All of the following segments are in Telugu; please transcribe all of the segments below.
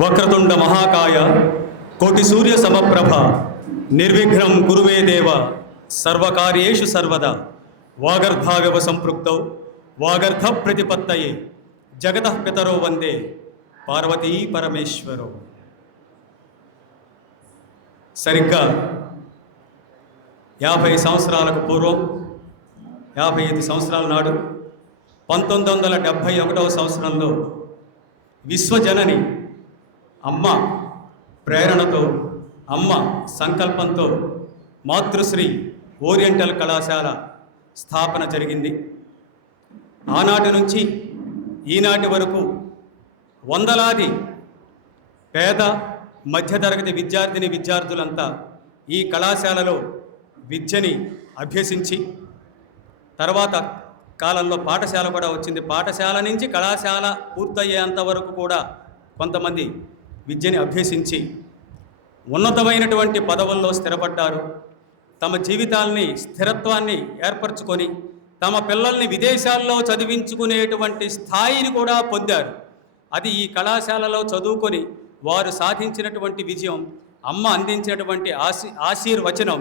వక్రతుండ మహాకాయ కోటి సూర్య సమప్రభ నిర్విఘ్నం కురుమే దేవ సర్వకార్యేషు సర్వదా వాగర్ధావివ సంపృక్తౌ వాగర్ధ ప్రతిపత్తయే జగతః పితరో వందే పార్వతీ పరమేశ్వరో. సరిగ్గా 50 సంవత్సరాలకు పూర్వం 55 సంవత్సరాల నాడు 1971వ సంవత్సరంలో విశ్వజనని అమ్మ ప్రేరణతో, అమ్మ సంకల్పంతో మాతృశ్రీ ఓరియంటల్ కళాశాల స్థాపన జరిగింది. ఆనాటి నుంచి ఈనాటి వరకు వందలాది పేద మధ్యతరగతి విద్యార్థులంతా ఈ కళాశాలలో విద్యని అభ్యసించి, తర్వాత కాలంలో పాఠశాల కూడా వచ్చింది. పాఠశాల నుంచి కళాశాల పూర్తయ్యేంత వరకు కూడా కొంతమంది విద్యని అభ్యసించి ఉన్నతమైనటువంటి పదవుల్లో స్థిరపడ్డారు. తమ జీవితాల్ని స్థిరత్వాన్ని ఏర్పరచుకొని తమ పిల్లల్ని విదేశాల్లో చదివించుకునేటువంటి స్థాయిని కూడా పొందారు. అది ఈ కళాశాలలో చదువుకొని వారు సాధించినటువంటి విజయం, అమ్మ అందించినటువంటి ఆశీర్వచనం.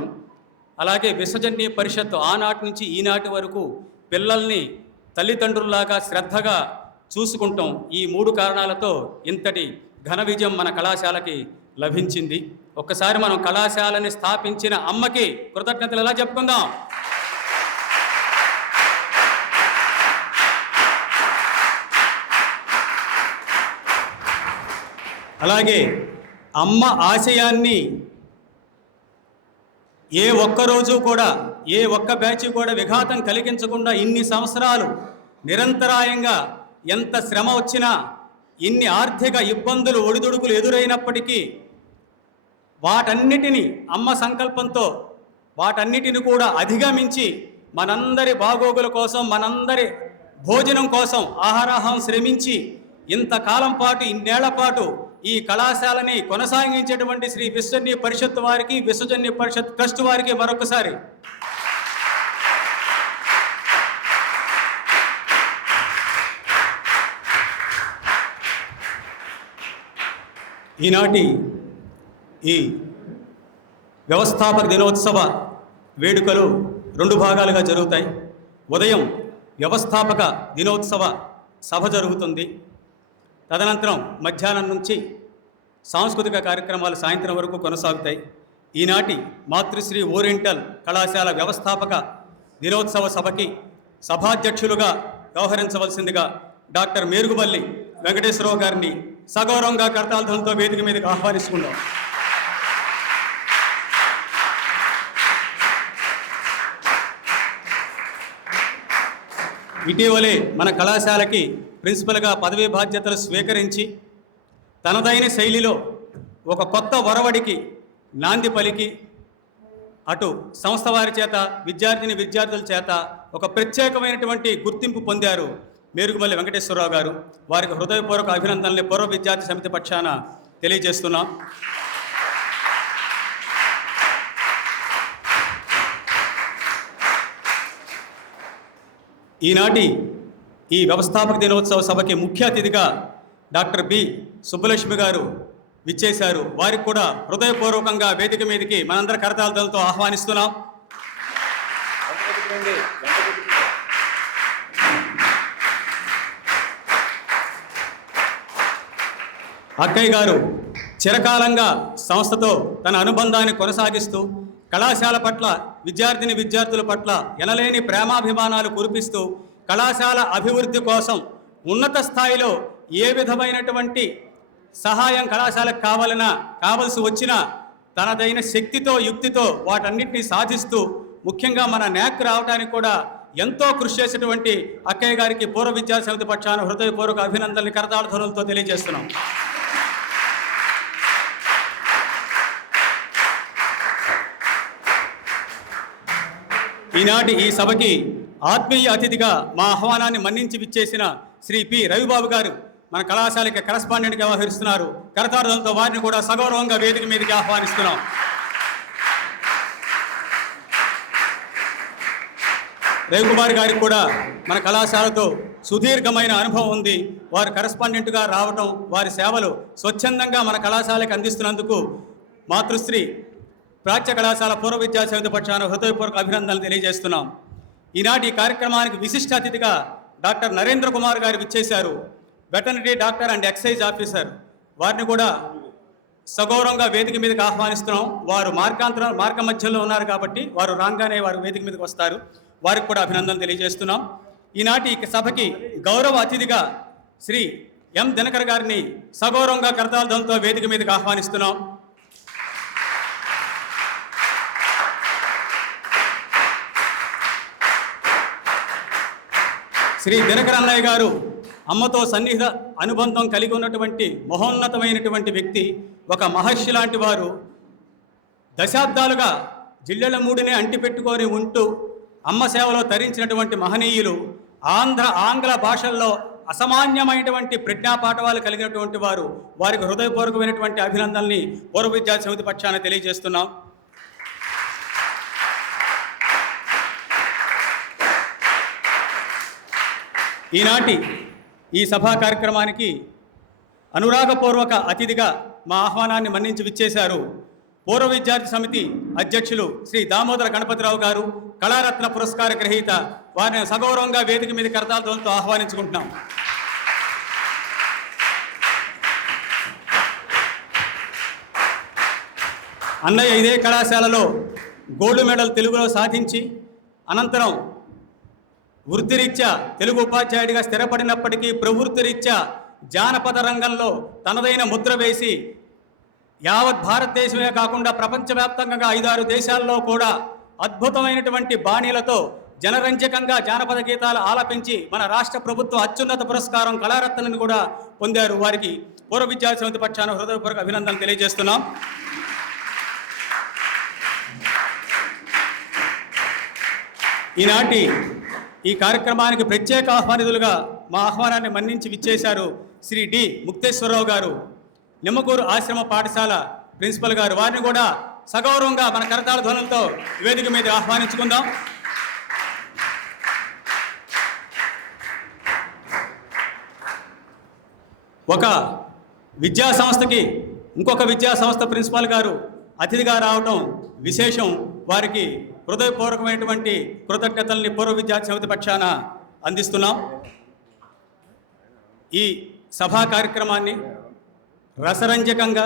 అలాగే విశ్వజనీయ పరిషత్తు ఆనాటి నుంచి ఈనాటి వరకు పిల్లల్ని తల్లిదండ్రుల్లాగా శ్రద్ధగా చూసుకుంటాం. ఈ 3 కారణాలతో ఇంతటి ఘన విజయం మన కళాశాలకి లభించింది. ఒక్కసారి మనం కళాశాలని స్థాపించిన అమ్మకి కృతజ్ఞతలు ఎలా చెప్పుకుందాం. అలాగే అమ్మ ఆశయాన్ని ఏ ఒక్కరోజు కూడా, ఏ ఒక్క బ్యాచ్ కూడా విఘాతం కలిగించకుండా ఇన్ని సంవత్సరాలు నిరంతరాయంగా ఎంత శ్రమ వచ్చినా, ఇన్ని ఆర్థిక ఇబ్బందులు ఒడిదుడుకులు ఎదురైనప్పటికీ వాటన్నిటినీ అమ్మ సంకల్పంతో వాటన్నిటిని కూడా అధిగమించి మనందరి బాగోగుల కోసం, మనందరి భోజనం కోసం ఆహారాహం శ్రమించి ఇంతకాలం పాటు, ఇన్నేళ్ల పాటు ఈ కళాశాలని కొనసాగించేటువంటి శ్రీ విశ్వజనీయ పరిషత్ వారికి, విశ్వజనీయ పరిషత్ ట్రస్ట్ వారికి మరొకసారి ఈనాటి ఈ వ్యవస్థాపక దినోత్సవ వేడుకలు 2 భాగాలుగా జరుగుతాయి. ఉదయం వ్యవస్థాపక దినోత్సవ సభ జరుగుతుంది. తదనంతరం మధ్యాహ్నం నుంచి సాంస్కృతిక కార్యక్రమాలు సాయంత్రం వరకు కొనసాగుతాయి. ఈనాటి మాతృశ్రీ ఓరియంటల్ కళాశాల వ్యవస్థాపక దినోత్సవ సభకి సభాధ్యక్షులుగా వ్యవహరించవలసిందిగా డాక్టర్ మేరుగుమల్లి వెంకటేశ్వరరావు గారిని సగౌరవంగా కర్తార్థంతో వేదిక మీదకి ఆహ్వానిస్తున్నాం. ఇటీవలే మన కళాశాలకి ప్రిన్సిపల్గా పదవీ బాధ్యతలు స్వీకరించి తనదైన శైలిలో ఒక కొత్త ఒరవడికి నాంది పలికి అటు సంస్థ వారి చేత, విద్యార్థుల చేత ఒక ప్రత్యేకమైనటువంటి గుర్తింపు పొందారు మేరుగుమల్లి వెంకటేశ్వరరావు గారు. వారికి హృదయపూర్వక అభినందనల్ని పూర్వ విద్యార్థి సమితి పక్షాన తెలియజేస్తున్నాం. ఈనాటి ఈ వ్యవస్థాపక దినోత్సవ సభకి ముఖ్య అతిథిగా డాక్టర్ బి సుబ్బలక్ష్మి గారు విచ్చేశారు. వారికి కూడా హృదయపూర్వకంగా వేదిక మీదకి మనందరి కరతాళాలతో ఆహ్వానిస్తున్నాం. అక్కయ్య గారు చిరకాలంగా సంస్థతో తన అనుబంధాన్ని కొనసాగిస్తూ కళాశాల పట్ల, విద్యార్థుల పట్ల ఎనలేని ప్రేమాభిమానాలు కురిపిస్తూ కళాశాల అభివృద్ధి కోసం ఉన్నత స్థాయిలో ఏ విధమైనటువంటి సహాయం కళాశాలకు కావలసి వచ్చినా తనదైన శక్తితో, యుక్తితో వాటన్నిటినీ సాధిస్తూ ముఖ్యంగా మన న్యాక్ రావడానికి కూడా ఎంతో కృషి చేసేటువంటి అక్కయ్య గారికి పూర్వ విద్యార్థి సమితి పక్షాన హృదయపూర్వక అభినందనలు కరతాళ ధ్వనులతో తెలియజేస్తున్నాం. ఈనాటి ఈ సభకి ఆత్మీయ అతిథిగా మా ఆహ్వానాన్ని మన్నించి విచ్చేసిన శ్రీ పి రవిబాబు గారు మన కళాశాలకి కరస్పాండెంట్గా వ్యవహరిస్తున్నారు. కరతాళాలతో వారిని కూడా సగౌరవంగా వేదిక మీదకి ఆహ్వానిస్తున్నాం. రవికుమార్ గారికి కూడా మన కళాశాలతో సుదీర్ఘమైన అనుభవం ఉంది. వారు కరెస్పాండెంట్గా రావటం, వారి సేవలు స్వచ్ఛందంగా మన కళాశాలకు అందిస్తున్నందుకు మాతృశ్రీ ప్రాచ్య కళాశాల పూర్వ విద్యా సమితి పక్షాన హృదయపూర్వక అభినందనలు తెలియజేస్తున్నాం. ఈనాటి కార్యక్రమానికి విశిష్ట అతిథిగా డాక్టర్ నరేంద్ర కుమార్ గారు విచ్చేశారు. Veterinary doctor and excise officer. వారిని కూడా సగౌరవంగా వేదిక మీదకి ఆహ్వానిస్తున్నాం. వారు మార్గ మధ్యలో ఉన్నారు కాబట్టి వారు రాగానే వారు వేదిక మీదకి వస్తారు. వారికి కూడా అభినందనలు తెలియజేస్తున్నాం. ఈనాటి సభకి గౌరవ అతిథిగా శ్రీ ఎం దినకర్ గారిని సగౌరవంగా కరతాళధ్వనితో వేదిక మీదకి ఆహ్వానిస్తున్నాం. శ్రీ దినకర్ అన్నయ్య గారు అమ్మతో సన్నిహిత అనుబంధం కలిగి ఉన్నటువంటి మహోన్నతమైనటువంటి వ్యక్తి, ఒక మహర్షి లాంటి వారు. దశాబ్దాలుగా జిల్లెల మూడినే అంటిపెట్టుకొని ఉంటూ అమ్మ సేవలో తరించినటువంటి మహనీయులు. ఆంగ్ల భాషల్లో అసామాన్యమైనటువంటి ప్రజ్ఞాపాఠవాలు కలిగినటువంటి వారు. వారికి హృదయపూర్వకమైనటువంటి అభినందనల్ని పూర్వ విద్యా సమితి పక్షాన తెలియజేస్తున్నాం. ఈనాటి ఈ సభా కార్యక్రమానికి అనురాగపూర్వక అతిథిగా మా ఆహ్వానాన్ని మన్నించి విచ్చేశారు పూర్వ విద్యార్థి సమితి అధ్యక్షులు శ్రీ దామోదర గణపతిరావు గారు, కళారత్న పురస్కార గ్రహీత. వారిని సగౌరవంగా వేదిక మీద కరతాళధ్వనితో ఆహ్వానించుకుంటున్నాం. అన్నయ్య ఇదే కళాశాలలో గోల్డ్ మెడల్ తెలుగులో సాధించి అనంతరం వృత్తిరీత్యా తెలుగు ఉపాధ్యాయుడిగా స్థిరపడినప్పటికీ ప్రవృత్తిరీత్యా జానపద రంగంలో తనదైన ముద్ర వేసి యావత్ భారతదేశమే కాకుండా ప్రపంచవ్యాప్తంగా 5-6 దేశాల్లో కూడా అద్భుతమైనటువంటి బాణీలతో జనరంజకంగా జానపద గీతాలు ఆలపించి మన రాష్ట్ర ప్రభుత్వ అత్యున్నత పురస్కారం కళారత్నను కూడా పొందారు. వారికి పూర్వ విద్యా సమితి పక్షాన హృదయపూర్వక అభినందనలు తెలియజేస్తున్నాం. ఈనాటి ఈ కార్యక్రమానికి ప్రత్యేక ఆహ్వానితులుగా మా ఆహ్వానాన్ని మన్నించి విచ్చేశారు శ్రీ డి ముక్తేశ్వరరావు గారు, నిమ్మకూరు ఆశ్రమ పాఠశాల ప్రిన్సిపల్ గారు. వారిని కూడా సగౌరవంగా మన కరతాళ ధ్వనులతో వేదిక మీద ఆహ్వానించుకుందాం. ఒక విద్యా సంస్థకి ఇంకొక విద్యా సంస్థ ప్రిన్సిపాల్ గారు అతిథిగా రావటం విశేషం. వారికి హృదయపూర్వకమైనటువంటి కృతజ్ఞతల్ని పూర్వ విద్యార్థి సమితి పక్షాన అందిస్తున్నాం. ఈ సభా కార్యక్రమాన్ని రసరంజకంగా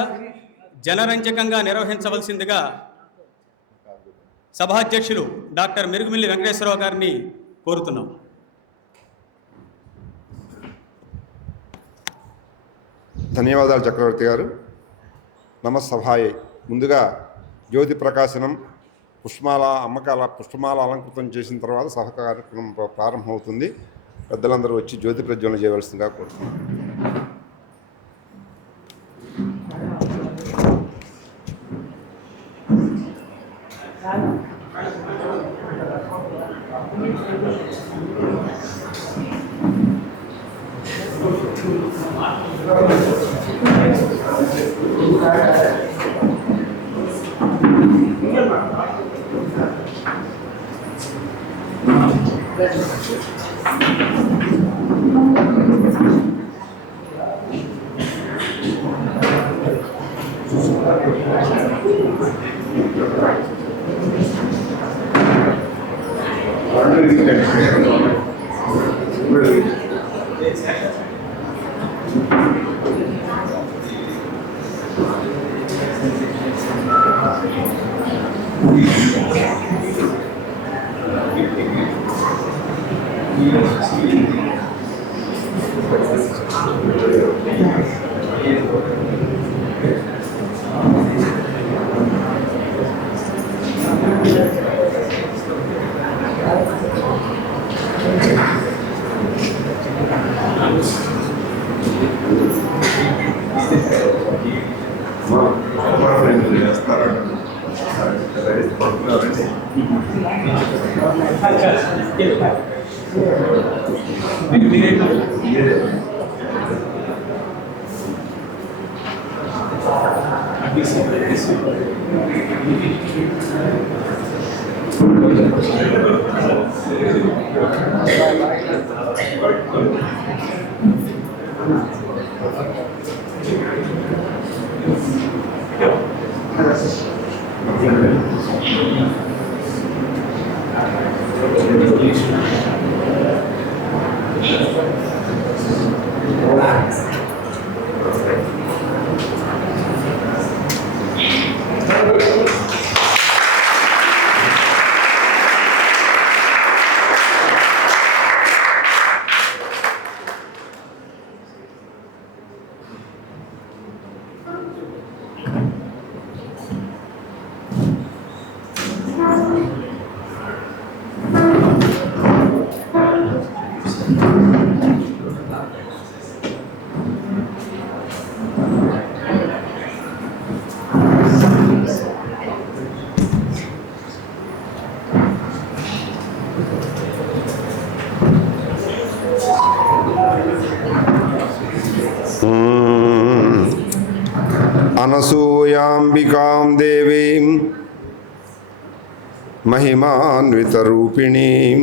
జనరంజకంగా నిర్వహించవలసిందిగా సభాధ్యక్షులు డాక్టర్ మిరుగుమిల్లి వెంకటేశ్వరరావు గారిని కోరుతున్నాం. ధన్యవాదాలు చక్రవర్తి గారు. నమస్సభాయే. ముందుగా జ్యోతి ప్రకాశనం, పుష్పమాల అలంకృతం చేసిన తర్వాత సభ కార్యక్రమం ప్రారంభమవుతుంది. పెద్దలందరూ వచ్చి జ్యోతి ప్రజ్వలన చేయవలసిందిగా కోరుతున్నాం. అనసూయాంబికాం దేవీం మహిమాన్వితరూపిణీం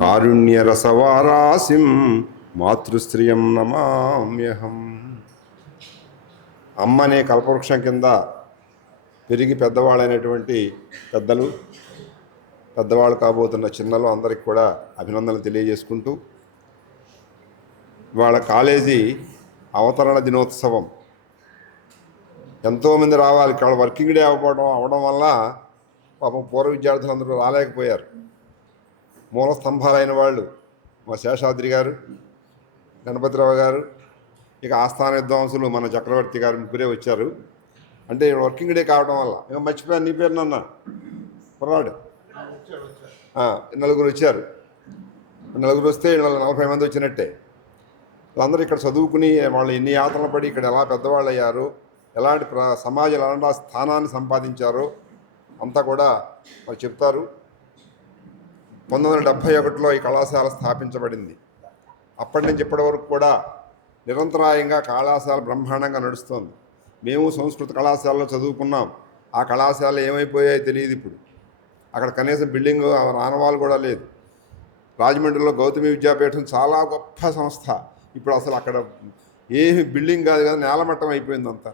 కారుణ్యరసవారాసిం మాతృశ్రియం నమామ్యహం. అమ్మనే కల్పవృక్షం కింద పెరిగి పెద్దవాళ్ళైనటువంటి పెద్దలు, పెద్దవాళ్ళు కాబోతున్న చిన్నలు అందరికి కూడా అభినందనలు తెలియజేసుకుంటూ, వాళ్ళ కాలేజీ అవతరణ దినోత్సవం ఎంతోమంది రావాలి. ఇక్కడ వర్కింగ్ డే అవడం వల్ల పాపం పూర్వ విద్యార్థులందరూ రాలేకపోయారు. మూల స్తంభాలైన వాళ్ళు మా శేషాద్రి గారు, గణపతిరావు గారు, ఇక ఆస్థాన విద్వాంసులు మన చక్రవర్తి గారు ముగ్గురే వచ్చారు. అంటే వర్కింగ్ డే కావడం వల్ల ఇక మర్చిపోయాను, నీ పేరు నన్న కుర్రాడు నలుగురు వచ్చారు. నలుగురు వస్తే 40 మంది వచ్చినట్టే. వాళ్ళందరూ ఇక్కడ చదువుకుని వాళ్ళు ఎన్ని యాతనలు పడి ఇక్కడ ఎలా పెద్దవాళ్ళు అయ్యారు, ఎలాంటి సమాజంలో ఎలాంటి స్థానాన్ని సంపాదించారో అంతా కూడా వాళ్ళు చెప్తారు. 1971లో ఈ కళాశాల స్థాపించబడింది. అప్పటి నుంచి ఇప్పటి వరకు కూడా నిరంతరాయంగా కళాశాల బ్రహ్మాండంగా నడుస్తోంది. మేము సంస్కృత కళాశాలలో చదువుకున్నాం. ఆ కళాశాల ఏమైపోయాయో తెలియదు ఇప్పుడు. అక్కడ కనీసం బిల్డింగ్ ఆనవాళ్ళు కూడా లేదు. రాజమండ్రిలో గౌతమి విద్యాపీఠం చాలా గొప్ప సంస్థ. ఇప్పుడు అసలు అక్కడ ఏమి బిల్డింగ్ కాదు కదా, నేలమట్టం అయిపోయింది అంతా.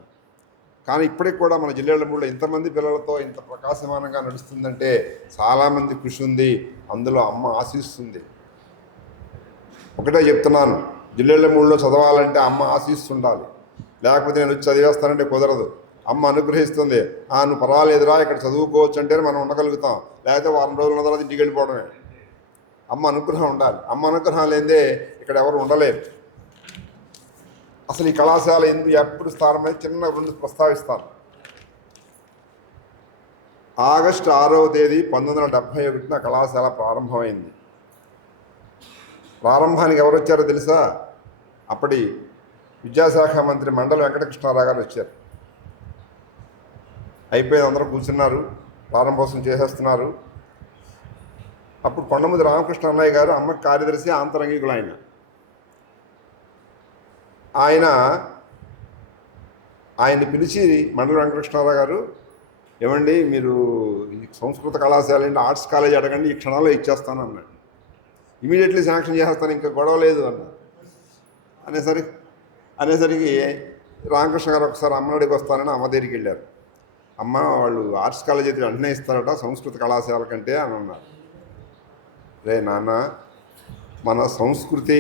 కానీ ఇప్పటికి కూడా మన జిల్లాలో ఇంతమంది పిల్లలతో ఇంత ప్రకాశమానంగా నడుస్తుందంటే చాలామంది కృషి ఉంది. అందులో అమ్మ ఆశిస్తుంది. ఒకటే చెప్తున్నాను, జిల్లాలో చదవాలంటే అమ్మ ఆశిస్తుండాలి. లేకపోతే నేను వచ్చి చదివేస్తానంటే కుదరదు. అమ్మ అనుగ్రహిస్తుంది. నువ్వు పర్వాలేదురా ఇక్కడ చదువుకోవచ్చు అంటే మనం ఉండగలుగుతాం. లేకపోతే వారం రోజుల తర్వాత ఇంటికి వెళ్ళిపోవడమే. అమ్మ అనుగ్రహం ఉండాలి. అమ్మ అనుగ్రహం లేదే ఇక్కడ ఎవరు ఉండలేరు. అసలు ఈ కళాశాల ఎందుకు ఎప్పుడు స్థానమై చిన్న 2 ప్రస్తావిస్తాను. ఆగస్టు 6వ తేదీ 1971 కళాశాల ప్రారంభమైంది. ప్రారంభానికి ఎవరు వచ్చారో తెలుసా? అప్పటి విద్యాశాఖ మంత్రి మండలి వెంకటకృష్ణారావు గారు వచ్చారు. అయిపోయింది, అందరూ కూర్చున్నారు, ప్రారంభోత్సవం చేసేస్తున్నారు. అప్పుడు కొండముది రామకృష్ణ అన్నయ్య గారు అమ్మకి కార్యదర్శి, ఆంతరంగికులు ఆయన్ని పిలిచి మండలి వెంకటకృష్ణారావు గారు, ఏమండి మీరు ఈ సంస్కృత కళాశాల ఏంటి, ఆర్ట్స్ కాలేజ్ అడగండి, ఈ క్షణంలో ఇచ్చేస్తాను అన్నాడు. ఇమీడియట్లీ శాంక్షన్ చేసేస్తాను, ఇంకా గొడవ లేదు అన్నాడు. అనేసరికి రామకృష్ణ గారు ఒకసారి అమ్మడికి వస్తానని అమ్మ దగ్గరికి వెళ్ళారు. అమ్మ వాళ్ళు ఆర్ట్స్ కాలేజ్ అయితే వెంటనే ఇస్తారట సంస్కృత కళాశాల కంటే అని అన్నారు. రే నాన్న, మన సంస్కృతి,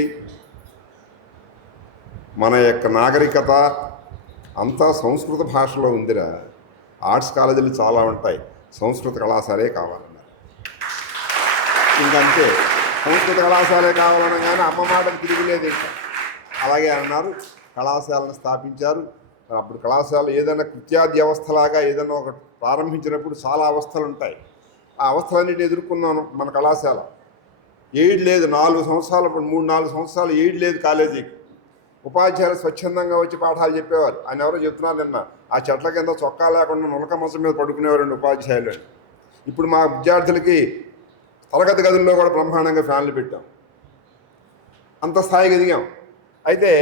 మన యొక్క నాగరికత అంతా సంస్కృత భాషలో ఉందిరా. ఆర్ట్స్ కాలేజీలు చాలా ఉంటాయి, సంస్కృత కళాశాలే కావాలన్నారు. ఇంకంతే, సంస్కృత కళాశాలే కావాలనగానే అమ్మ మాటకు తిరిగిలేదు. ఇంకా అలాగే అన్నారు. కళాశాలను స్థాపించారు. అప్పుడు కళాశాల ఏదైనా కృత్యాది వ్యవస్థలాగా ఏదైనా ఒకటి ప్రారంభించినప్పుడు చాలా అవస్థలు ఉంటాయి. ఆ అవస్థలన్నిటి ఎదుర్కొన్నాను. మన కళాశాల ఎయిడ్ లేదు, 4 సంవత్సరాలు, 3-4 సంవత్సరాలు ఎయిడ్ లేదు కాలేజీకి. ఉపాధ్యాయులు స్వచ్ఛందంగా వచ్చి పాఠాలు చెప్పేవారు. ఆయన ఎవరో చెప్తున్నారు నిన్న, ఆ చెట్ల కింద చొక్కా లేకుండా నులక మంచం మీద పడుకునేవారండి ఉపాధ్యాయులు. ఇప్పుడు మా విద్యార్థులకి తరగతి గదుల్లో కూడా బ్రహ్మాండంగా ఫ్యాన్లు పెట్టాం. అంత స్థాయికి ఎదిగాం. అయితే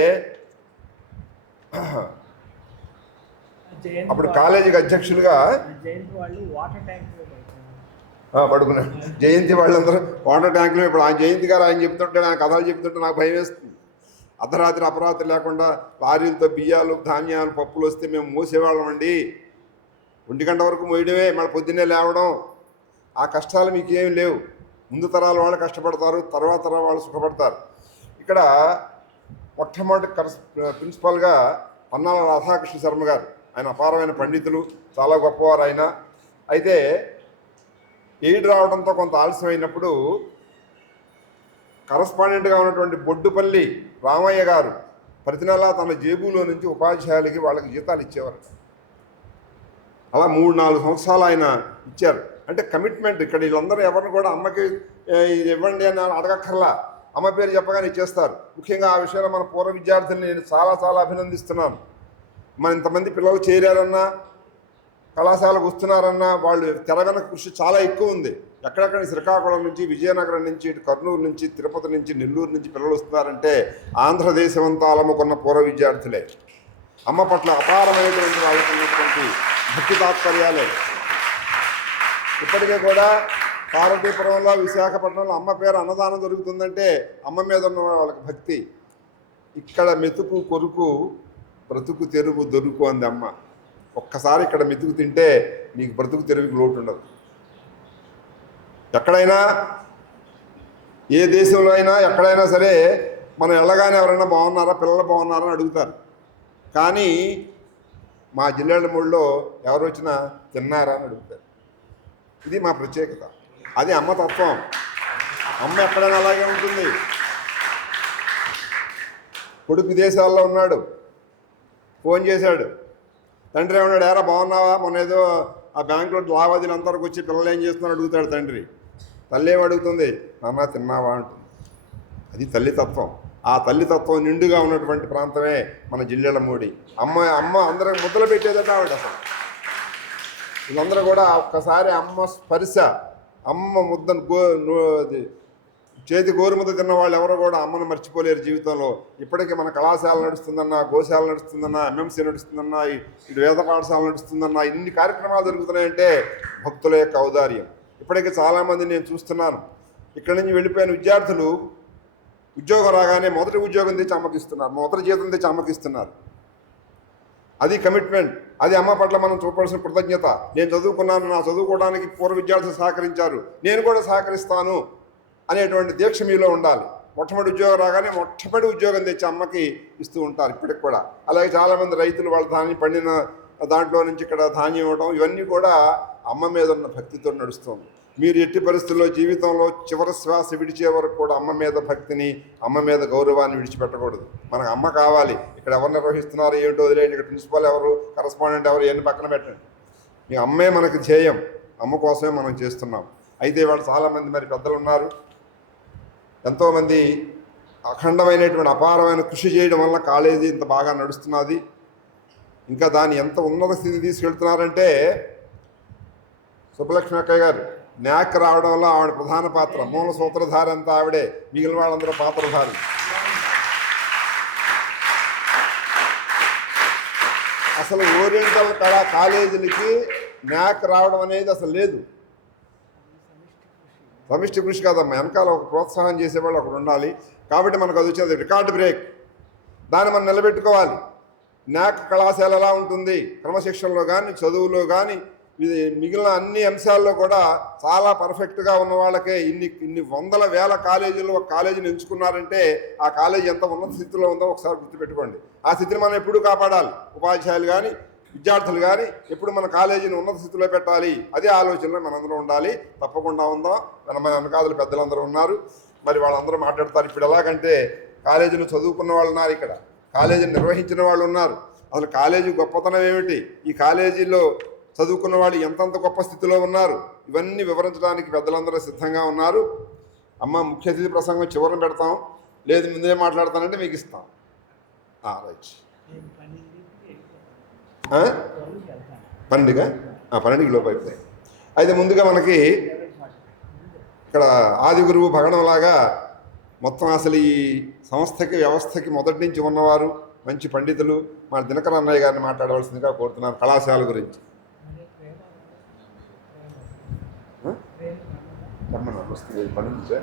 అప్పుడు కాలేజీకి అధ్యక్షులుగా పడుకున్నాడు. జయంతి వాళ్ళందరూ వాటర్ ట్యాంకులో ఇప్పుడు ఆయన జయంతి గారు ఆయన చెప్తుంటే ఆయన కథలు చెప్తుంటే నాకు భయం వేస్తుంది. అర్ధరాత్రి అపరాత్రి లేకుండా లారీలతో బియ్యాలు ధాన్యాలు పప్పులు వస్తే మేము మోసేవాళ్ళం అండి. 1 గంట వరకు మోయడమే, మళ్ళీ పొద్దున్నే లేవడం. ఆ కష్టాలు మీకు ఏమి లేవు. ముందు తరాల వాళ్ళు కష్టపడతారు, తర్వాత తరాల వాళ్ళు సుఖపడతారు. ఇక్కడ మొట్టమొదటి ప్రిన్సిపాల్గా పన్నాల రాధాకృష్ణ శర్మ గారు. ఆయన అపారమైన పండితులు, చాలా గొప్పవారు ఆయన. అయితే ఎయిడ్ రావడంతో కొంత ఆలస్యం అయినప్పుడు కరస్పాండెంట్గా ఉన్నటువంటి బొడ్డుపల్లి రామయ్య గారు ప్రతి నెలా తన జేబులో నుంచి ఉపాధ్యాయులకి వాళ్ళకి జీతాలు ఇచ్చేవారు. అలా 3-4 సంవత్సరాలు ఆయన ఇచ్చారు. అంటే కమిట్మెంట్. ఇక్కడ వీళ్ళందరూ ఎవరిని కూడా అమ్మకి ఇది ఇవ్వండి అని అడగక్కర్లా, అమ్మ పేరు చెప్పగానే ఇచ్చేస్తారు. ముఖ్యంగా ఆ విషయంలో మన పూర్వ విద్యార్థుల్ని నేను చాలా అభినందిస్తున్నాను. మన ఇంతమంది పిల్లలు చేరారన్నా, కళాశాలకు వస్తున్నారన్నా వాళ్ళు తెరగన కృషి చాలా ఎక్కువ ఉంది. ఎక్కడెక్కడ శ్రీకాకుళం నుంచి, విజయనగరం నుంచి, ఇటు కర్నూలు నుంచి, తిరుపతి నుంచి, నెల్లూరు నుంచి పిల్లలు వస్తున్నారంటే ఆంధ్రదేశం అంతా అలముకున్న పూర్వ విద్యార్థులే. అమ్మ పట్ల అపారమైనటువంటి వాళ్ళకి ఉన్నటువంటి భక్తి తాత్పర్యాలే. ఇప్పటికే కూడా పార్వతీపురంలో, విశాఖపట్నంలో అమ్మ పేరు అన్నదానం దొరుకుతుందంటే అమ్మ మీద ఉన్న వాళ్ళకి భక్తి. ఇక్కడ మెతుకు కొరుకు బ్రతుకు తెరువు దొరుకు అంది అమ్మ. ఒక్కసారి ఇక్కడ మెతుకు తింటే నీకు బ్రతుకు తెరువుకి లోటు ఉండదు. ఎక్కడైనా, ఏ దేశంలో అయినా, ఎక్కడైనా సరే మనం వెళ్ళగానే ఎవరైనా బాగున్నారా, పిల్లలు బాగున్నారా అని అడుగుతారు. కానీ మా జిల్లాల మూడులో ఎవరు వచ్చినా తిన్నారా అని అడుగుతారు. ఇది మా ప్రత్యేకత. అది అమ్మ తత్వం. అమ్మ ఎక్కడైనా అలాగే ఉంటుంది. కొడుకు విదేశాల్లో ఉన్నాడు, ఫోన్ చేశాడు. తండ్రి ఏమన్నాడు, ఏరా బాగున్నావా, మొన్న ఏదో ఆ బ్యాంకులో లావాదేవీలు అంతవరకు వచ్చి పిల్లలు ఏం చేస్తున్నారు అడుగుతాడు తండ్రి. తల్లి ఏం అడుగుతుంది, నాన్న తిన్నావా అంటుంది. అది తల్లితత్వం. ఆ తల్లితత్వం నిండుగా ఉన్నటువంటి ప్రాంతమే మన జిల్లాల మూడి. అమ్మ అందరికి ముద్దలు పెట్టేదట ఆవిడ. అసలు వీళ్ళందరూ కూడా ఒక్కసారి అమ్మ స్పర్శ, అమ్మ ముద్దను చేతి గోరుముద్ద తిన్న వాళ్ళు ఎవరో కూడా అమ్మను మర్చిపోలేరు జీవితంలో. ఇప్పటికీ మన కళాశాల నడుస్తుందన్నా, గోశాల నడుస్తుందన్నా, ఎంఎంసీ నడుస్తుందన్నా, ఇటు వేద పాఠశాల నడుస్తుందన్నా, ఇన్ని కార్యక్రమాలు జరుగుతున్నాయంటే భక్తుల యొక్క ఔదార్యం. ఇప్పటికీ చాలామంది నేను చూస్తున్నాను, ఇక్కడి నుంచి వెళ్ళిపోయిన విద్యార్థులు ఉద్యోగం రాగానే మొదటి ఉద్యోగం తెచ్చి అమ్మకిస్తున్నారు, మొదటి జీతం తెచ్చి అమ్మకిస్తున్నారు. అది కమిట్మెంట్. అది అమ్మ పట్ల మనం చూపాల్సిన కృతజ్ఞత. నేను చదువుకున్నాను, నా చదువుకోవడానికి పూర్వ విద్యార్థులు సహకరించారు, నేను కూడా సహకరిస్తాను అనేటువంటి దీక్ష మీలో ఉండాలి. మొట్టమొదటి ఉద్యోగం రాగానే మొట్టమొదటి ఉద్యోగం తెచ్చి అమ్మకి ఇస్తూ ఉంటారు ఇప్పటికి కూడా. అలాగే చాలామంది రైతులు వాళ్ళ ధాన్యం పండిన దాంట్లో నుంచి ఇక్కడ ధాన్యం ఇవ్వడం, ఇవన్నీ కూడా అమ్మ మీద ఉన్న భక్తితో నడుస్తుంది. మీరు ఎట్టి పరిస్థితుల్లో జీవితంలో చివరి శ్వాస విడిచే వరకు కూడా అమ్మ మీద భక్తిని, అమ్మ మీద గౌరవాన్ని విడిచిపెట్టకూడదు. మనకు అమ్మ కావాలి. ఇక్కడ ఎవరు నిర్వహిస్తున్నారో ఏంటో వదిలేయండి, ఇక్కడ ప్రిన్సిపాల్ ఎవరు, కరస్పాండెంట్ ఎవరు, ఇవన్నీ పక్కన పెట్టండి. మీ అమ్మే మనకు ధ్యేయం. అమ్మ కోసమే మనం చేస్తున్నాం. అయితే వాళ్ళు చాలామంది మరి పెద్దలు ఉన్నారు, ఎంతోమంది అఖండమైనటువంటి అపారమైన కృషి చేయడం వల్ల కాలేజీ ఇంత బాగా నడుస్తున్నది. ఇంకా దాన్ని ఎంత ఉన్నత స్థితి తీసుకెళ్తున్నారంటే సుబ్బలక్ష్మి అక్కయ్య గారు న్యాక్ రావడంలో ఆవిడ ప్రధాన పాత్ర, మూల సూత్రధారి అంతా ఆవిడే, మిగిలిన వాళ్ళందరూ పాత్రధారి. అసలు ఓరియంటల్ కాలేజీలకి న్యాక్ రావడం అనేది అసలు లేదు. సమిష్టి కృషి కాదమ్మా, వెనకాల ఒక ప్రోత్సాహం చేసేవాళ్ళు ఒకడు ఉండాలి. కాబట్టి మనకు అది వచ్చేది రికార్డ్ బ్రేక్. దాన్ని మనం నిలబెట్టుకోవాలి. న్యాక్ కళాశాల ఎలా ఉంటుంది, క్రమశిక్షణలో కానీ, చదువులో కానీ, మిగిలిన అన్ని అంశాల్లో కూడా చాలా పర్ఫెక్ట్గా ఉన్న వాళ్ళకే ఇన్ని వందల వేల కాలేజీలు ఒక కాలేజీని ఎంచుకున్నారంటే ఆ కాలేజీ ఎంత ఉన్నత స్థితిలో ఉందో ఒకసారి గుర్తుపెట్టుకోండి. ఆ స్థితిని మనం ఎప్పుడూ కాపాడాలి. ఉపాధ్యాయులు కానీ, విద్యార్థులు కానీ ఎప్పుడు మన కాలేజీని ఉన్నత స్థితిలో పెట్టాలి, అదే ఆలోచనలో మనందరం ఉండాలి. తప్పకుండా ఉందాం. మన వెనకాదులు పెద్దలందరూ ఉన్నారు, మరి వాళ్ళందరూ మాట్లాడతారు. ఇప్పుడు ఎలాగంటే కాలేజీలో చదువుకున్న వాళ్ళు ఉన్నారు, ఇక్కడ కాలేజీని నిర్వహించిన వాళ్ళు ఉన్నారు. అసలు కాలేజీ గొప్పతనం ఏమిటి, ఈ కాలేజీలో చదువుకున్న వాళ్ళు ఎంతంత గొప్ప స్థితిలో ఉన్నారు, ఇవన్నీ వివరించడానికి పెద్దలందరూ సిద్ధంగా ఉన్నారు. అమ్మ ముఖ్య అతిథి ప్రసంగం చివరిని పెడతాం, లేదు ముందే మాట్లాడతానంటే మీకు ఇస్తాం. రైట్. 12కి లోపు అయిపోతాయి. అయితే ముందుగా మనకి ఇక్కడ ఆది గురువు భగడంలాగా మొత్తం అసలు ఈ సంస్థకి వ్యవస్థకి మొదటి నుంచి ఉన్నవారు మంచి పండితులు మన దినకర్ అన్నయ్య గారిని మాట్లాడవలసిందిగా కోరుతున్నాను కళాశాల గురించి. వస్తుంది పండించే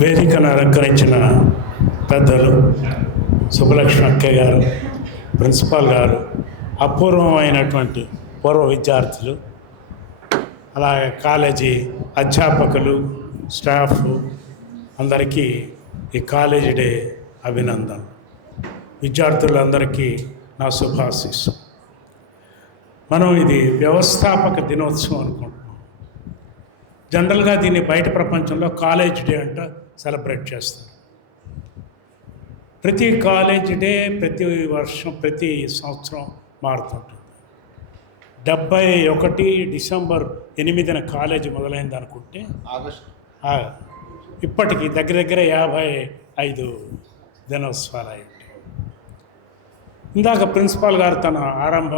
వేదికను అలంకరించిన పెద్దలు సుబ్బలక్ష్మి అక్కయ్య గారు, ప్రిన్సిపాల్ గారు, అపూర్వమైనటువంటి పూర్వ విద్యార్థులు, అలాగే కాలేజీ అధ్యాపకులు, స్టాఫ్ అందరికీ ఈ కాలేజీ డే అభినందన. విద్యార్థులందరికీ నా శుభాశీస్సు. మనం ఇది వ్యవస్థాపక దినోత్సవం అనుకుంటున్నాం. జనరల్గా దీన్ని బయట ప్రపంచంలో కాలేజ్ డే అంట సెలబ్రేట్ చేస్తారు. ప్రతి కాలేజ్ డే ప్రతి వర్షం ప్రతి సంవత్సరం మారుతుంటుంది. 71 డిసెంబర్ 8న కాలేజీ మొదలైంది అనుకుంటే ఇప్పటికి దగ్గర దగ్గర 55 దినోత్సవాలు అయ్యాయి. ఇందాక ప్రిన్సిపాల్ గారు తన ఆరంభ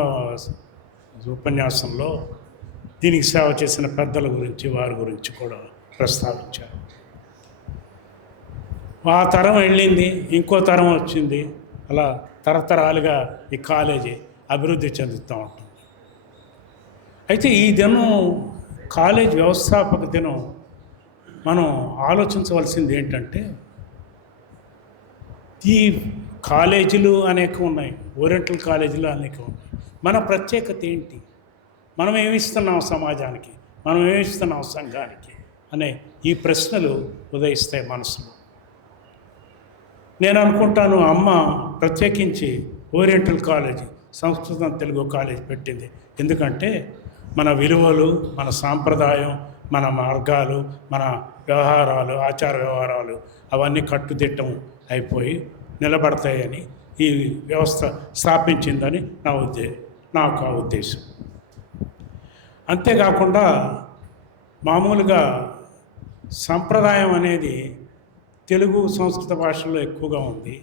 ఉపన్యాసంలో దీనికి సేవ చేసిన పెద్దల గురించి వారి గురించి కూడా ప్రస్తావించారు. ఆ తరం వెళ్ళింది, ఇంకో తరం వచ్చింది, అలా తరతరాలుగా ఈ కాలేజీ అభివృద్ధి చెందుతూ ఉంటుంది. అయితే ఈ దినం కాలేజ్ వ్యవస్థాపక దినం మనం ఆలోచించవలసింది ఏంటంటే, ఈ కాలేజీలు అనేక ఉన్నాయి, ఓరియంటల్ కాలేజీలు అనేక ఉన్నాయి. మన ప్రత్యేకత ఏంటి, మనం ఏమిస్తున్నాం సమాజానికి, మనం ఏమిస్తున్నాం సంఘానికి అనే ఈ ప్రశ్నలు ఉదయిస్తాయి మనసులో. నేను అనుకుంటాను, అమ్మ ప్రత్యేకించి ఓరియంటల్ కాలేజీ, సంస్కృతం తెలుగు కాలేజీ పెట్టింది ఎందుకంటే మన విలువలు, మన సాంప్రదాయం, మన మార్గాలు, మన వ్యవహారాలు, ఆచార వ్యవహారాలు అవన్నీ కట్టుదిట్టం అయిపోయి నిలబడతాయని ఈ వ్యవస్థ స్థాపించిందని నాకు ఆ ఉద్దేశం. అంతేకాకుండా మామూలుగా సంప్రదాయం అనేది తెలుగు సంస్కృత భాషల్లో ఎక్కువగా ఉంది.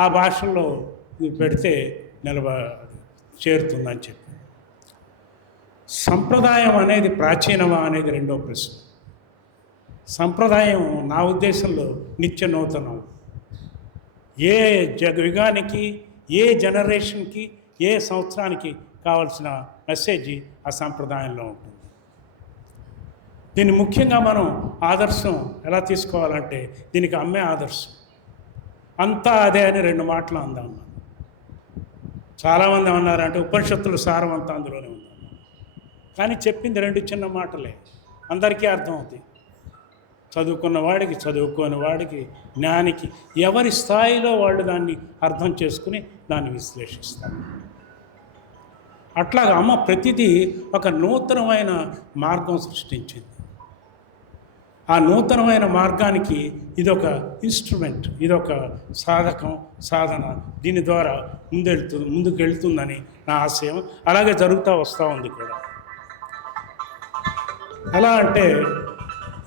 ఆ భాషల్లో పెడితే చేరుతుందని చెప్పి. సంప్రదాయం అనేది ప్రాచీనమా అనేది రెండో ప్రశ్న. సంప్రదాయం నా ఉద్దేశంలో నిత్య నూతనం. ఏ యుగానికి, ఏ జనరేషన్కి, ఏ సంవత్సరానికి కావాల్సిన మెసేజ్ ఆ సంప్రదాయంలో ఉంటుంది. దీన్ని ముఖ్యంగా మనం ఆదర్శం ఎలా తీసుకోవాలంటే, దీనికి అమ్మే ఆదర్శం. అంతా అదే అని 2 మాటలు అందాం. చాలామంది ఏమన్నారంటే ఉపనిషత్తుల సారం అంతా అందులోనే ఉంది. కానీ చెప్పింది 2 చిన్న మాటలే, అందరికీ అర్థమవుతాయి. చదువుకున్న వాడికి, చదువుకోని వాడికి, జ్ఞానికి, ఎవరి స్థాయిలో వాళ్ళు దాన్ని అర్థం చేసుకుని దాన్ని విశ్లేషిస్తారు. అట్లాగా అమ్మ ప్రతిదీ ఒక నూతనమైన మార్గం సృష్టించింది. ఆ నూతనమైన మార్గానికి ఇదొక ఇన్స్ట్రుమెంట్, ఇదొక సాధన. దీని ద్వారా ముందుకు వెళ్తుందని నా ఆశయం. అలాగే జరుగుతూ వస్తూ ఉంది కూడా. ఎలా అంటే,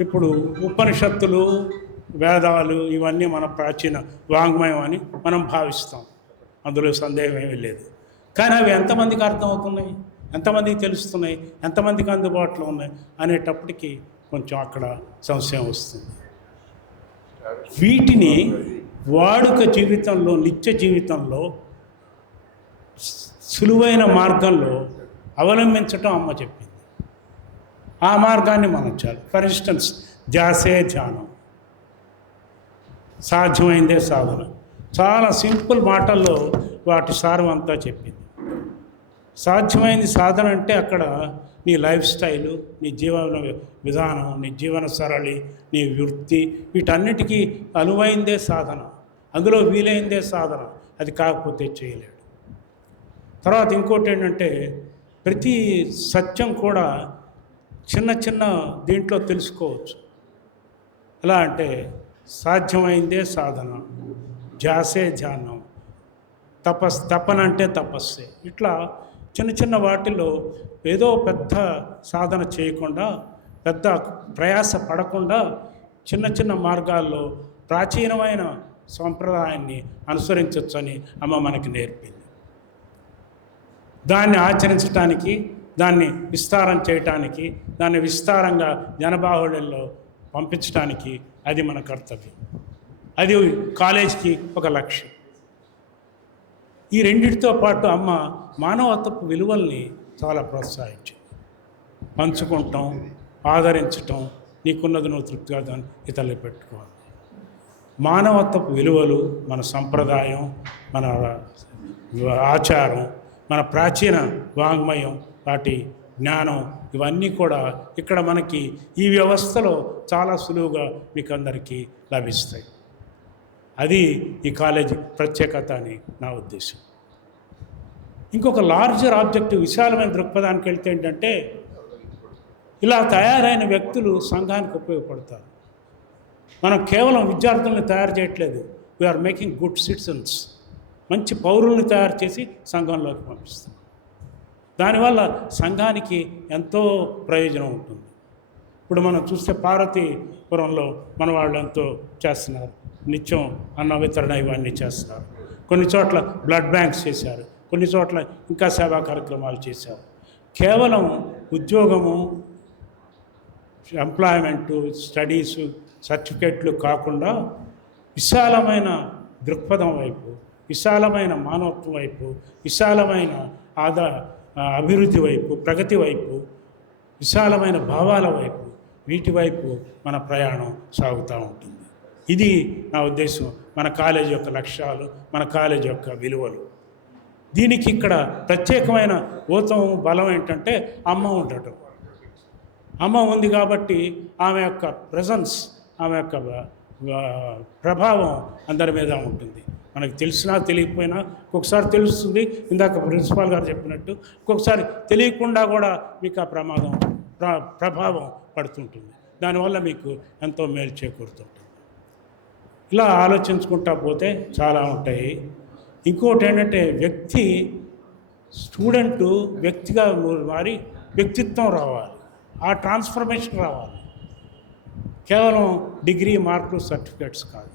ఇప్పుడు ఉపనిషత్తులు, వేదాలు ఇవన్నీ మన ప్రాచీన వాంగ్మయం అని మనం భావిస్తాం, అందులో సందేహం ఏమీ లేదు. కానీ అవి ఎంతమందికి అర్థమవుతున్నాయి, ఎంతమందికి తెలుస్తున్నాయి, ఎంతమందికి అందుబాటులో ఉన్నాయి అనేటప్పటికీ కొంచెం అక్కడ సంశయం వస్తుంది. వీటిని వాడుక జీవితంలో, నిత్య జీవితంలో సులువైన మార్గంలో అవలంబించటం అమ్మ చెప్పింది. ఆ మార్గాన్ని మనం చాలు. ఫర్ ఇన్స్టెన్స్, ధ్యాసే ధ్యానం, సాధ్యమైందే సాధన. చాలా సింపుల్ మాటల్లో వాటి సారం అంతా చెప్పింది. సాధ్యమైంది సాధన అంటే అక్కడ నీ లైఫ్ స్టైలు, నీ జీవన విధానం, నీ జీవన సరళి, నీ వృత్తి, వీటన్నిటికీ అనువైందే సాధన, అందులో వీలైందే సాధన. అది కాకపోతే చేయలేడు. తర్వాత ఇంకోటి ఏంటంటే, ప్రతి సత్యం కూడా చిన్న చిన్న దీంట్లో తెలుసుకోవచ్చు. ఎలా అంటే, సాధ్యమైందే సాధన, ధ్యాసే ధ్యానం, తపన అంటే తపస్సే. ఇట్లా చిన్న చిన్న వాటిల్లో ఏదో పెద్ద సాధన చేయకుండా, పెద్ద ప్రయాస పడకుండా, చిన్న చిన్న మార్గాల్లో ప్రాచీనమైన సంప్రదాయాన్ని అనుసరించవచ్చని అమ్మ మనకి నేర్పింది. దాన్ని ఆచరించడానికి, దాన్ని విస్తారం చేయటానికి, దాన్ని విస్తారంగా జనబాహుళ్యంలో పంపించడానికి అది మన కర్తవ్యం. అది కాలేజీకి ఒక లక్ష్యం. ఈ రెండిటితో పాటు అమ్మ మానవత్వపు విలువల్ని చాలా ప్రోత్సహించింది. పంచుకుంటాం, ఆదరించటం, నీకున్నది నువ్వు తృప్తిగా దాన్ని ఇతరులు పెట్టుకోవాలి. మానవత్వపు విలువలు, మన సంప్రదాయం, మన ఆచారం, మన ప్రాచీన వాంగ్మయం, వాటి జ్ఞానం, ఇవన్నీ కూడా ఇక్కడ మనకి ఈ వ్యవస్థలో చాలా సులువుగా మీకు అందరికీ లభిస్తాయి. అది ఈ కాలేజీ ప్రత్యేకత అని నా ఉద్దేశం. ఇంకొక లార్జర్ ఆబ్జెక్టివ్, విశాలమైన దృక్పథానికి వెళ్తే ఏంటంటే, ఇలా తయారైన వ్యక్తులు సంఘానికి ఉపయోగపడతారు. మనం కేవలం విద్యార్థులను తయారు చేయట్లేదు, వీఆర్ మేకింగ్ గుడ్ సిటిజన్స్. మంచి పౌరుల్ని తయారు చేసి సంఘంలోకి పంపిస్తాం. దానివల్ల సంఘానికి ఎంతో ప్రయోజనం ఉంటుంది. ఇప్పుడు మనం చూస్తే పార్వతీపురంలో మన వాళ్ళు ఎంతో చేస్తున్నారు, నిత్యం అన్న వితరణ ఇవన్నీ చేస్తున్నారు. కొన్ని చోట్ల బ్లడ్ బ్యాంక్స్ చేశారు, కొన్ని చోట్ల ఇంకా సేవా కార్యక్రమాలు చేశారు. కేవలం ఉద్యోగము, ఎంప్లాయ్మెంటు, స్టడీసు, సర్టిఫికెట్లు కాకుండా విశాలమైన దృక్పథం వైపు, విశాలమైన మానవత్వం వైపు, విశాలమైన అభివృద్ధి వైపు, ప్రగతి వైపు, విశాలమైన భావాల వైపు, వీటి వైపు మన ప్రయాణం సాగుతూ ఉంటుంది. ఇది నా ఉద్దేశం, మన కాలేజీ యొక్క లక్ష్యాలు, మన కాలేజీ యొక్క విలువలు. దీనికి ఇక్కడ ప్రత్యేకమైన ఊతం బలం ఏంటంటే అమ్మ ఉండటం. అమ్మ ఉంది కాబట్టి ఆమె యొక్క ప్రెజెన్స్, ఆమె యొక్క ప్రభావం అందరి మీద ఉంటుంది. మనకు తెలిసినా తెలియకపోయినా ఒక్కొక్కసారి తెలుస్తుంది. ఇందాక ప్రిన్సిపాల్ గారు చెప్పినట్టు ఒక్కొక్కసారి తెలియకుండా కూడా మీకు ఆ ప్రభావం పడుతుంటుంది. దానివల్ల మీకు ఎంతో మేలు చేకూరుతుంటుంది. ఇలా ఆలోచించుకుంటా పోతే చాలా ఉంటాయి. ఇంకోటి ఏంటంటే, స్టూడెంటు వ్యక్తిగా మారి వ్యక్తిత్వం రావాలి, ఆ ట్రాన్స్ఫర్మేషన్ రావాలి. కేవలం డిగ్రీ, మార్కులు, సర్టిఫికేట్స్ కాదు,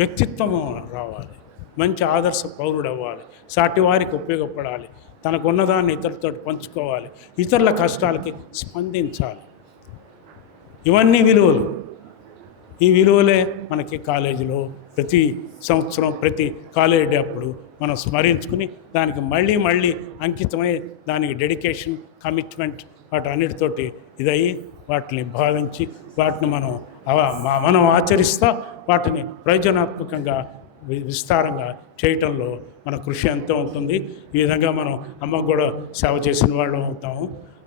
వ్యక్తిత్వం రావాలి. మంచి ఆదర్శ పౌరుడు అవ్వాలి, సాటి వారికి ఉపయోగపడాలి, తనకు ఉన్నదాన్ని ఇతరులతో పంచుకోవాలి, ఇతరుల కష్టాలకి స్పందించాలి. ఇవన్నీ విలువలు. ఈ విలువలే మనకి కాలేజీలో ప్రతి సంవత్సరం, ప్రతి కాలేజీ డే అప్పుడు మనం స్మరించుకుని దానికి మళ్ళీ మళ్ళీ అంకితమై, దానికి డెడికేషన్, కమిట్మెంట్, వాటన్నిటితోటి ఇదయ్యి వాటిని భావించి వాటిని మనం ఆచరిస్తా వాటిని ప్రయోజనాత్మకంగా విస్తారంగా చేయటంలో మన కృషి ఎంతో ఉంటుంది. ఈ విధంగా మనం అమ్మకు కూడా సేవ చేసిన వాళ్ళు అవుతాము.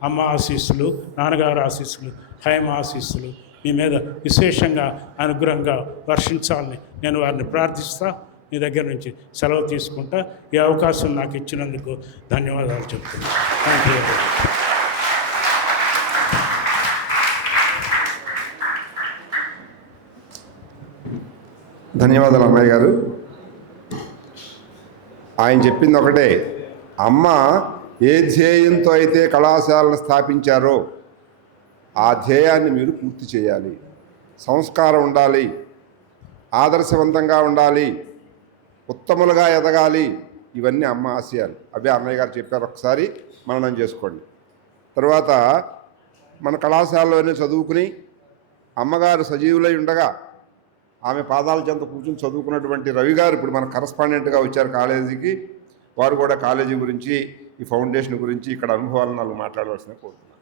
అమ్మ ఆశీస్సులు, నాన్నగారు ఆశీస్సులు, హైమ ఆశీస్సులు మీ మీద విశేషంగా అనుగ్రహంగా వర్షించాలని నేను వారిని ప్రార్థిస్తా. మీ దగ్గర నుంచి సెలవు తీసుకుంటా. ఈ అవకాశం నాకు ఇచ్చినందుకు ధన్యవాదాలు చెప్తున్నాను. Thank you. ధన్యవాదాలు అమ్మాయి గారు. ఆయన చెప్పింది ఒకటే, అమ్మ ఏ ధ్యేయంతో అయితే కళాశాలను స్థాపించారో ఆ ధ్యేయాన్ని మీరు పూర్తి చేయాలి. సంస్కారం ఉండాలి, ఆదర్శవంతంగా ఉండాలి, ఉత్తములుగా ఎదగాలి. ఇవన్నీ అమ్మ ఆశయాలు. అవే అన్నయ్య గారు చెప్పారు, ఒకసారి మననం చేసుకోండి. తర్వాత మన కళాశాలలోనే చదువుకుని అమ్మగారు సజీవులై ఉండగా ఆమె పాదాల చెంత కూర్చుని చదువుకున్నటువంటి రవి గారు ఇప్పుడు మన కరస్పాండెంట్గా వచ్చారు కాలేజీకి. వారు కూడా కాలేజీ గురించి, ఈ ఫౌండేషన్ గురించి, ఇక్కడ అనుభవాలను నాకు మాట్లాడవలసిన కోరుతున్నాను.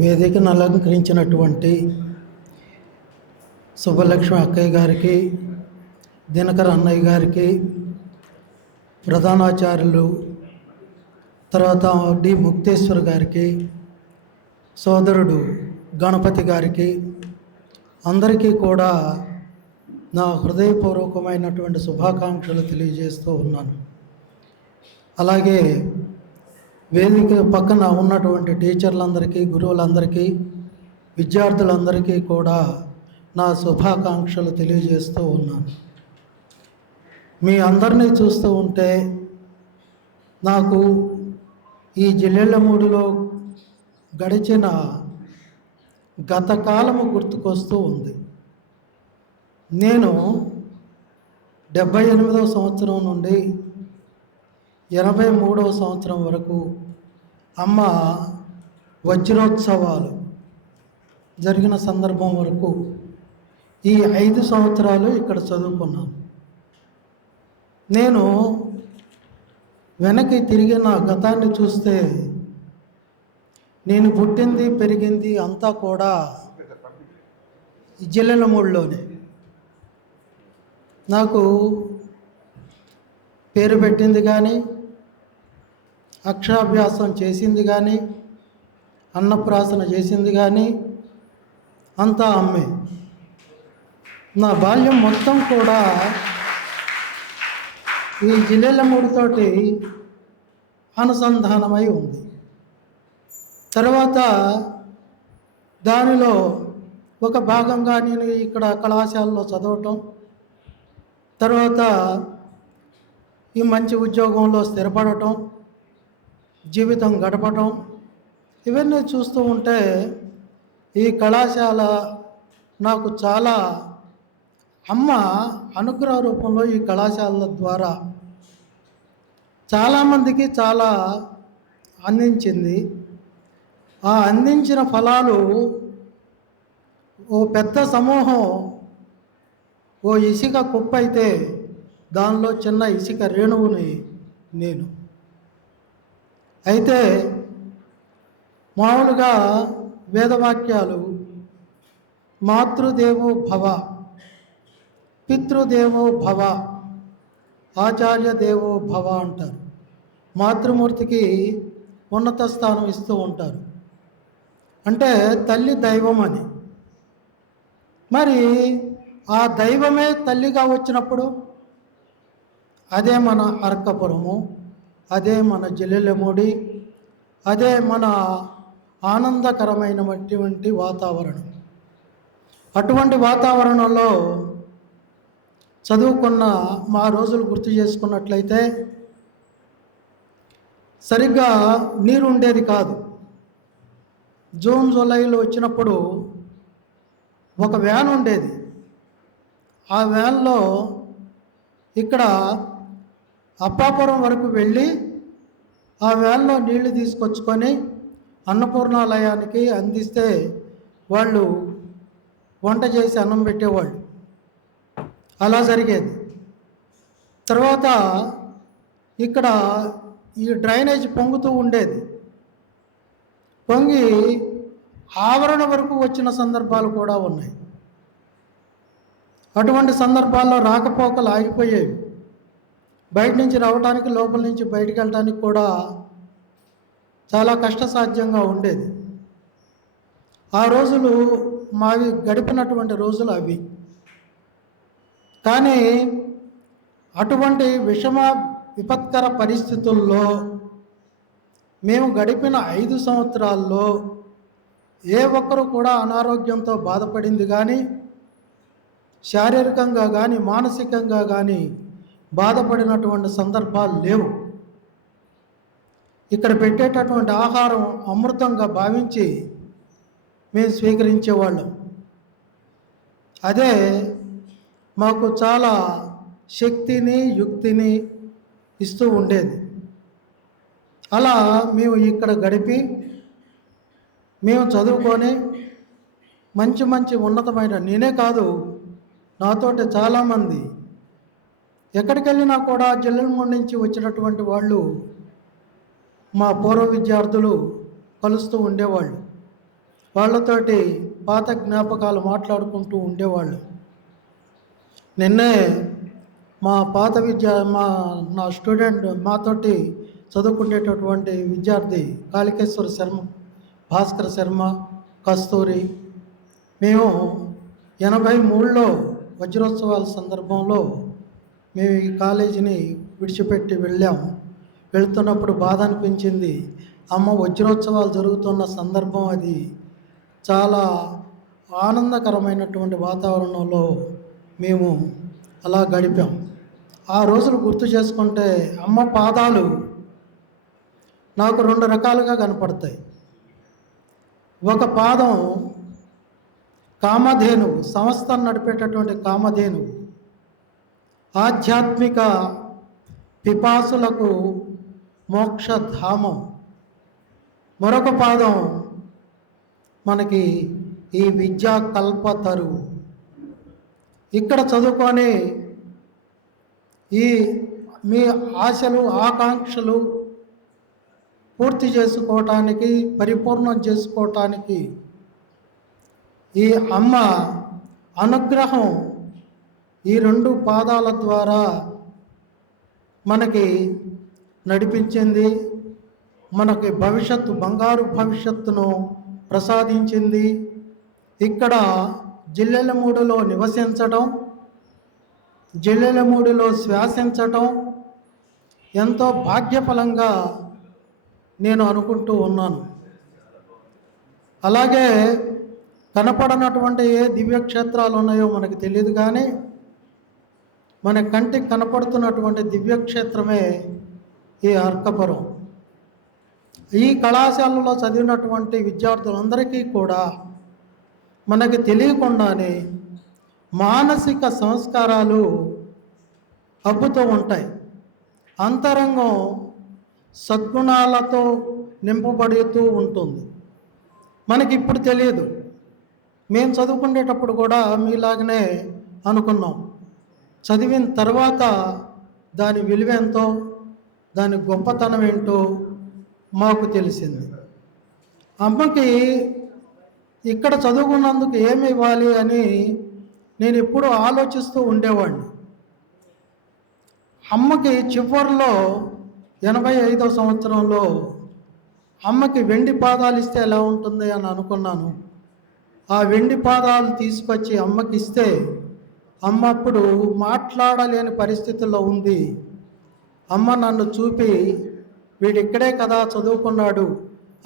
వేదికను అలంకరించినటువంటి సుబ్బలక్ష్మి అక్కయ్య గారికి, దినకర్ అన్నయ్య గారికి, ప్రధానాచార్యులు తర్వాత డి ముక్తేశ్వర్ గారికి, సోదరుడు గణపతి గారికి, అందరికీ కూడా నా హృదయపూర్వకమైనటువంటి శుభాకాంక్షలు తెలియజేస్తూ ఉన్నాను. అలాగే వేదిక పక్కన ఉన్నటువంటి టీచర్లందరికీ, గురువులందరికీ, విద్యార్థులందరికీ కూడా నా శుభాకాంక్షలు తెలియజేస్తూ ఉన్నాను. మీ అందరినీ చూస్తూ ఉంటే నాకు ఈ జిల్లెళ్ళమూడిలో గడిచిన గత కాలము గుర్తుకొస్తూ ఉంది. నేను 78వ సంవత్సరం నుండి 83వ సంవత్సరం వరకు అమ్మ వజ్రోత్సవాలు జరిగిన సందర్భం వరకు ఈ 5 సంవత్సరాలు ఇక్కడ చదువుకున్నాను. నేను వెనక్కి తిరిగి నా గతాన్ని చూస్తే నేను పుట్టింది పెరిగింది అంతా కూడా ఈ జిల్లెలమూడిలోనే. నాకు పేరు పెట్టింది కానీ, అక్షరాభ్యాసం చేసింది కానీ, అన్నప్రాసన చేసింది కానీ అంతా అమ్మే. నా బాల్యం మొత్తం కూడా ఈ జిల్లెలమూడితోటి అనుసంధానమై ఉంది. తర్వాత దానిలో ఒక భాగంగా నేను ఇక్కడ కళాశాలలో చదవటం, తర్వాత ఈ మంచి ఉద్యోగంలో స్థిరపడటం, జీవితం గడపటం, ఇవన్నీ చూస్తూ ఉంటే ఈ కళాశాల నాకు చాలా అమ్మ అనుగ్రహ రూపంలో ఈ కళాశాలల ద్వారా చాలామందికి చాలా అందించింది. ఆ అందించిన ఫలాలు ఓ పెద్ద సమూహం ఓ ఇసుక కుప్ప అయితే దానిలో చిన్న ఇసుక రేణువుని నేను. అయితే మామూలుగా వేదవాక్యాలు మాతృదేవో భవ, పితృదేవో భవ, ఆచార్య దేవో భవ అంటారు. మాతృమూర్తికి ఉన్నత స్థానం ఇస్తూ ఉంటారు, అంటే తల్లి దైవం అని. మరి ఆ దైవమే తల్లిగా వచ్చినప్పుడు అదే మన అర్కపురము, అదే మన జిల్లెలమూడి, అదే మన ఆనందకరమైనటువంటి వాతావరణం. అటువంటి వాతావరణంలో చదువుకున్న మా రోజులు గుర్తు చేసుకున్నట్లయితే సరిగ్గా నీరు ఉండేది కాదు. జూన్ జూలైలో వచ్చినప్పుడు ఒక వ్యాన్ ఉండేది. ఆ వ్యాన్లో ఇక్కడ అప్పాపురం వరకు వెళ్ళి ఆ వ్యాన్లో నీళ్లు తీసుకొచ్చుకొని అన్నపూర్ణాలయానికి అందిస్తే వాళ్ళు వంట చేసి అన్నం పెట్టేవాళ్ళు. అలా జరిగేది. తర్వాత ఇక్కడ ఈ డ్రైనేజ్ పొంగుతూ ఉండేది. పొంగి ఆవరణ వరకు వచ్చిన సందర్భాలు కూడా ఉన్నాయి. అటువంటి సందర్భాల్లో రాకపోకలు ఆగిపోయేవి. బయట నుంచి రావడానికి, లోపల నుంచి బయటికి వెళ్ళడానికి కూడా చాలా కష్టసాధ్యంగా ఉండేది. ఆ రోజులు మావి గడిపినటువంటి రోజులు అవి. కానీ అటువంటి విషమ విపత్కర పరిస్థితుల్లో మేము గడిపిన 5 సంవత్సరాల్లో ఏ ఒక్కరు కూడా అనారోగ్యంతో బాధపడింది కానీ, శారీరకంగా కానీ, మానసికంగా కానీ బాధపడినటువంటి సందర్భాలు లేవు. ఇక్కడ పెట్టేటటువంటి ఆహారం అమృతంగా భావించి మేము స్వీకరించేవాళ్ళం. అదే మాకు చాలా శక్తిని, యుక్తిని ఇస్తూ ఉండేది. అలా మేము ఇక్కడ గడిపి మేము చదువుకొని మంచి మంచి ఉన్నతమైన, నేనే కాదు నాతోటి చాలామంది ఎక్కడికి వెళ్ళినా కూడా జిల్లెలమూడి నుంచి వచ్చినటువంటి వాళ్ళు మా పూర్వ విద్యార్థులు కలుస్తూ ఉండేవాళ్ళు. వాళ్ళతోటి పాత జ్ఞాపకాలు మాట్లాడుకుంటూ ఉండేవాళ్ళు. నిన్నే మా పాత నా స్టూడెంట్, మాతోటి చదువుకునేటటువంటి విద్యార్థి కాళికేశ్వర శర్మ, భాస్కర శర్మ, కస్తూరి, మేము 83లో వజ్రోత్సవాల సందర్భంలో మేము ఈ కాలేజీని విడిచిపెట్టి వెళ్ళాము. వెళుతున్నప్పుడు బాధ అనిపించింది. అమ్మ, వజ్రోత్సవాలు జరుగుతున్న సందర్భం అది. చాలా ఆనందకరమైనటువంటి వాతావరణంలో మేము అలా గడిపాం. ఆ రోజులు గుర్తు చేసుకుంటే అమ్మ పాదాలు నాకు 2 రకాలుగా కనపడతాయి. ఒక పాదం కామధేనువు, సంస్థను నడిపేటటువంటి కామధేనువు, ఆధ్యాత్మిక పిపాసులకు మోక్షధామం. మరొక పాదం మనకి ఈ విద్యా కల్పతరు. ఇక్కడ చదువుకొని ఈ మీ ఆశలు ఆకాంక్షలు పూర్తి చేసుకోవటానికి, పరిపూర్ణం చేసుకోవటానికి ఈ అమ్మ అనుగ్రహం ఈ 2 పాదాల ద్వారా మనకి నడిపించింది. మనకి భవిష్యత్తు, బంగారు భవిష్యత్తును ప్రసాదించింది. ఇక్కడ జిల్లెలమూడిలో నివసించడం, జిల్లెలమూడిలో శ్వాసించటం ఎంతో భాగ్యఫలంగా నేను అనుకుంటూ ఉన్నాను. అలాగే కనపడనటువంటి ఏ దివ్యక్షేత్రాలు ఉన్నాయో మనకు తెలియదు, కానీ మన కంటికి కనపడుతున్నటువంటి దివ్యక్షేత్రమే ఈ అర్కపురం. ఈ కళాశాలలో చదివినటువంటి విద్యార్థులందరికీ కూడా మనకి తెలియకుండానే మానసిక సంస్కారాలు అబ్బుతూ ఉంటాయి. అంతరంగం సద్గుణాలతో నింపబడుతూ ఉంటుంది. మనకి ఇప్పుడు తెలియదు. మేము చదువుకునేటప్పుడు కూడా మీలాగనే అనుకున్నాం. చదివిన తర్వాత దాని విలువేంతో, దాని గొప్పతనం ఏంటో మాకు తెలిసింది. అమ్మకి ఇక్కడ చదువుకున్నందుకు ఏమి ఇవ్వాలి అని నేను ఎప్పుడూ ఆలోచిస్తూ ఉండేవాడిని. అమ్మకి చివరిలో 85వ సంవత్సరంలో అమ్మకి వెండి పాదాలు ఇస్తే ఎలా ఉంటుంది అని అనుకున్నాను. ఆ వెండి పాదాలు తీసుకొచ్చి అమ్మకి ఇస్తే అమ్మ అప్పుడు మాట్లాడలేని పరిస్థితుల్లో ఉంది. అమ్మ నన్ను చూపి, వీడు ఇక్కడే కదా చదువుకున్నాడు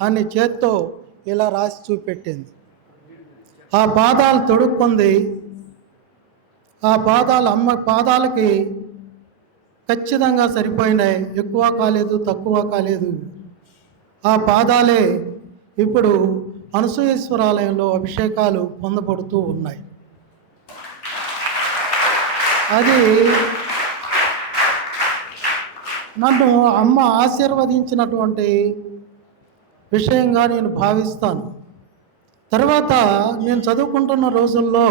అని చేత్తో ఇలా రాసి చూపెట్టింది. ఆ పాదాలు తొడుక్కుంది. ఆ పాదాలు అమ్మ పాదాలకి ఖచ్చితంగా సరిపోయినాయి. ఎక్కువ కాలేదు, తక్కువ కాలేదు. ఆ పాదాలే ఇప్పుడు అనసూయేశ్వరాలయంలో అభిషేకాలు పొందబడుతూ ఉన్నాయి. అది నన్ను అమ్మ ఆశీర్వదించినటువంటి విషయంగా నేను భావిస్తాను. తర్వాత నేను చదువుకుంటున్న రోజుల్లో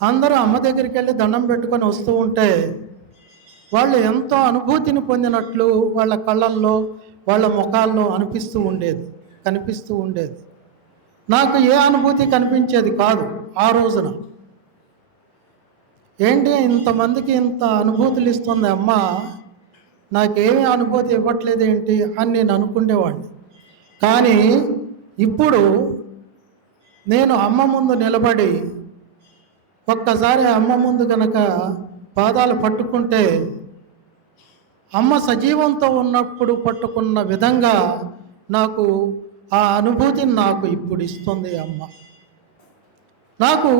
అందరూ అమ్మ దగ్గరికి వెళ్ళి దండం పెట్టుకొని వస్తూ ఉంటే వాళ్ళు ఎంతో అనుభూతిని పొందినట్లు వాళ్ళ కళ్ళల్లో, వాళ్ళ ముఖాల్లో కనిపిస్తూ ఉండేది. నాకు ఏ అనుభూతి కనిపించేది కాదు ఆ రోజున. ఏంటి ఇంతమందికి ఇంత అనుభూతులు ఇస్తుంది అమ్మ, నాకేమీ అనుభూతి ఇవ్వట్లేదేంటి అని నేను అనుకునేవాడిని. కానీ ఇప్పుడు నేను అమ్మ ముందు నిలబడి ఒక్కసారి అమ్మ ముందు కనుక పాదాలు పట్టుకుంటే అమ్మ సజీవంతో ఉన్నప్పుడు పట్టుకున్న విధంగా నాకు ఆ అనుభూతిని నాకు ఇప్పుడు ఇస్తుంది అమ్మ. నాకు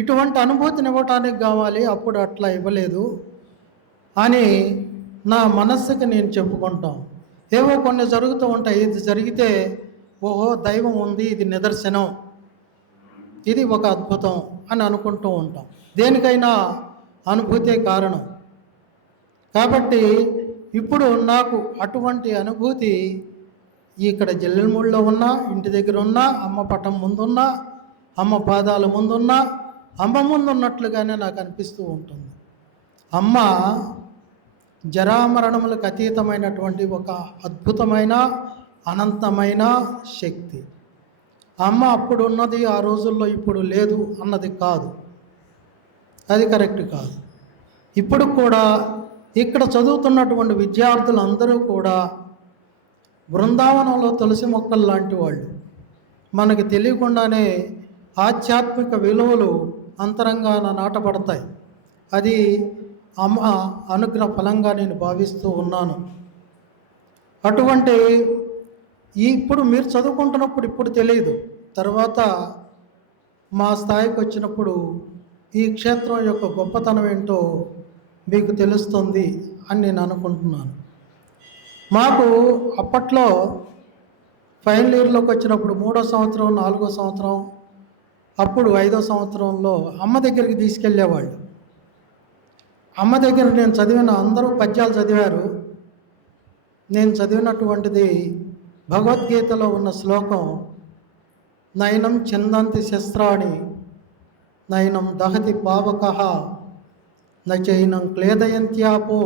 ఇటువంటి అనుభూతిని ఇవ్వటానికి కావాలి, అప్పుడు అట్లా ఇవ్వలేదు అని నా మనస్సుకి నేను చెప్పుకుంటాం. ఏవో కొన్ని జరుగుతూ ఉంటాయి. ఇది జరిగితే ఓహో దైవం ఉంది, ఇది నిదర్శనం, ఇది ఒక అద్భుతం అని అనుకుంటూ ఉంటాం. దేనికైనా అనుభూతే కారణం. కాబట్టి ఇప్పుడు నాకు అటువంటి అనుభూతి ఇక్కడ జిల్లెలమూడిలో ఉన్నా, ఇంటి దగ్గర ఉన్నా, అమ్మ పటం ముందున్నా, అమ్మ పాదాల ముందున్నా, అమ్మ ముందున్నట్లుగానే నాకు అనిపిస్తూ ఉంటుంది. అమ్మ జరామరణములకు అతీతమైనటువంటి ఒక అద్భుతమైన అనంతమైన శక్తి. అమ్మ అప్పుడు ఉన్నది ఆ రోజుల్లో ఇప్పుడు లేదు అన్నది కాదు, అది కరెక్ట్ కాదు. ఇప్పుడు కూడా ఇక్కడ చదువుతున్నటువంటి విద్యార్థులందరూ కూడా బృందావనంలో తులసి మొక్కలు లాంటి వాళ్ళు. మనకి తెలియకుండానే ఆధ్యాత్మిక విలువలు అంతరంగాన నాటపడతాయి. అది అమ్మ అనుగ్రహ ఫలంగా నేను భావిస్తూ ఉన్నాను. అటువంటి ఇప్పుడు మీరు చదువుకుంటున్నప్పుడు ఇప్పుడు తెలియదు, తర్వాత మా స్థాయికి వచ్చినప్పుడు ఈ క్షేత్రం యొక్క గొప్పతనం ఏంటో మీకు తెలుస్తుంది అని నేను అనుకుంటున్నాను. మాకు అప్పట్లో ఫైనల్ ఇయర్లోకి వచ్చినప్పుడు 3వ సంవత్సరం, 4వ సంవత్సరం, అప్పుడు 5వ సంవత్సరంలో అమ్మ దగ్గరికి తీసుకెళ్ళేవాళ్ళు. అమ్మ దగ్గర నేను చదివిన అందరూ పద్యాలు చదివారు. నేను చదివినటువంటిది భగవద్గీతలో ఉన్న శ్లోకం, నయనం చిందంతి శస్త్రాణి నయనం దహతి పావకః నచైనం క్లేదయంత్యాపో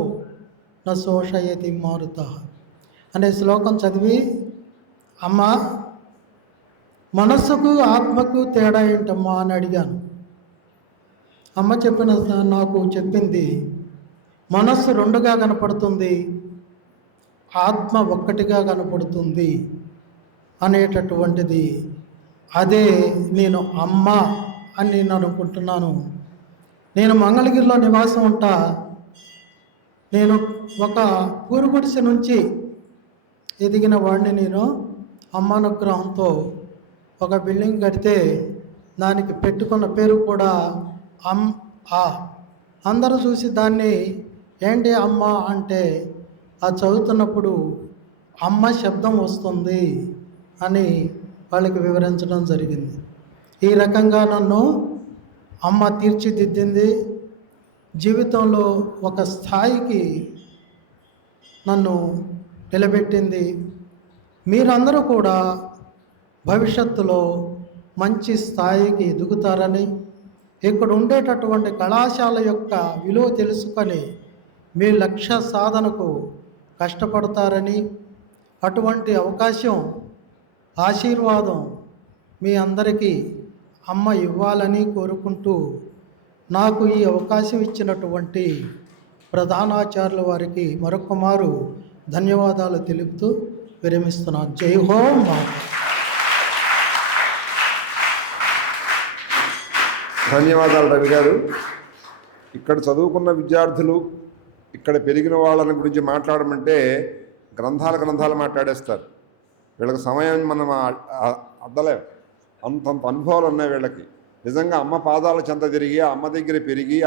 న శోషయతి మారుతః అనే శ్లోకం చదివి, అమ్మ మనస్సుకు ఆత్మకు తేడా ఏంటమ్మా అని అడిగాను. అమ్మ నాకు చెప్పింది, మనస్సు రెండుగా కనపడుతుంది, ఆత్మ ఒక్కటిగా కనపడుతుంది అనేటటువంటిది. అదే నేను అమ్మ అని నేను అనుకుంటున్నాను. నేను మంగళగిరిలో నివాసం ఉంటా. నేను ఒక పూరుగుడిసె నుంచి ఎదిగిన వాడిని. నేను అమ్మ అనుగ్రహంతో ఒక బిల్డింగ్ కడితే దానికి పెట్టుకున్న పేరు కూడా ఆ. అందరూ చూసి దాన్ని ఏంటి అమ్మ అంటే, ఆ చదువుతున్నప్పుడు అమ్మ శబ్దం వస్తుంది అని వాళ్ళకి వివరించడం జరిగింది. ఈ రకంగా నన్ను అమ్మ తీర్చిదిద్దింది. జీవితంలో ఒక స్థాయికి నన్ను నిలబెట్టింది. మీరందరూ కూడా భవిష్యత్తులో మంచి స్థాయికి ఎదుగుతారని, ఇక్కడ ఉండేటటువంటి కళాశాల యొక్క విలువ తెలుసుకొని మీ లక్ష్య సాధనకు కష్టపడతారని, అటువంటి అవకాశం, ఆశీర్వాదం మీ అందరికీ అమ్మ ఇవ్వాలని కోరుకుంటూ, నాకు ఈ అవకాశం ఇచ్చినటువంటి ప్రధానాచార్యుల వారికి మరొకమారు ధన్యవాదాలు తెలుపుతూ విరమిస్తున్నాను. జై హో మాత. ధన్యవాదాలు రవి గారు. ఇక్కడ చదువుకున్న విద్యార్థులు, ఇక్కడ పెరిగిన వాళ్ళని గురించి మాట్లాడమంటే గ్రంథాలు మాట్లాడేస్తారు. వీళ్ళకి సమయం మనం అద్దలేం. అంతంత అనుభవాలు ఉన్నాయి వీళ్ళకి. నిజంగా అమ్మ పాదాల చెంత తిరిగి, అమ్మ దగ్గర పెరిగి,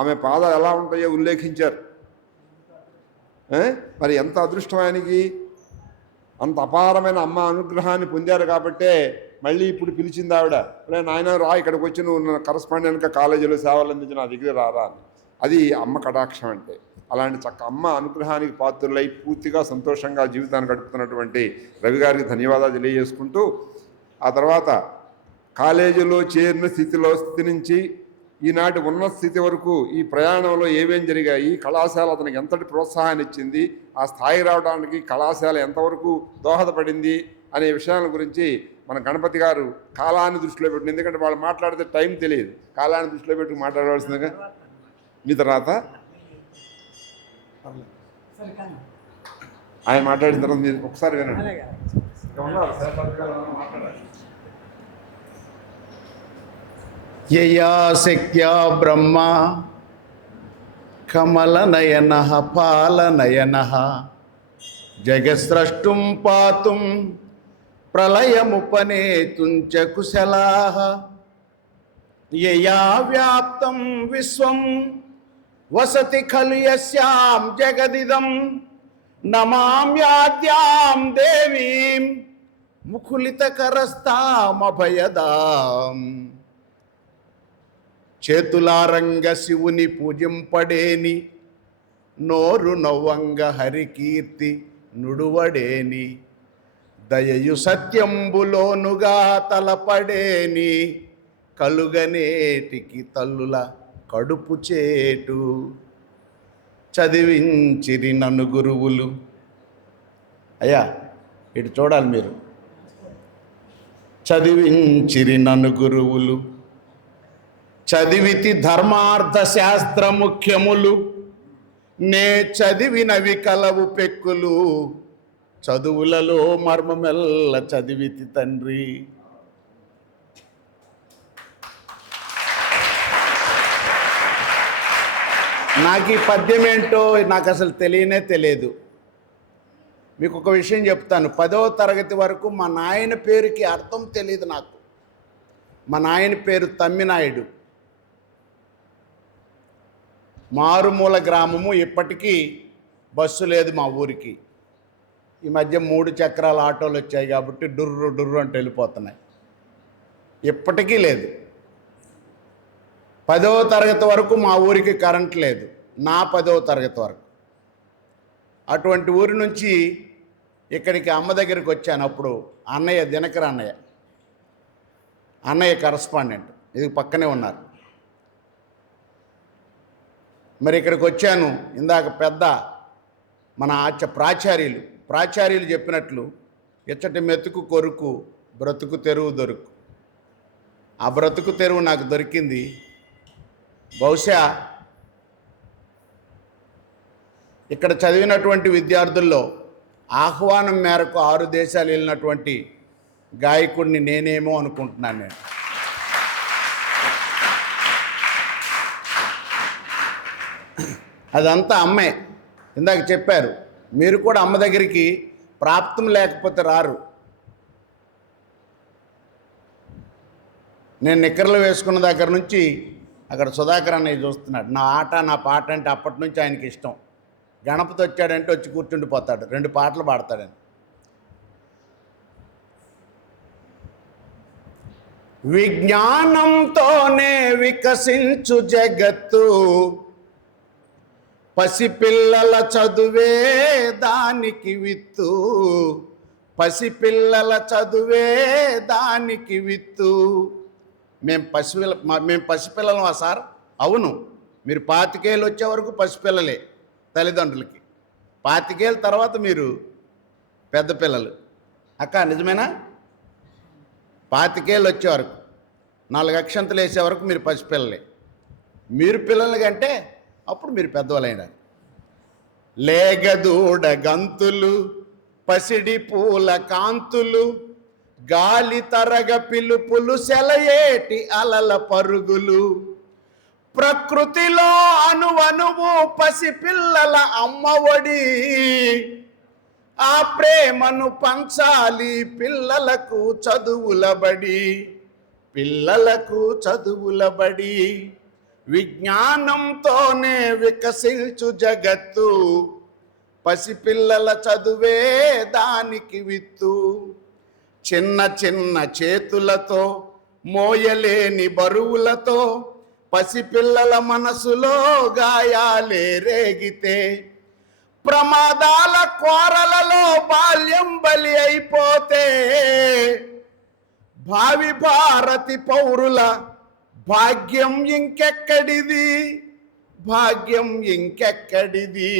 ఆమె పాదాలు ఎలా ఉంటాయో ఉల్లేఖించారు. మరి ఎంత అదృష్టం ఆయనకి! అంత అపారమైన అమ్మ అనుగ్రహాన్ని పొందారు కాబట్టే మళ్ళీ ఇప్పుడు పిలిచింది ఆవిడ. నాయన రా, ఇక్కడికి వచ్చి నువ్వు కరస్పాండెంట్గా కాలేజీలో సేవలు అందించి నా దగ్గర రారా అని. అది అమ్మ కటాక్షం అంటే. అలాంటి అమ్మ అనుగ్రహానికి పాత్రులై పూర్తిగా సంతోషంగా జీవితాన్ని గడుపుతున్నటువంటి రవి గారికి ధన్యవాదాలు తెలియజేసుకుంటూ, ఆ తర్వాత కాలేజీలో చేరిన స్థితి నుంచి ఈనాటి ఉన్నత స్థితి వరకు ఈ ప్రయాణంలో ఏమేం జరిగాయి, కళాశాల అతనికి ఎంతటి ప్రోత్సాహాన్ని ఇచ్చింది, ఆ స్థాయి రావడానికి కళాశాల ఎంతవరకు దోహదపడింది అనే విషయాల గురించి మన గణపతి గారు కాలాన్ని దృష్టిలో పెట్టింది. ఎందుకంటే వాళ్ళు మాట్లాడితే టైం తెలియదు. కాలాన్ని దృష్టిలో పెట్టి మాట్లాడవలసిందిగా మీ తర్వాత ఆయన మాట్లాడిన తర్వాత మీరు ఒకసారి వినండి. యయా శక్త్యా బ్రహ్మ కమలనయన పాలనయన జగత్స్రష్టుం పాతుం ప్రళయముపనేతుంచ కుశలాః యయా వ్యాప్తం విశ్వం వసతి ఖలు యస్యాం జగదిదం నమామ్యాద్యాం దేవీం ముకులితకరస్తామభయదాం. చేతులారంగ శివుని పూజింపడేని, నోరు నవ్వంగ హరికీర్తి నుడువడేని, దయయు సత్యంబులోనుగా తలపడేని, కలుగనేటికి తల్లుల కడుపు చేటు. చదివించిరి నన్ను గురువులు. అయ్యా ఇటు చూడాలి మీరు. చదివించిరి నన్ను గురువులు, చదివితి ధర్మార్థ శాస్త్ర ముఖ్యములు, నే చదివినవి కలవు పెక్కులు, చదువులలో మర్మమెల్ల చదివితి తండ్రి. నాకు ఈ పద్యం ఏంటో నాకు అసలు తెలియదు. మీకు ఒక విషయం చెప్తాను. 10వ తరగతి వరకు మా నాయన పేరుకి అర్థం తెలియదు నాకు. మా నాయన పేరు తమ్మినాయుడు. మారుమూల గ్రామము. ఇప్పటికీ బస్సు లేదు మా ఊరికి. ఈ మధ్య 3 చక్రాల ఆటోలు వచ్చాయి కాబట్టి డుర్రు డుర్రు అంటే వెళ్ళిపోతున్నాయి. ఇప్పటికీ లేదు. 10వ తరగతి వరకు మా ఊరికి కరెంట్ లేదు. నా 10వ తరగతి వరకు. అటువంటి ఊరి నుంచి ఇక్కడికి అమ్మ దగ్గరికి వచ్చాను. అప్పుడు అన్నయ్య, దినకర అన్నయ్య, అన్నయ్య కరస్పాండెంట్, ఇది పక్కనే ఉన్నారు. మరి ఇక్కడికి వచ్చాను. ఇందాక పెద్ద మన ప్రాచార్యులు చెప్పినట్లు ఇచ్చటి మెతుకు కొరుకు బ్రతుకు తెరువు దొరుకు. ఆ బ్రతుకు తెరువు నాకు దొరికింది. బహుశా ఇక్కడ చదివినటువంటి విద్యార్థుల్లో ఆహ్వానం మేరకు 6 దేశాలు వెళ్ళినటువంటి గాయకుడిని నేనేమో అనుకుంటున్నాను నేను. అదంతా అమ్మే. ఇందాక చెప్పారు, మీరు కూడా అమ్మ దగ్గరికి ప్రాప్తం లేకపోతే రారు. నేను నిక్కర్లు వేసుకున్న దగ్గర నుంచి అక్కడ సుధాకర్ అన్నయ్య చూస్తున్నాడు. నా ఆట నా పాట అంటే అప్పటి నుంచి ఆయనకి ఇష్టం. గణపతి వచ్చాడంటే వచ్చి కూర్చుండిపోతాడు, 2 పాటలు పాడతాడని. విజ్ఞానంతోనే వికసించు జగత్తు, పసిపిల్లల చదువే దానికి విత్తు, పసిపిల్లల చదువే దానికి విత్తు. మేము పసిపిల్లలమా సార్? అవును. మీరు 25 ఏళ్ళు వచ్చే వరకు పసిపిల్లలే తల్లిదండ్రులకి. 25 ఏళ్ళ తర్వాత మీరు పెద్ద పిల్లలు. అక్క నిజమేనా? 25 ఏళ్ళు వచ్చే వరకు 4 అక్షంతలు వేసే వరకు మీరు పసిపిల్లలే. మీరు పిల్లలు కంటే అప్పుడు మీరు పెద్దవాళ్ళైనా. లేగదూడ గంతులు, పసిడి పూల కాంతులు, గాలి తరగ పిలుపులు, సెలయేటి అలల పరుగులు, ప్రకృతిలో అణువణువు పసిపిల్లల అమ్మఒడి, ఆ ప్రేమను పంచాలి పిల్లలకు చదువుల బడి, పిల్లలకు చదువుల బడి. విజ్ఞానంతోనే వికసించు జగత్తు, పసిపిల్లల చదువే దానికి విత్తు. చిన్న చిన్న చేతులతో మోయలేని బరువులతో పసిపిల్లల మనసులో గాయాలే రేగితే, ప్రమాదాల కోరలలో బాల్యం బలి అయిపోతే, భావి భారతి పౌరుల భాగ్యం ఇంకెక్కడిది, భాగ్యం ఇంకెక్కడిది.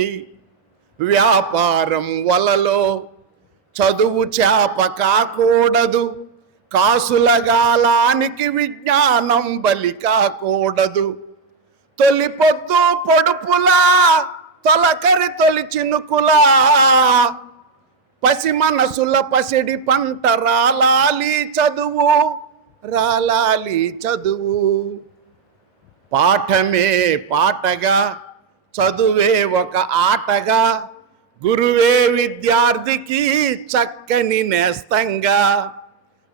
వ్యాపారం వలలో చదువు చేప కాకూడదు, కాసుల గాలానికి విజ్ఞానం బలి కాకూడదు. తొలి పొద్దు పొడుపులా, తొలకరి తొలి చినుకులా, పసి మనసుల పసిడి పంట రాలాలి చదువు, రాలాలి చదువు. పాఠమే పాటగా, చదువే ఒక ఆటగా, గురువే విద్యార్థికి చక్కని నేస్తంగా.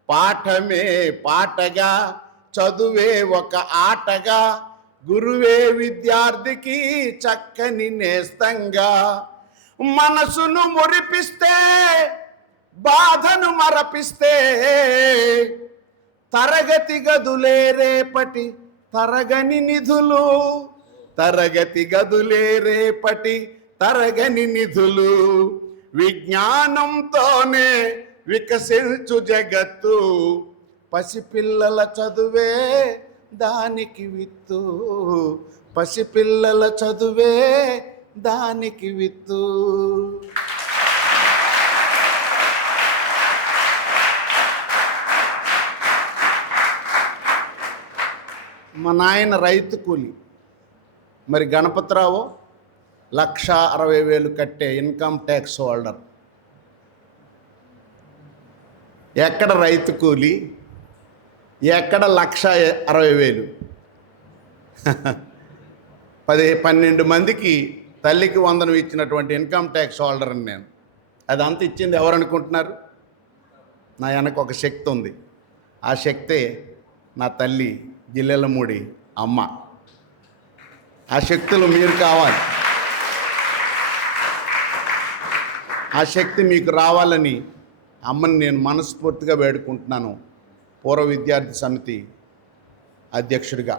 పాఠమే పాటగా, చదువే ఒక ఆటగా, గురువే విద్యార్థికి చక్కని నేస్తంగా. మనసును మురిపిస్తే, బాధను మరపిస్తే, తరగతి గదులే రేపటి తరగని నిధులు, తరగతి గదులే రేపటి తరగని నిధులు. విజ్ఞానంతోనే వికసించు జగత్తు, పసిపిల్లల చదువే దానికి విత్తు, పసిపిల్లల చదువే దానికి విత్తు. మా నాయన రైతు కూలి. మరి గణపతిరావు 1,60,000 కట్టే ఇన్కమ్ ట్యాక్స్ హోల్డర్. ఎక్కడ రైతు కూలి, ఎక్కడ 1,60,000? 12 మందికి తల్లికి వందనం ఇచ్చినటువంటి ఇన్కమ్ ట్యాక్స్ హోల్డర్ని నేను. అదంతా ఇచ్చింది ఎవరు అనుకుంటున్నారు? నా వెనక ఒక శక్తి ఉంది. ఆ శక్తే నా తల్లి జిల్లెలమూడి అమ్మ. ఆ శక్తులు మీరు కావాలి. ఆ శక్తి మీకు రావాలని అమ్మని నేను మనస్ఫూర్తిగా వేడుకుంటున్నాను, పూర్వ విద్యార్థి సమితి అధ్యక్షుడిగా.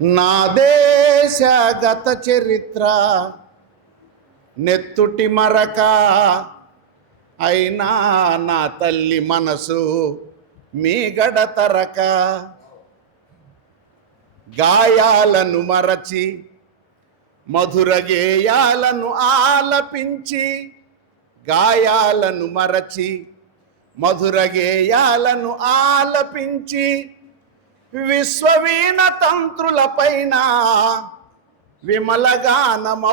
నా దేశ గత చరిత్ర నెత్తుటి మరక, అయినా నా తల్లి మనసు మీ గడతరక గాయాలను మరచి మధుర గేయాలను ఆలపించి గాయాలను మరచి మధుర గేయాలను ఆలపించి విశ్వవీణ తంత్రులపైన విమలగానమవుతున్నది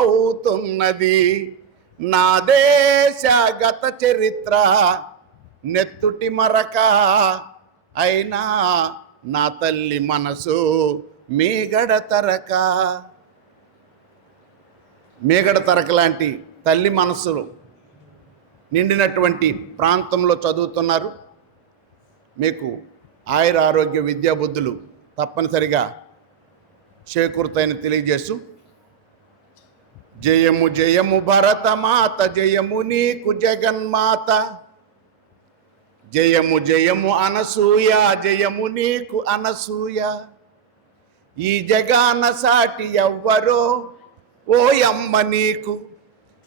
నా దేశగత చరిత్ర నెత్తుటి మరక అయినా నా తల్లి మనసు మేగడతరక లాంటి తల్లి మనసులు నిండినటువంటి ప్రాంతంలో చదువుతున్నారు. మీకు ఆయుర ఆరోగ్య విద్యాబుద్ధులు తప్పనిసరిగా చేకూరుతాయని తెలియజేస్తూ, జయము జయము భరతమాత, జయము నీకు జగన్మాత, జయము జయము అనసూయ, జయము నీకు అనసూయ, ఈ జగాన సాటి ఎవ్వరో ఓయమ్మ నీకు,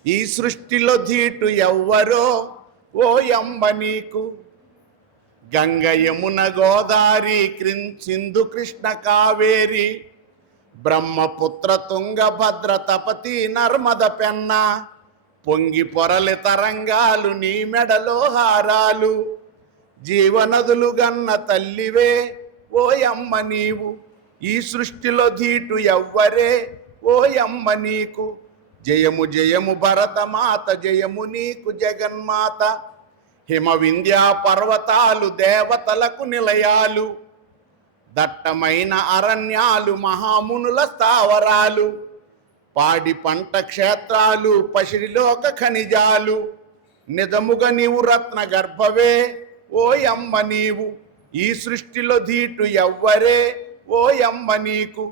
ఈ సృష్టిలో ధీటు ఎవ్వరో ఓయమ్మ నీకు, గంగ యమున గోదావరి సింధు కృష్ణ కావేరి బ్రహ్మపుత్ర తుంగభద్ర తపతి నర్మద పెన్న, పొంగి పొరలి తరంగాలు నీ మెడలో హారాలు, జీవనదులు గన్న తల్లివే ఓయమ్మ నీవు, ఈ సృష్టిలో ధీటు ఎవ్వరే ఓయమ్మ నీకు, జయము జయము భరతమాత, జయము నీకు జగన్మాత, హిమ వింధ్యా పర్వతాలు దేవతలకు నిలయాలు, దట్టమైన అరణ్యాలు మహామునుల స్థావరాలు, పాడి పంట క్షేత్రాలు పసిడిలోక ఖనిజాలు, నిజముగా నీవు రత్న గర్భవే ఓయమ్మ నీవు, ఈ సృష్టిలో ధీటు ఎవ్వరే ఓయమ్మ నీకు,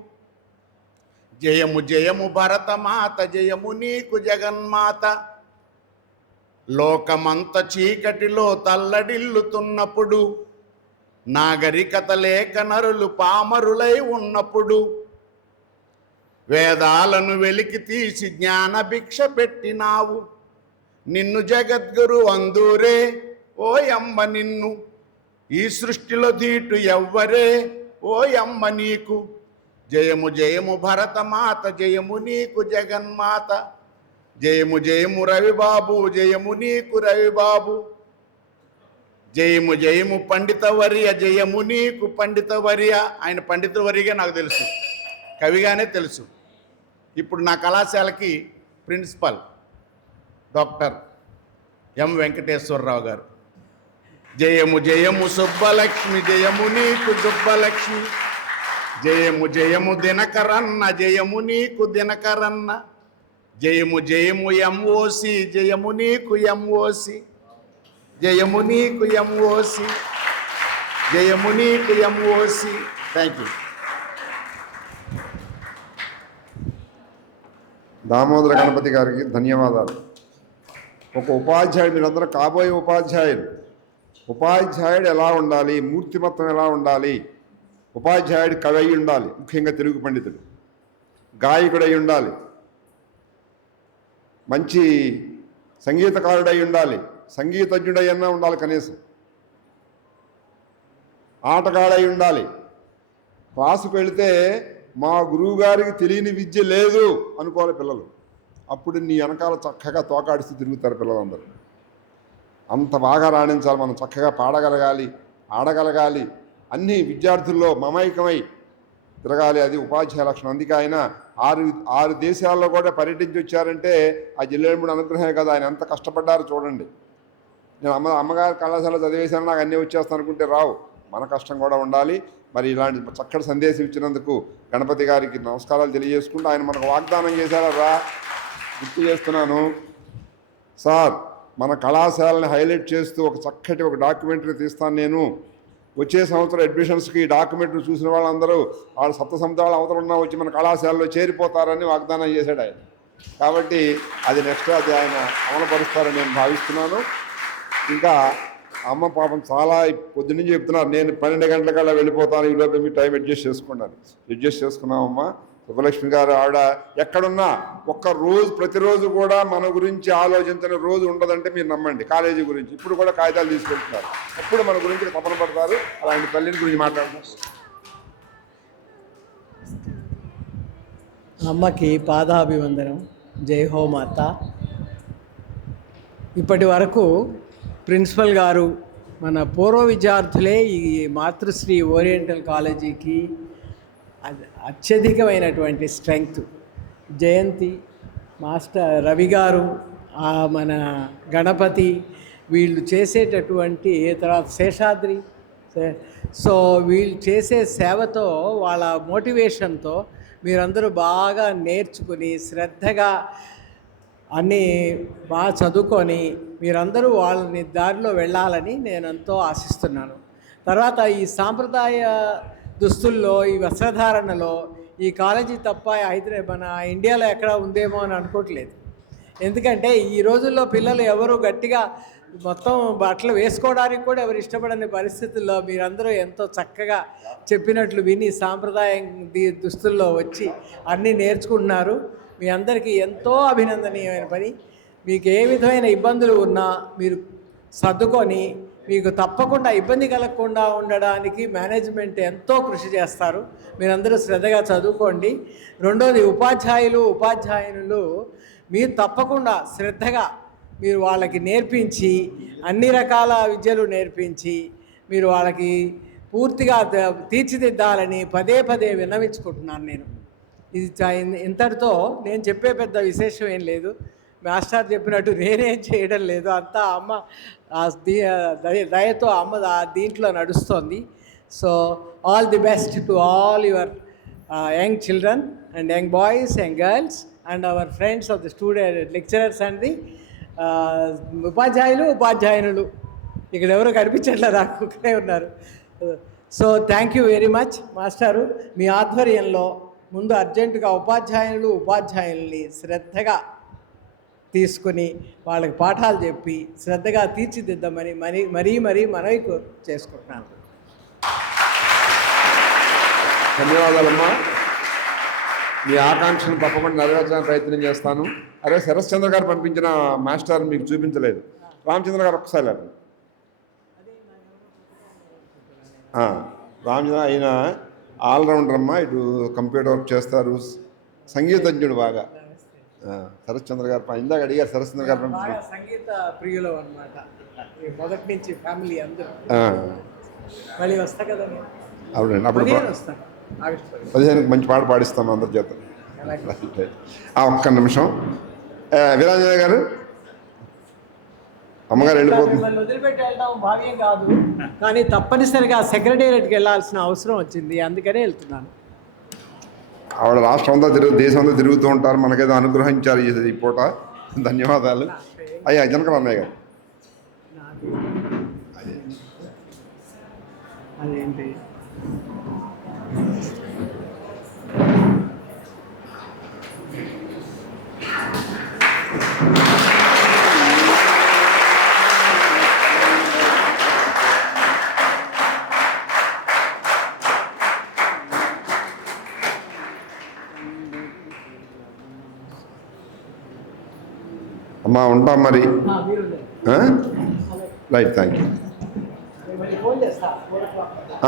జయము జయము భరతమాత, జయము నీకు జగన్మాత, లోకమంత చీకటిలో తల్లడిల్లుతున్నప్పుడు, నాగరికత లేక నరులు పామరులై ఉన్నప్పుడు, వేదాలను వెలికి తీసి జ్ఞాన భిక్ష పెట్టినావు, నిన్ను జగద్గురు అందూరే ఓయమ్మ నిన్ను, ఈ సృష్టిలో ధీటు ఎవ్వరే ఓయమ్మ నీకు, జయము జయము భరతమాత, జయము నీకు జగన్మాత, జయము జయము రవిబాబు, జయము నీకు రవిబాబు, జయము జయము పండితవర్య, జయము నీకు పండితవర్య. ఆయన పండితవర్యగా నాకు తెలుసు, కవిగానే తెలుసు. ఇప్పుడు నా కళాశాలకి ప్రిన్సిపల్ డాక్టర్ ఎం వెంకటేశ్వరరావు గారు. జయము జయము సుబ్బలక్ష్మి, జయము నీకు సుబ్బలక్ష్మి, జయము జయము దినకరన్న, జయము నీకు దినకరన్న, జయము జయము ఎంఓసి, జయము నీకు ఎంఓసి, జయము నీకు ఎంఓసి, జయము నీకు ఎంఓసి. Thank you. దామోదర గణపతి గారికి ధన్యవాదాలు. ఒక ఉపాధ్యాయుడు, మీరందరూ కాబోయే ఉపాధ్యాయులు, ఉపాధ్యాయుడు ఎలా ఉండాలి, మూర్తిమత్వం ఎలా ఉండాలి, ఉపాధ్యాయుడు కవి అయి ఉండాలి, ముఖ్యంగా తెలుగు పండితుడు, గాయకుడై ఉండాలి, మంచి సంగీతకారుడై ఉండాలి, సంగీతజ్ఞుడై అన్నా ఉండాలి, కనీసం ఆటగాడై ఉండాలి. క్లాసుకు వెళితే మా గురువు గారికి తెలియని విద్య లేదు అనుకోవాలి పిల్లలు. అప్పుడు నీ వెనకాల చక్కగా తోకాడిస్తూ తిరుగుతారు పిల్లలందరూ. అంత బాగా రాణించాలి మనం, చక్కగా పాడగలగాలి, ఆడగలగాలి, అన్ని విద్యార్థుల్లో మమైకమై తిరగాలి. అది ఉపాధ్యాయ లక్షణం. అందుకే ఆయన ఆరు దేశాల్లో కూడా పర్యటించి వచ్చారంటే ఆ జిల్లేముడి అనుగ్రహమే కదా. ఆయన ఎంత కష్టపడ్డారో చూడండి. నేను అమ్మగారి కళాశాల చదివేశాను, నాకు అన్నీ వచ్చేస్తాను అనుకుంటే రావు, మన కష్టం కూడా ఉండాలి. మరి ఇలాంటి చక్కటి సందేశం ఇచ్చినందుకు గణపతి గారికి నమస్కారాలు తెలియజేసుకుంటూ, ఆయన మనకు వాగ్దానం చేశారా గుర్తు చేస్తున్నాను. సార్, మన కళాశాలని హైలైట్ చేస్తూ ఒక చక్కటి ఒక డాక్యుమెంటరీ తీస్తాను నేను. వచ్చే సంవత్సరం అడ్మిషన్స్కి డాక్యుమెంటరీ చూసిన వాళ్ళందరూ వాళ్ళు సప్త సముద్రాల అవతలున్నా వచ్చి మన కళాశాలలో చేరిపోతారని వాగ్దానం చేశాడు ఆయన. కాబట్టి అది నెక్స్ట్ అది ఆయన అమలుపరుస్తారని నేను భావిస్తున్నాను. ఇంకా అమ్మ పాపం చాలా పొద్దున్నుంచి చెప్తున్నారు, నేను 12 గంటల కల్లా వెళ్ళిపోతాను, ఈలోపే మీ టైం అడ్జస్ట్ చేసుకున్నాను. అడ్జస్ట్ చేసుకున్నామమ్మా. ఉపలక్ష్మి గారు ఆవిడ ఎక్కడున్నా ప్రతిరోజు కూడా మన గురించి ఆలోచించిన రోజు ఉండదంటే మీరు నమ్మండి. కాలేజీ గురించి ఇప్పుడు కూడా కాగితాలు తీసుకెళ్తున్నారు, ఎప్పుడు మన గురించి తపన పడతారు. అలాంటి తల్లిని గురించి మాట్లాడుతున్నారు. అమ్మకి పాదాభివందనం. జై హో మాత. ఇప్పటి వరకు ప్రిన్సిపల్ గారు మన పూర్వ విద్యార్థులే ఈ మాతృశ్రీ ఓరియంటల్ కాలేజీకి అత్యధికమైనటువంటి స్ట్రెంగ్త్. జయంతి మాస్టర్, రవి గారు, మన గణపతి, వీళ్ళు చేసేటటువంటి తర్వాత శేషాద్రి. సో వీళ్ళు చేసే సేవతో, వాళ్ళ మోటివేషన్తో మీరందరూ బాగా నేర్చుకుని శ్రద్ధగా అన్నీ బాగా చదువుకొని మీరందరూ వాళ్ళని దారిలో వెళ్ళాలని నేను ఎంతో ఆశిస్తున్నాను. తర్వాత ఈ సాంప్రదాయ దుస్తుల్లో, ఈ వస్త్రధారణలో ఈ కాలేజీ తప్ప మన ఇండియాలో ఎక్కడ ఉందేమో అని అనుకోవట్లేదు. ఎందుకంటే ఈ రోజుల్లో పిల్లలు ఎవరు గట్టిగా మొత్తం బట్టలు వేసుకోవడానికి కూడా ఎవరు ఇష్టపడని పరిస్థితుల్లో మీరందరూ ఎంతో చక్కగా చెప్పినట్లు విని సాంప్రదాయ దుస్తుల్లో వచ్చి అన్నీ నేర్చుకుంటున్నారు. మీ అందరికీ ఎంతో అభినందనీయమైన పని. మీకు ఏ విధమైన ఇబ్బందులు ఉన్నా మీరు సర్దుకొని మీకు తప్పకుండా ఇబ్బంది కలగకుండా ఉండడానికి మేనేజ్మెంట్ ఎంతో కృషి చేస్తారు. మీరందరూ శ్రద్ధగా చదువుకోండి. రెండోది, ఉపాధ్యాయులు మీరు తప్పకుండా శ్రద్ధగా మీరు వాళ్ళకి నేర్పించి, అన్ని రకాల విద్యలు నేర్పించి మీరు వాళ్ళకి పూర్తిగా తీర్చిదిద్దాలని పదే విన్నవించుకుంటున్నాను నేను. ఇది ఇంతటితో నేను చెప్పే పెద్ద విశేషం ఏం లేదు. మాస్టర్ చెప్పినట్టు నేనేం చేయడం లేదు, అంతా అమ్మ దయతో అమ్మ దీంట్లో నడుస్తోంది. So all the best to all your young children and young boys and girls and our friends of the student lecturers and the ఉపాధ్యాయులు. ఇక్కడ ఎవరు కనిపించట్లేదు, అక్కడే ఉన్నారు. So thank you very much మాస్టారు. మీ ఆధ్వర్యంలో ముందు అర్జెంటుగా ఉపాధ్యాయుల్ని శ్రద్ధగా తీసుకుని వాళ్ళకి పాఠాలు చెప్పి శ్రద్ధగా తీర్చిదిద్దామని మరీ మనవి చేసుకుంటున్నాను. ధన్యవాదాలమ్మా. మీ ఆకాంక్షను తప్పకుండా నెరవేర్చడానికి ప్రయత్నం చేస్తాను. అరే, శరశ్చంద్ర గారు పంపించిన మాస్టర్ మీకు చూపించలేదు. రామచంద్ర గారు ఒక్కసారి రామచంద్ర ఆయన ఆల్రౌండర్ అమ్మా. ఇటు కంప్యూటర్ వర్క్ చేస్తారు, సంగీతజ్ఞుడు బాగా. శరశ్చంద్ర గారు ఇందాక అడిగారు. శరశ్చంద్ర గారు పంపించారు. సంగీత ప్రియులు అన్నమాట, మొదటి నుంచి ఫ్యామిలీ అందరూ. మళ్ళీ వస్తా కదా. అవునండి, అప్పుడు 15కి మంచి పాట పాడిస్తాం అందరి చేత. ఒక్క నిమిషం. వీరాంజనేయ గారు, అమ్మగారు వెళ్ళిపోతుంది. వదిలిపెట్టి వెళ్ళడం భావ్యం కాదు, కానీ తప్పనిసరిగా సెక్రటేరియట్కి వెళ్ళాల్సిన అవసరం వచ్చింది, అందుకనే వెళ్తున్నాను. ఆవిడ రాష్ట్రం అంతా దేశం అంతా తిరుగుతూ ఉంటారు, మనకేదో అనుగ్రహించారు ఈ పూట. ధన్యవాదాలు. అయ్యా జనకరావు అన్నయ్య గారు. అదేంటి అమ్మా, ఉంటాం మరి. Right, thank you.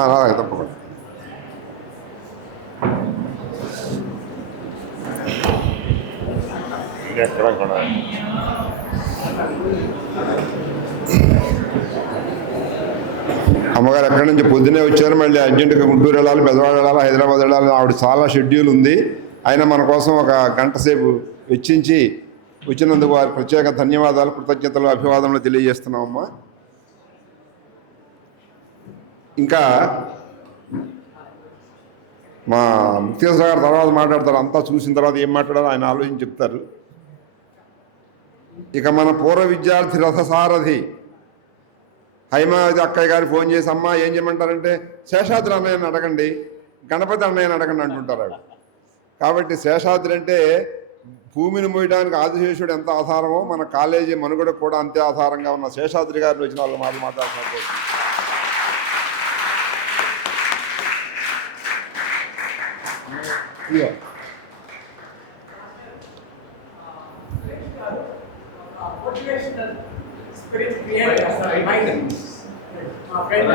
అలాగే తప్పకుండా. అమ్మగారు ఎక్కడి నుంచి పొద్దునే వచ్చారు, మళ్ళీ అర్జెంటుగా గుంటూరు వెళ్ళాలి, పెద్దవాళ్ళు వెళ్ళాలి, హైదరాబాద్ వెళ్ళాలి. ఆవిడ చాలా షెడ్యూల్ ఉంది. అయినా మన కోసం ఒక గంట సేపు వెచ్చించి వచ్చినందుకు వారి ప్రత్యేక ధన్యవాదాలు, కృతజ్ఞతలు, అభివాదనలు తెలియజేస్తున్నామమ్మా. ఇంకా మా ముఖ్యమంత్రి గారు తర్వాత మాట్లాడతారు. అంతా చూసిన తర్వాత ఏం మాట్లాడాలో ఆయన ఆలోచించి చెప్తారు. ఇక మన పూర్వ విద్యార్థి రథసారథి హైమావతి అక్కయ్య గారు ఫోన్ చేసి, అమ్మ ఏం చేయమంటారంటే, శేషాద్రి అన్నయ్యని అడగండి, గణపతి అన్నయ్యని అడగండి అంటుంటారు ఆవిడ. కాబట్టి శేషాద్రి అంటే భూమిని మోయడానికి ఆదిశేషుడు ఎంత ఆధారమో మన కాలేజీ మనుగడ కూడా అంతే ఆధారంగా ఉన్న శేషాద్రి గారిని వచ్చిన వాళ్ళు మాట్లాడుతున్నారు. మోటివేషనల్ స్పిరిట్ క్రియేట్ చేస్తారు మైండ్. మా ఫ్రెండ్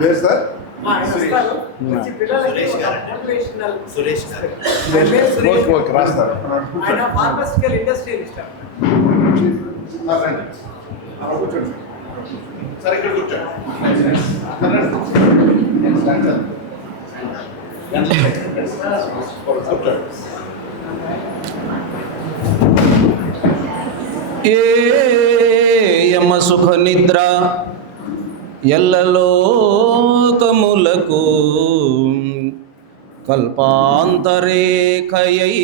పేరు సార్ మంచి పిల్లలకి మోటివేషనల్ సురేష్ గారు. ఓకే ఓకే రాస్తారు ఆయన ఫార్మస్యూటికల్ ఇండస్ట్రియలిస్ట్. కూర్చోండి సరే ఇక్కడ కూర్చోండి. ఏ యమ సుఖ నిద్ర ఎల్లలోకములకు కల్పాంతరేఖయై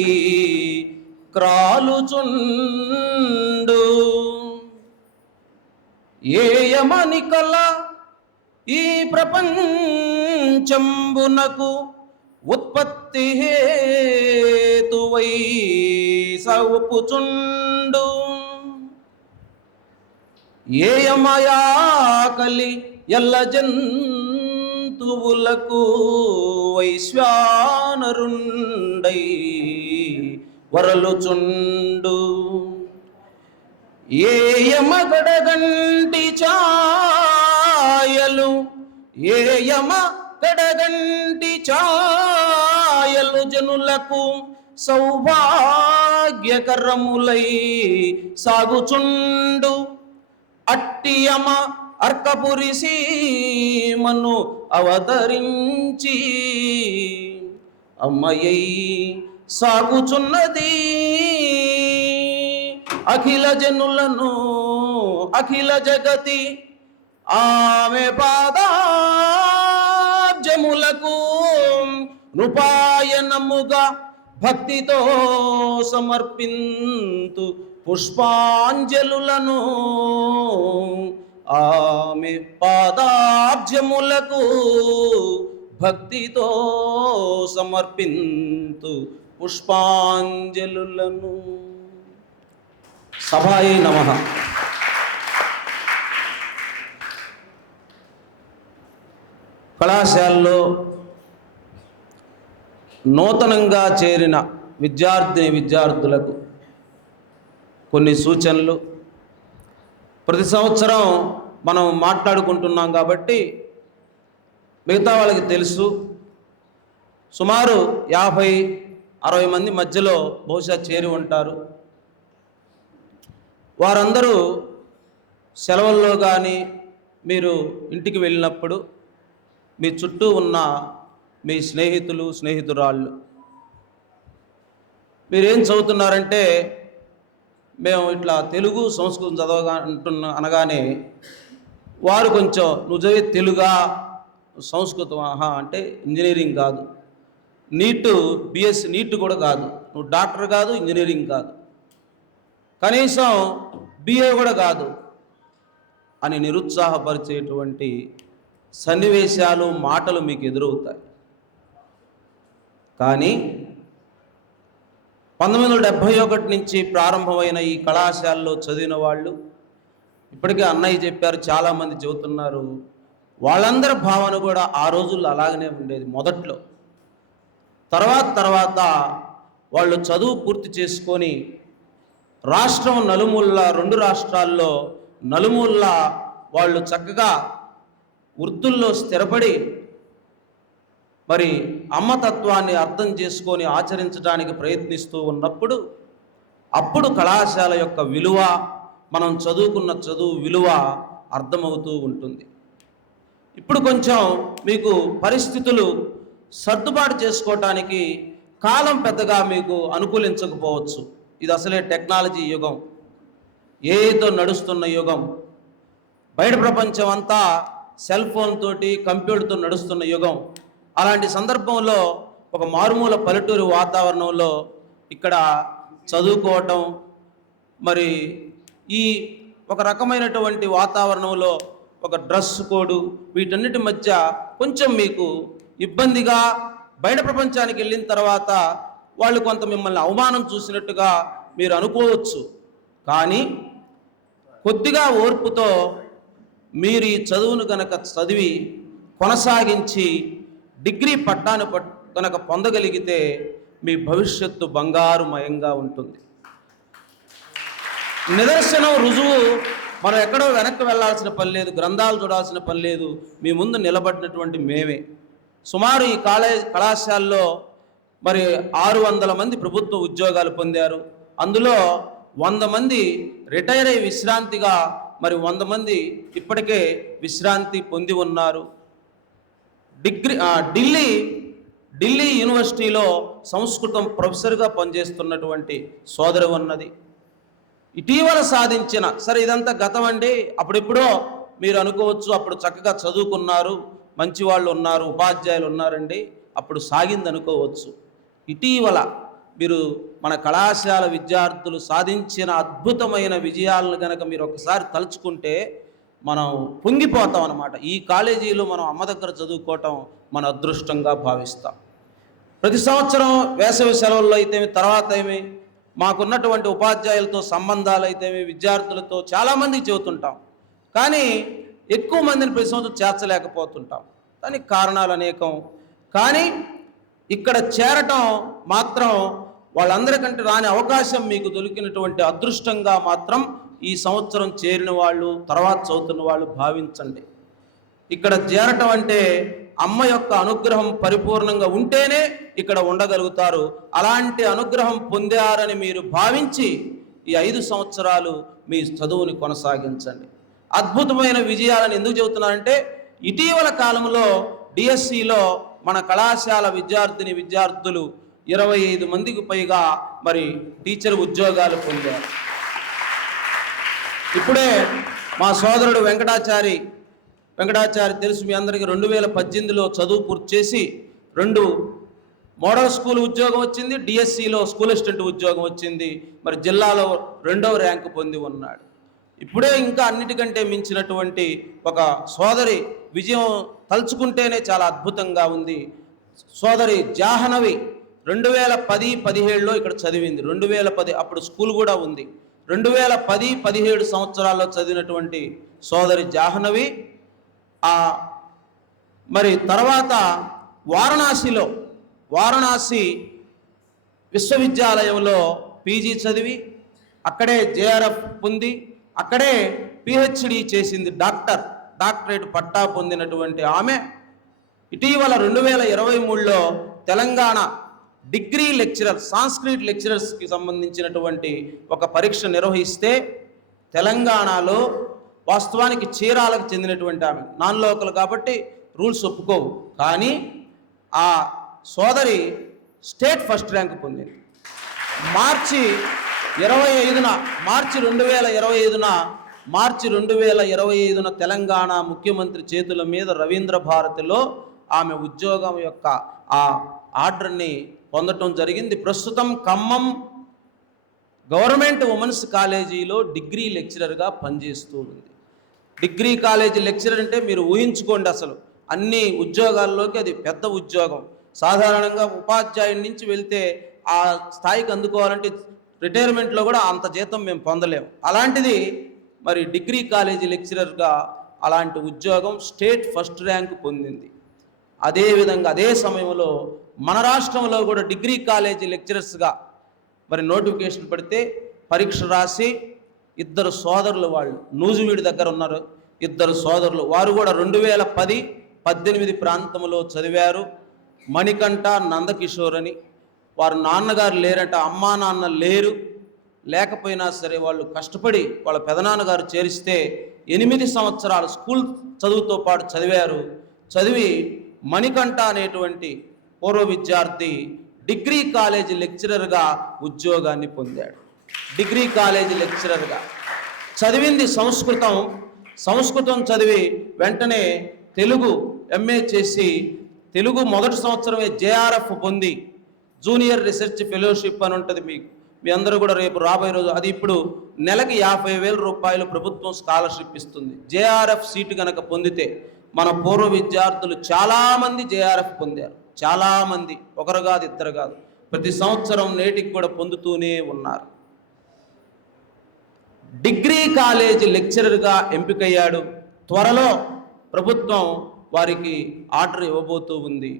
క్రాలుచుండు. ఏ యమని కల ఈ ప్రపంచంబునకు ఉత్పత్తి హేతువై సవుపుచుండు. ఏ యమయాకలి ఎల్ల జంతువులకు వైశ్వానరుండై వరలుచుండు. ఏ యమగడగంటి ఛాయలు ఏ యమ గడగంటి ఛాయలు జనులకు సౌభాగ్యకరములై సాగుచుండు. అట్టియమ అర్కపురి సీమను అవతరించి అమ్మయ్యై సాగుచున్నది. అఖిల జనులను అఖిల జగతి ఆమె పాదాబ్జములకు నృపాయనముగా భక్తితో సమర్పింతు పుష్పాంజలులను. ఆమె పాదాబ్జములకు భక్తితో సమర్పింతు పుష్పాంజలులను. సభాయే నమః. కళాశాలలో నూతనంగా చేరిన విద్యార్థులకు కొన్ని సూచనలు. ప్రతి సంవత్సరం మనం మాట్లాడుకుంటున్నాం కాబట్టి మిగతా వాళ్ళకి తెలుసు. సుమారు 50-60 మంది మధ్యలో బహుశా చేరి ఉంటారు. వారందరూ సెలవుల్లో కానీ మీరు ఇంటికి వెళ్ళినప్పుడు మీ చుట్టూ ఉన్న మీ స్నేహితురాళ్ళు మీరేం చదువుతున్నారంటే, మేము ఇట్లా తెలుగు సంస్కృతం అనగానే వారు కొంచెం నువ్వు చదివే తెలుగా సంస్కృతం అంటే ఇంజనీరింగ్ కాదు, నీటు బిఎస్సి నీట్ కూడా కాదు, నువ్వు డాక్టర్ కాదు, ఇంజనీరింగ్ కాదు, కనీసం బిఏ కూడా కాదు అని నిరుత్సాహపరిచేటువంటి సన్నివేశాలు మాటలు మీకు ఎదురవుతాయి. కానీ 1971 నుంచి ప్రారంభమైన ఈ కళాశాలలో చదివిన వాళ్ళు ఇప్పటికే అన్నయ్య చెప్పారు, చాలామంది చెబుతున్నారు. వాళ్ళందరి భావన కూడా ఆ రోజుల్లో అలాగనే ఉండేది మొదట్లో. తర్వాత వాళ్ళు చదువు పూర్తి చేసుకొని రాష్ట్రం నలుమూల 2 రాష్ట్రాల్లో నలుమూల వాళ్ళు చక్కగా వృత్తుల్లో స్థిరపడి మరి అమ్మతత్వాన్ని అర్థం చేసుకొని ఆచరించడానికి ప్రయత్నిస్తూ ఉన్నప్పుడు అప్పుడు కళాశాల యొక్క విలువ, మనం చదువుకున్న చదువు విలువ అర్థమవుతూ ఉంటుంది. ఇప్పుడు కొంచెం మీకు పరిస్థితులు సర్దుబాటు చేసుకోవటానికి కాలం పెద్దగా మీకు అనుకూలించకపోవచ్చు. ఇది అసలే టెక్నాలజీ యుగం, ఏఐతో నడుస్తున్న యుగం, బయట ప్రపంచం అంతా సెల్ ఫోన్ తోటి కంప్యూటర్తో నడుస్తున్న యుగం. అలాంటి సందర్భంలో ఒక మారుమూల పల్లెటూరు వాతావరణంలో ఇక్కడ చదువుకోవటం, మరి ఈ ఒక రకమైనటువంటి వాతావరణంలో ఒక డ్రెస్ కోడ్, వీటన్నిటి మధ్య కొంచెం మీకు ఇబ్బందిగా, బయట ప్రపంచానికి వెళ్ళిన తర్వాత వాళ్ళు కొంత మిమ్మల్ని అవమానం చూసినట్టుగా మీరు అనుకోవచ్చు. కానీ కొద్దిగా ఓర్పుతో మీరు ఈ చదువును కనుక చదివి కొనసాగించి డిగ్రీ పట్టాను కనుక పొందగలిగితే మీ భవిష్యత్తు బంగారుమయంగా ఉంటుంది. నిదర్శనం, రుజువు మనం ఎక్కడో వెనక్కి వెళ్ళాల్సిన పని లేదు, గ్రంథాలు చూడాల్సిన పని లేదు. మీ ముందు నిలబడినటువంటి మేమే. సుమారు ఈ కళాశాలలో మరి 600 మంది ప్రభుత్వ ఉద్యోగాలు పొందారు. అందులో 100 మంది రిటైర్ అయ్యి విశ్రాంతిగా, మరి 100 మంది ఇప్పటికే విశ్రాంతి పొంది ఉన్నారు. ఢిల్లీ యూనివర్సిటీలో సంస్కృతం ప్రొఫెసర్గా పనిచేస్తున్నటువంటి సోదరు ఉన్నది. ఇటీవల సాధించిన, సరే ఇదంతా గతం అండి, అప్పుడెప్పుడో మీరు అనుకోవచ్చు, అప్పుడు చక్కగా చదువుకున్నారు, మంచి వాళ్ళు ఉన్నారు, ఉపాధ్యాయులు ఉన్నారండి, అప్పుడు సాగింది అనుకోవచ్చు. ఇటీవల మీరు మన కళాశాల విద్యార్థులు సాధించిన అద్భుతమైన విజయాలను కనుక మీరు ఒకసారి తలుచుకుంటే మనం పొంగిపోతాం అన్నమాట. ఈ కాలేజీలో మనం అమ్మ దగ్గర చదువుకోవటం మన అదృష్టంగా భావిస్తాం. ప్రతి సంవత్సరం వేసవి సెలవుల్లో అయితేమి, తర్వాత ఏమి, మాకున్నటువంటి ఉపాధ్యాయులతో సంబంధాలు అయితేమి, విద్యార్థులతో చాలామందికి చెబుతుంటాం. కానీ ఎక్కువ మందిని ప్రతి సంవత్సరం చేర్చలేకపోతుంటాం. దానికి కారణాలు అనేకం. కానీ ఇక్కడ చేరటం మాత్రం వాళ్ళందరికంటే రాని అవకాశం మీకు దొరికినటువంటి అదృష్టంగా మాత్రం ఈ సంవత్సరం చేరిన వాళ్ళు, తర్వాత చదువుతున్న వాళ్ళు భావించండి. ఇక్కడ చేరటం అంటే అమ్మ యొక్క అనుగ్రహం పరిపూర్ణంగా ఉంటేనే ఇక్కడ ఉండగలుగుతారు. అలాంటి అనుగ్రహం పొందారని మీరు భావించి ఈ 5 సంవత్సరాలు మీ చదువుని కొనసాగించండి. అద్భుతమైన విజయాలను ఎందుకు చెబుతున్నారంటే, ఇటీవల కాలంలో డిఎస్సిలో మన కళాశాల విద్యార్థులు 25 మందికి పైగా మరి టీచర్ ఉద్యోగాలు పొందారు. ఇప్పుడే మా సోదరుడు వెంకటాచారి తెలుసు మీ అందరికీ, 2018లో చదువు పూర్తి చేసి 2 మోడల్ స్కూల్ ఉద్యోగం వచ్చింది, డిఎస్సిలో స్కూల్ అసిస్టెంట్ ఉద్యోగం వచ్చింది. మరి జిల్లాలో 2వ ర్యాంకు పొంది ఉన్నాడు. ఇప్పుడే ఇంకా అన్నిటికంటే మించినటువంటి ఒక సోదరి విజయం తలుచుకుంటేనే చాలా అద్భుతంగా ఉంది. సోదరి జాహ్నవి 2010-17లో ఇక్కడ చదివింది. 2010 అప్పుడు స్కూల్ కూడా ఉంది. 2010-17 సంవత్సరాల్లో చదివినటువంటి సోదరి జాహ్నవి మరి తర్వాత వారణాసి విశ్వవిద్యాలయంలో పీజీ చదివి అక్కడే జేఆర్ఎఫ్ పొంది అక్కడే పిహెచ్డి చేసింది. డాక్టరేట్ పట్టా పొందినటువంటి ఆమె ఇటీవల 2023లో తెలంగాణ డిగ్రీ లెక్చరర్, సాంస్క్రిట్ లెక్చరర్స్కి సంబంధించినటువంటి ఒక పరీక్ష నిర్వహిస్తే తెలంగాణలో వాస్తవానికి చీరాలకు చెందినటువంటి ఆమె, నాన్ లోకల్ కాబట్టి రూల్స్ ఒప్పుకోవు, కానీ ఆ సోదరి స్టేట్ ఫస్ట్ ర్యాంక్ పొందింది. మార్చి 2025న తెలంగాణ ముఖ్యమంత్రి చేతుల మీద రవీంద్ర భారతిలో ఆమె ఉద్యోగం యొక్క ఆ ఆర్డర్ని పొందటం జరిగింది. ప్రస్తుతం ఖమ్మం గవర్నమెంట్ ఉమెన్స్ కాలేజీలో డిగ్రీ లెక్చరర్గా పనిచేస్తూ ఉంది. డిగ్రీ కాలేజీ లెక్చరర్ అంటే మీరు ఊహించుకోండి, అసలు అన్ని ఉద్యోగాల్లోకి అది పెద్ద ఉద్యోగం. సాధారణంగా ఉపాధ్యాయుడి నుంచి వెళ్తే ఆ స్థాయికి అందుకోవాలంటే రిటైర్మెంట్లో కూడా అంత జీతం మేము పొందలేము. అలాంటిది మరి డిగ్రీ కాలేజీ లెక్చరర్గా అలాంటి ఉద్యోగం స్టేట్ ఫస్ట్ ర్యాంక్ పొందింది. అదేవిధంగా అదే సమయంలో మన రాష్ట్రంలో కూడా డిగ్రీ కాలేజీ లెక్చరర్స్గా మరి నోటిఫికేషన్ పడితే పరీక్ష రాసి 2 సోదరులు, వాళ్ళు నూజివీడి దగ్గర ఉన్నారు, 2 సోదరులు, వారు కూడా 2010-18 ప్రాంతంలో చదివారు. మణికంఠ, నందకిషోర్ అని. వారు నాన్నగారు లేరట, అమ్మా నాన్న లేకపోయినా సరే వాళ్ళు కష్టపడి వాళ్ళ పెదనాన్నగారు చేరిస్తే 8 సంవత్సరాలు స్కూల్ చదువుతో పాటు చదివారు. చదివి మణికంఠ అనేటువంటి పూర్వ విద్యార్థి డిగ్రీ కాలేజీ లెక్చరర్గా ఉద్యోగాన్ని పొందాడు. డిగ్రీ కాలేజీ లెక్చరర్గా చదివింది సంస్కృతం చదివి వెంటనే తెలుగు ఎంఏ చేసి తెలుగు మొదటి సంవత్సరమే జేఆర్ఎఫ్ పొంది జూనియర్ రీసెర్చ్ ఫెలోషిప్ అని ఉంటుంది. మీ అందరూ కూడా రేపు రాబోయే రోజు అది ఇప్పుడు నెలకి 50,000 రూపాయలు ప్రభుత్వం స్కాలర్షిప్ ఇస్తుంది. జేఆర్ఎఫ్ సీటు కనుక పొందితే మన పూర్వ విద్యార్థులు చాలామంది జేఆర్ఎఫ్ పొందారు. చాలామంది, ఒకరు కాదు, 2 కాదు, ప్రతి సంవత్సరం నేటికి కూడా పొందుతూనే ఉన్నారు. డిగ్రీ కాలేజీ లెక్చరర్గా ఎంపికయ్యాడు. త్వరలో ప్రభుత్వం వారికి ఆర్డర్ ఇవ్వబోతూ ఉంది.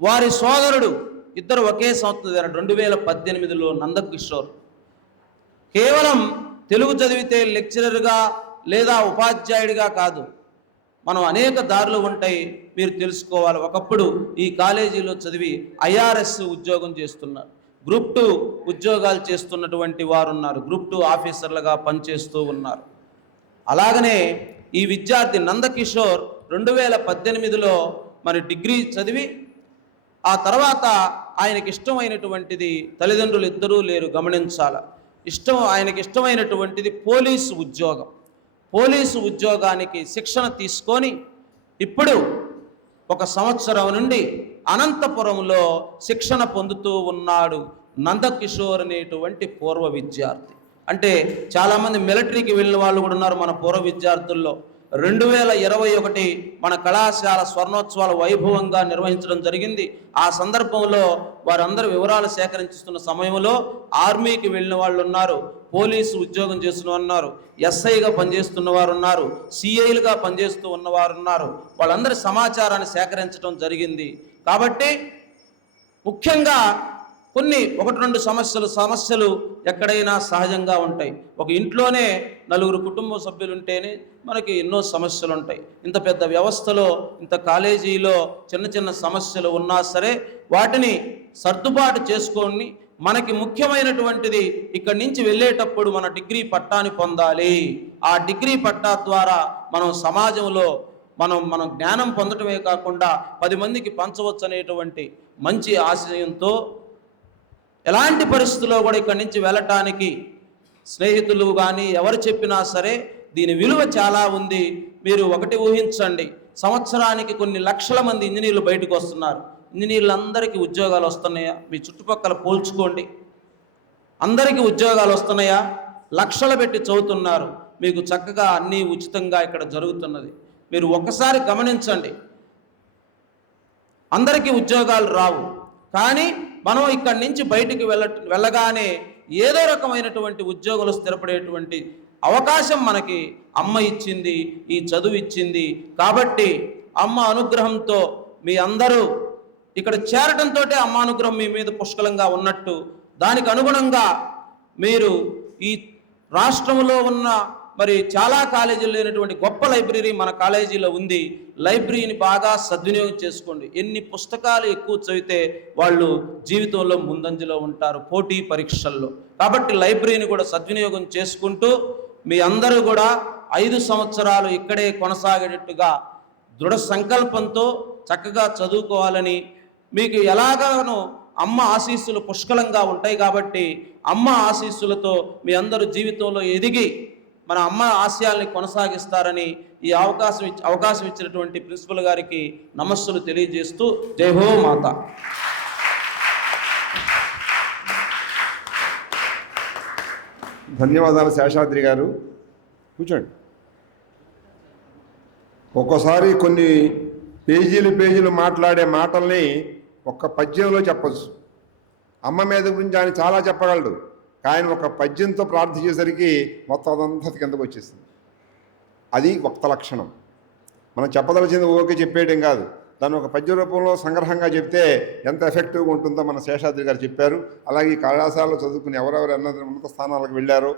వారి సోదరుడు, 2 ఒకే సంవత్సరం 2018లో నందకిషోర్ కేవలం తెలుగు చదివితే లెక్చరర్గా లేదా ఉపాధ్యాయుడిగా కాదు, మనం అనేక దారులు ఉంటాయి, మీరు తెలుసుకోవాలి. ఒకప్పుడు ఈ కాలేజీలో చదివి ఐఆర్ఎస్ ఉద్యోగం చేస్తున్నారు, గ్రూప్ 2 ఉద్యోగాలు చేస్తున్నటువంటి వారు ఉన్నారు, గ్రూప్ 2 ఆఫీసర్లుగా పనిచేస్తూ ఉన్నారు. అలాగనే ఈ విద్యార్థి నందకిషోర్ 2018లో మరి డిగ్రీ చదివి ఆ తర్వాత ఆయనకి ఇష్టమైనటువంటిది, తల్లిదండ్రులు ఇద్దరూ లేరు గమనించాల, ఆయనకి ఇష్టమైనటువంటిది పోలీసు ఉద్యోగం. పోలీసు ఉద్యోగానికి శిక్షణ తీసుకొని ఇప్పుడు 1 సంవత్సరం నుండి అనంతపురంలో శిక్షణ పొందుతూ ఉన్నాడు నందకిషోర్ అనేటువంటి పూర్వ విద్యార్థి. అంటే చాలామంది మిలిటరీకి వెళ్ళిన వాళ్ళు కూడా ఉన్నారు మన పూర్వ విద్యార్థుల్లో. 2021 మన కళాశాల స్వర్ణోత్సవాల వైభవంగా నిర్వహించడం జరిగింది. ఆ సందర్భంలో వారందరూ వివరాలు సేకరించుతున్న సమయంలో ఆర్మీకి వెళ్ళిన వాళ్ళు ఉన్నారు, పోలీసు ఉద్యోగం చేస్తున్న ఉన్నారు, ఎస్ఐగా పనిచేస్తున్న వారు ఉన్నారు, సిఐలుగా పనిచేస్తూ ఉన్నవారు ఉన్నారు. వాళ్ళందరి సమాచారాన్ని సేకరించడం జరిగింది. కాబట్టి ముఖ్యంగా కొన్ని 1-2 సమస్యలు ఎక్కడైనా సహజంగా ఉంటాయి. ఒక ఇంట్లోనే 4 కుటుంబ సభ్యులు ఉంటేనే మనకి ఎన్నో సమస్యలు ఉంటాయి. ఇంత పెద్ద వ్యవస్థలో, ఇంత కాలేజీలో చిన్న సమస్యలు ఉన్నా సరే వాటిని సర్దుబాటు చేసుకొని, మనకి ముఖ్యమైనటువంటిది ఇక్కడి నుంచి వెళ్ళేటప్పుడు మన డిగ్రీ పట్టాని పొందాలి. ఆ డిగ్రీ పట్టా ద్వారా మనం సమాజంలో మనం జ్ఞానం పొందటమే కాకుండా 10 మందికి పంచవచ్చు అనేటువంటి మంచి ఆశయంతో ఎలాంటి పరిస్థితుల్లో కూడా ఇక్కడి నుంచి వెళ్ళటానికి స్నేహితులు కానీ ఎవరు చెప్పినా సరే దీని విలువ చాలా ఉంది. మీరు ఒకటి ఊహించండి, సంవత్సరానికి కొన్ని లక్షల మంది ఇంజనీర్లు బయటకు వస్తున్నారు. ఇంజనీర్లందరికీ ఉద్యోగాలు వస్తున్నాయా? మీ చుట్టుపక్కల పోల్చుకోండి, అందరికీ ఉద్యోగాలు వస్తున్నాయా? లక్షలు పెట్టి చదువుతున్నారు, మీకు చక్కగా అన్నీ ఉచితంగా ఇక్కడ జరుగుతున్నది. మీరు ఒక్కసారి గమనించండి, అందరికీ ఉద్యోగాలు రావు, కానీ మనం ఇక్కడి నుంచి బయటికి వెళ్ళగానే ఏదో రకమైనటువంటి ఉద్యోగులు స్థిరపడేటువంటి అవకాశం మనకి అమ్మ ఇచ్చింది, ఈ చదువు ఇచ్చింది. కాబట్టి అమ్మ అనుగ్రహంతో మీ అందరూ ఇక్కడ చేరటంతో అమ్మ అనుగ్రహం మీ మీద పుష్కలంగా ఉన్నట్టు, దానికి అనుగుణంగా మీరు ఈ రాష్ట్రంలో ఉన్న మరి చాలా కాలేజీలు లేనటువంటి గొప్ప లైబ్రరీ మన కాలేజీలో ఉంది. లైబ్రరీని బాగా సద్వినియోగం చేసుకోండి. ఎన్ని పుస్తకాలు ఎక్కువ చదివితే వాళ్ళు జీవితంలో ముందంజలో ఉంటారు పోటీ పరీక్షల్లో. కాబట్టి లైబ్రరీని కూడా సద్వినియోగం చేసుకుంటూ మీ అందరూ కూడా 5 సంవత్సరాలు ఇక్కడే కొనసాగేటట్టుగా దృఢ సంకల్పంతో చక్కగా చదువుకోవాలని, మీకు ఎలాగానో అమ్మ ఆశీస్సులు పుష్కలంగా ఉంటాయి కాబట్టి అమ్మ ఆశీస్సులతో మీ అందరూ జీవితంలో ఎదిగి మన అమ్మ ఆశయాల్ని కొనసాగిస్తారని ఈ అవకాశం ఇచ్చినటువంటి ప్రిన్సిపల్ గారికి నమస్సులు తెలియజేస్తూ జై హో మాత. ధన్యవాదాలు శేషాద్రి గారు. కూర్చోండి. ఒక్కోసారి కొన్ని పేజీలు మాట్లాడే మాటల్ని ఒక్క పద్యంలో చెప్పచ్చు. అమ్మ మీద గురించి ఆయన చాలా చెప్పగలడు, కానీ ఒక పద్యంతో ప్రార్థించేసరికి మొత్తం అదంతా కిందకు వచ్చేసింది. అది వక్త లక్షణం. మనం చెప్పదలసింది ఓకే చెప్పేయడం కాదు, దాన్ని ఒక పద్య రూపంలో సంగ్రహంగా చెప్తే ఎంత ఎఫెక్టివ్గా ఉంటుందో మన శేషాద్రి గారు చెప్పారు. అలాగే ఈ కళాశాలలో చదువుకుని ఎవరెవరు ఉన్నత స్థానాలకు వెళ్ళారో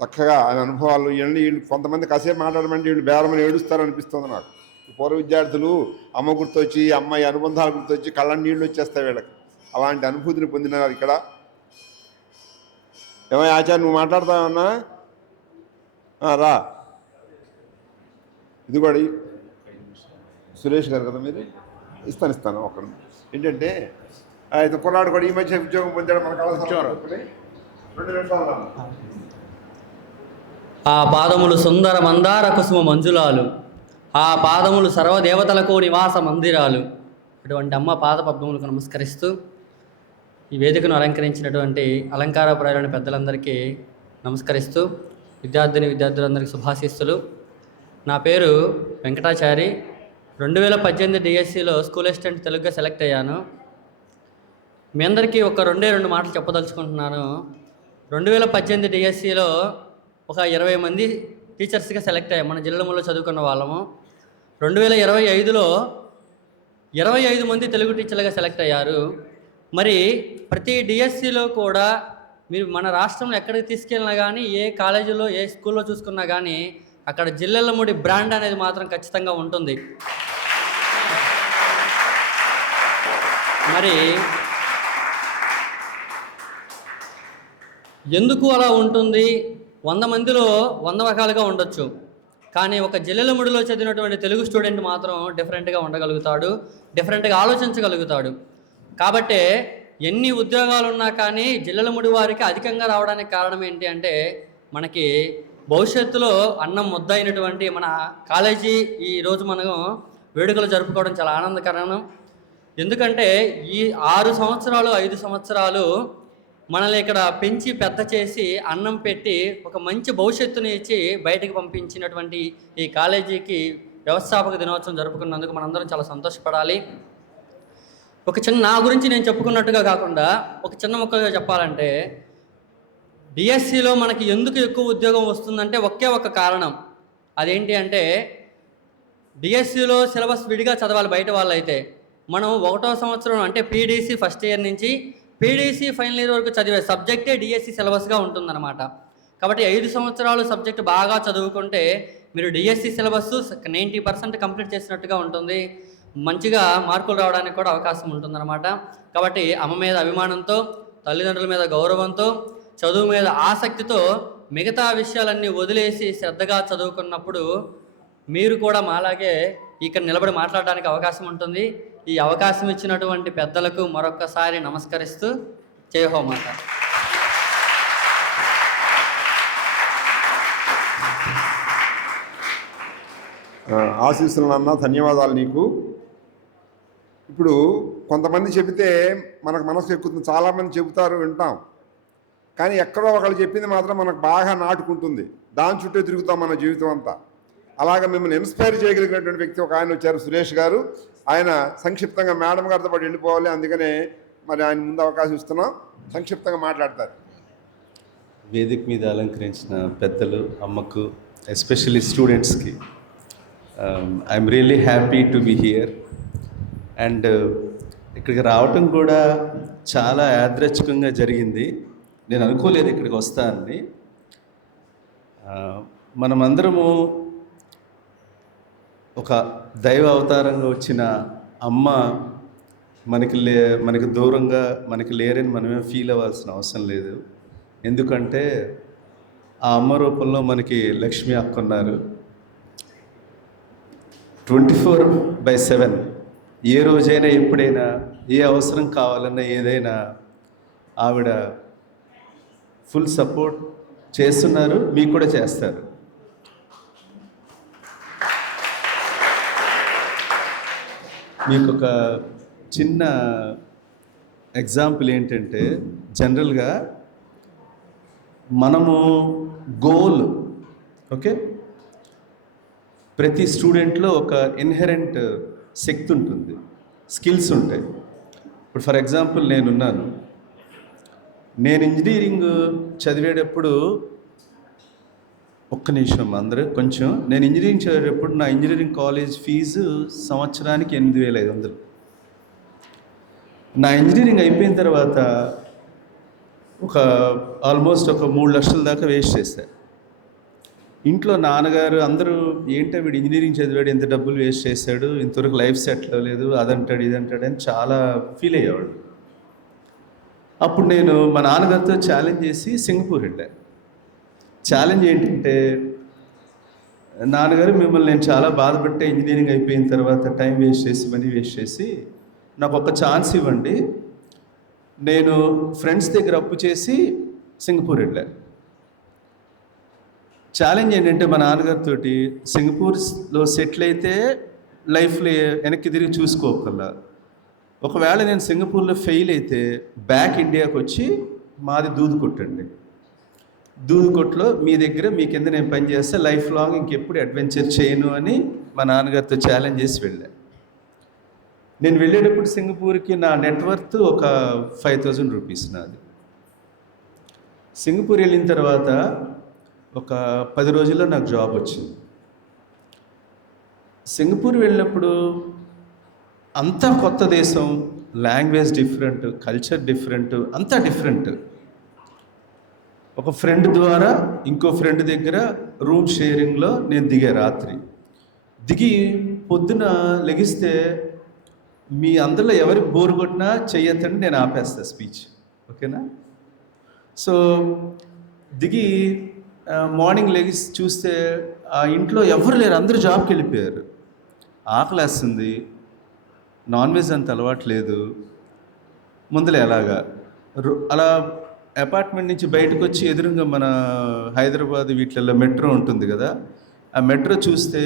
చక్కగా ఆయన అనుభవాలు వీళ్ళు కొంతమంది కాసేపు మాట్లాడమంటే వీళ్ళు బేరమని ఏడుస్తారనిపిస్తుంది నాకు. పూర్వ విద్యార్థులు అమ్మ గుర్తొచ్చి, అమ్మాయి అనుబంధాలు గుర్తొచ్చి కళ్ళ నీళ్ళు వచ్చేస్తాయి వీళ్ళకి. అలాంటి అనుభూతిని పొందినారు ఇక్కడ. ఏమై ఆచార్య నువ్వు మాట్లాడతావన్నా? రా, ఇది కూడా సురేష్ గారు కదా మీరు? ఇస్తాను ఒకరు. ఏంటంటే అయితే కుర్రాడు కూడా ఈ మధ్య ఉద్యోగం పొందాడు మన కళాశాల. 2 నిమిషాలు. ఆ పాదములు సుందర మందార కుసుమ మంజులాలు, ఆ పాదములు సర్వదేవతలకు నివాస మందిరాలు. అటువంటి అమ్మ పాద పద్మములకు నమస్కరిస్తూ ఈ వేదికను అలంకరించినటువంటి అలంకారప్రాయులైన పెద్దలందరికీ నమస్కరిస్తూ విద్యార్థులందరికీ శుభాశీస్సులు. నా పేరు వెంకటాచారి. 2018 డిఎస్సిలో స్కూల్ అసిస్టెంట్ తెలుగుగా సెలెక్ట్ అయ్యాను. మీ అందరికీ ఒక 2 మాటలు చెప్పదలుచుకుంటున్నాను. 2018 డిఎస్సిలో ఒక 20 మంది టీచర్స్గా సెలెక్ట్ అయ్యాం, మన జిల్లాలో చదువుకున్న వాళ్ళము. 2025లో 25 మంది తెలుగు టీచర్లుగా సెలెక్ట్ అయ్యారు. మరి ప్రతి డిఎస్సిలో కూడా మీరు మన రాష్ట్రంలో ఎక్కడికి తీసుకెళ్ళినా కానీ, ఏ కాలేజీలో ఏ స్కూల్లో చూసుకున్నా కానీ అక్కడ జిల్లెళ్ళముడి బ్రాండ్ అనేది మాత్రం ఖచ్చితంగా ఉంటుంది. మరి ఎందుకు అలా ఉంటుంది? 100 మందిలో 100 రకాలుగా ఉండొచ్చు, కానీ ఒక జిల్లెలముడిలో చదివినటువంటి తెలుగు స్టూడెంట్ మాత్రం డిఫరెంట్గా ఉండగలుగుతాడు, డిఫరెంట్గా ఆలోచించగలుగుతాడు. కాబట్టే ఎన్ని ఉద్యోగాలు ఉన్నా కానీ జిల్లెలముడి వారికి అధికంగా రావడానికి కారణం ఏంటి అంటే, మనకి భవిష్యత్తులో అన్నం ముద్ద అయినటువంటి మన కాలేజీ ఈరోజు మనం వేడుకలు జరుపుకోవడం చాలా ఆనందకరం. ఎందుకంటే ఈ 6 సంవత్సరాలు 5 సంవత్సరాలు మనల్ని ఇక్కడ పెంచి పెద్ద చేసి అన్నం పెట్టి ఒక మంచి భవిష్యత్తుని ఇచ్చి బయటికి పంపించినటువంటి ఈ కాలేజీకి వ్యవస్థాపక దినోత్సవం జరుపుకున్నందుకు మనందరం చాలా సంతోషపడాలి. నా గురించి నేను చెప్పుకున్నట్టుగా కాకుండా ఒక చిన్న మొక్కగా చెప్పాలంటే, డిఎస్సిలో మనకి ఎందుకు ఎక్కువ ఉద్యోగం వస్తుందంటే ఒకే ఒక కారణం. అదేంటి అంటే, డిఎస్సిలో సిలబస్ విడిగా చదవాలి బయట వాళ్ళు అయితే. మనం 1వ సంవత్సరం అంటే పీడీసీ ఫస్ట్ ఇయర్ నుంచి పీడీసీ ఫైనల్ ఇయర్ వరకు చదివే సబ్జెక్టే డిఎస్సి సిలబస్గా ఉంటుందన్నమాట. కాబట్టి 5 సంవత్సరాలు సబ్జెక్ట్ బాగా చదువుకుంటే మీరు డిఎస్సి సిలబస్ 90% కంప్లీట్ చేసినట్టుగా ఉంటుంది. మంచిగా మార్కులు రావడానికి కూడా అవకాశం ఉంటుందన్నమాట. కాబట్టి అమ్మ మీద అభిమానంతో, తల్లిదండ్రుల మీద గౌరవంతో, చదువు మీద ఆసక్తితో మిగతా విషయాలన్నీ వదిలేసి శ్రద్ధగా చదువుకున్నప్పుడు మీరు కూడా మాలాగే ఇక్కడ నిలబడి మాట్లాడడానికి అవకాశం ఉంటుంది. ఈ అవకాశం ఇచ్చినటువంటి పెద్దలకు మరొక్కసారి నమస్కరిస్తూ జై హో మాత. ఆశీస్సులు నాన్న, ధన్యవాదాలు నీకు. ఇప్పుడు కొంతమంది చెబితే మనకు మనసు ఎక్కుతుంది, చాలామంది చెబుతారు, వింటాం. కానీ ఎక్కడో ఒకళ్ళు చెప్పింది మాత్రం మనకు బాగా నాటుకుంటుంది, దాని చుట్టూ తిరుగుతాం మన జీవితం అంతా. అలాగే మిమ్మల్ని ఇన్స్పైర్ చేయగలిగినటువంటి వ్యక్తి ఒక ఆయన వచ్చారు, సురేష్ గారు. ఆయన సంక్షిప్తంగా మేడం గారితో పాటు వెళ్ళిపోవాలి, అందుకనే మరి ఆయన ముందు అవకాశం ఇస్తున్నాం, సంక్షిప్తంగా మాట్లాడతారు. వేదిక మీద అలంకరించిన పెద్దలు, అమ్మకు, ఎస్పెషల్లీ స్టూడెంట్స్కి I'm really happy to be here. And ఇక్కడికి రావటం కూడా చాలా యాదృచ్ఛికంగా జరిగింది. నేను అనుకోలేదు ఇక్కడికి వస్తానని. మనమందరము ఒక దైవ అవతారంగా వచ్చిన అమ్మ మనకి దూరంగా మనకి లేరని మనమే ఫీల్ అవ్వాల్సిన అవసరం లేదు. ఎందుకంటే ఆ అమ్మ రూపంలో మనకి లక్ష్మి అక్క ఉన్నారు. 24/7 ఏ రోజైనా ఎప్పుడైనా ఏ అవసరం కావాలన్నా ఏదైనా ఆవిడ ఫుల్ సపోర్ట్ చేస్తున్నారు, మీకు కూడా చేస్తారు. మీకు ఒక చిన్న ఎగ్జాంపుల్ ఏంటంటే, జనరల్గా మనము గోల్, ఓకే, ప్రతి స్టూడెంట్లో ఒక ఇన్హెరెంట్ శక్తి ఉంటుంది, స్కిల్స్ ఉంటాయి. ఇప్పుడు ఫర్ ఎగ్జాంపుల్ నేను ఇంజనీరింగ్ చదివేటప్పుడు, ఒక్క నిమిషం అందరూ కొంచెం, నేను ఇంజనీరింగ్ చదివేటప్పుడు నా ఇంజనీరింగ్ కాలేజ్ ఫీజు సంవత్సరానికి 8,500. నా ఇంజనీరింగ్ అయిపోయిన తర్వాత ఆల్మోస్ట్ ఒక 3 లక్షల దాకా వేస్ట్ చేశాను. ఇంట్లో నాన్నగారు అందరూ, ఏంటో వీడు ఇంజనీరింగ్ చదివాడు, ఎంత డబ్బులు వేస్ట్ చేశాడు, ఇంతవరకు లైఫ్ సెటిల్ అవ్వలేదు, అదంటాడు ఇదంటాడు అని చాలా ఫీల్ అయ్యేవాడు. అప్పుడు నేను మా నాన్నగారితో ఛాలెంజ్ చేసి సింగపూర్ వెళ్ళాను. ఛాలెంజ్ ఏంటంటే, నాన్నగారు మిమ్మల్ని నేను చాలా బాధపట్టే, ఇంజనీరింగ్ అయిపోయిన తర్వాత టైం వేస్ట్ చేసి మనీ వేస్ట్ చేసి నాకు ఒక ఛాన్స్ ఇవ్వండి. నేను ఫ్రెండ్స్ దగ్గర అప్పు చేసి సింగపూర్ వెళ్ళాను. ఛాలెంజ్ ఏంటంటే, మా నాన్నగారితో సింగపూర్లో సెటిల్ అయితే లైఫ్లో వెనక్కి తిరిగి చూసుకోకల్లా, ఒకవేళ నేను సింగపూర్లో ఫెయిల్ అయితే బ్యాక్ ఇండియాకి వచ్చి మాది దూదుకొట్టండి, దూదుకొట్లో మీ దగ్గర మీ కింద నేను పని చేస్తే లైఫ్ లాంగ్ ఇంకెప్పుడు అడ్వెంచర్ చేయను అని మా నాన్నగారితో ఛాలెంజ్ చేసి వెళ్ళాను. నేను వెళ్ళేటప్పుడు సింగపూర్కి నా నెట్వర్త్ ఒక 5,000 రూపీస్ నాది. సింగపూర్ వెళ్ళిన తర్వాత ఒక 10 రోజుల్లో నాకు జాబ్ వచ్చింది. సింగపూర్ వెళ్ళినప్పుడు అంతా కొత్త దేశం, లాంగ్వేజ్ డిఫరెంట్, కల్చర్ డిఫరెంట్, అంతా డిఫరెంట్. ఒక ఫ్రెండ్ ద్వారా ఇంకో ఫ్రెండ్ దగ్గర రూమ్ షేరింగ్లో నేను దిగా రాత్రి. దిగి పొద్దున లెగిస్తే మీ అందరిలో ఎవరికి బోరు కొట్టినా చెయ్యొద్దని నేను ఆపేస్తా స్పీచ్, ఓకేనా? సో దిగి మార్నింగ్ లెగిసి చూస్తే ఆ ఇంట్లో ఎవరు లేరు, అందరూ జాబ్కి వెళ్ళిపోయారు. ఆకలేస్తుంది, నాన్ వెజ్ అంత అలవాటు లేదు. ముందర ఎలాగా అలా అపార్ట్మెంట్ నుంచి బయటకు వచ్చి ఎదురుగా మన హైదరాబాద్ వీటిల్లో మెట్రో ఉంటుంది కదా, ఆ మెట్రో చూస్తే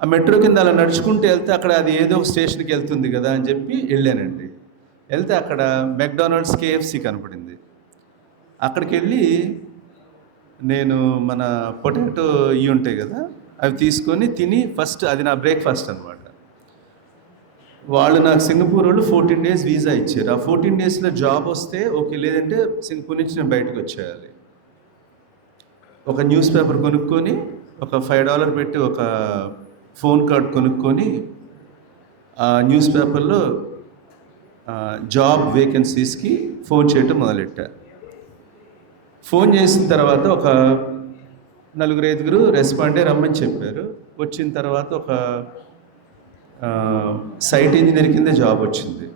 ఆ మెట్రో కింద అలా నడుచుకుంటూ వెళ్తే అక్కడ అది ఏదో ఒక స్టేషన్కి వెళ్తుంది కదా అని చెప్పి వెళ్ళానండి. వెళ్తే అక్కడ మెక్డానల్డ్స్, KFC కనపడింది. అక్కడికి వెళ్ళి నేను మన పొటాటో ఇవి ఉంటాయి కదా అవి తీసుకొని తిని ఫస్ట్, అది నా బ్రేక్ఫాస్ట్ అనమాట. వాళ్ళు నాకు సింగపూర్ వాళ్ళు 14 days వీసా ఇచ్చారు. ఆ 14 daysలో జాబ్ వస్తే ఓకే, లేదంటే సింగపూర్ నుంచి నేను బయటకు వచ్చేయాలి. ఒక న్యూస్ పేపర్ కొనుక్కొని ఒక $5 పెట్టి ఒక ఫోన్ కార్డ్ కొనుక్కొని ఆ న్యూస్ పేపర్లో జాబ్ వేకెన్సీస్కి ఫోన్ చేయటం మొదలెట్టా. ఫోన్ చేసిన తర్వాత ఒక 4-5 రెస్పాండే రమ్మని చెప్పారు. వచ్చిన తర్వాత ఒక సైట్ ఇంజనీర్ కింద జాబ్ వచ్చింది.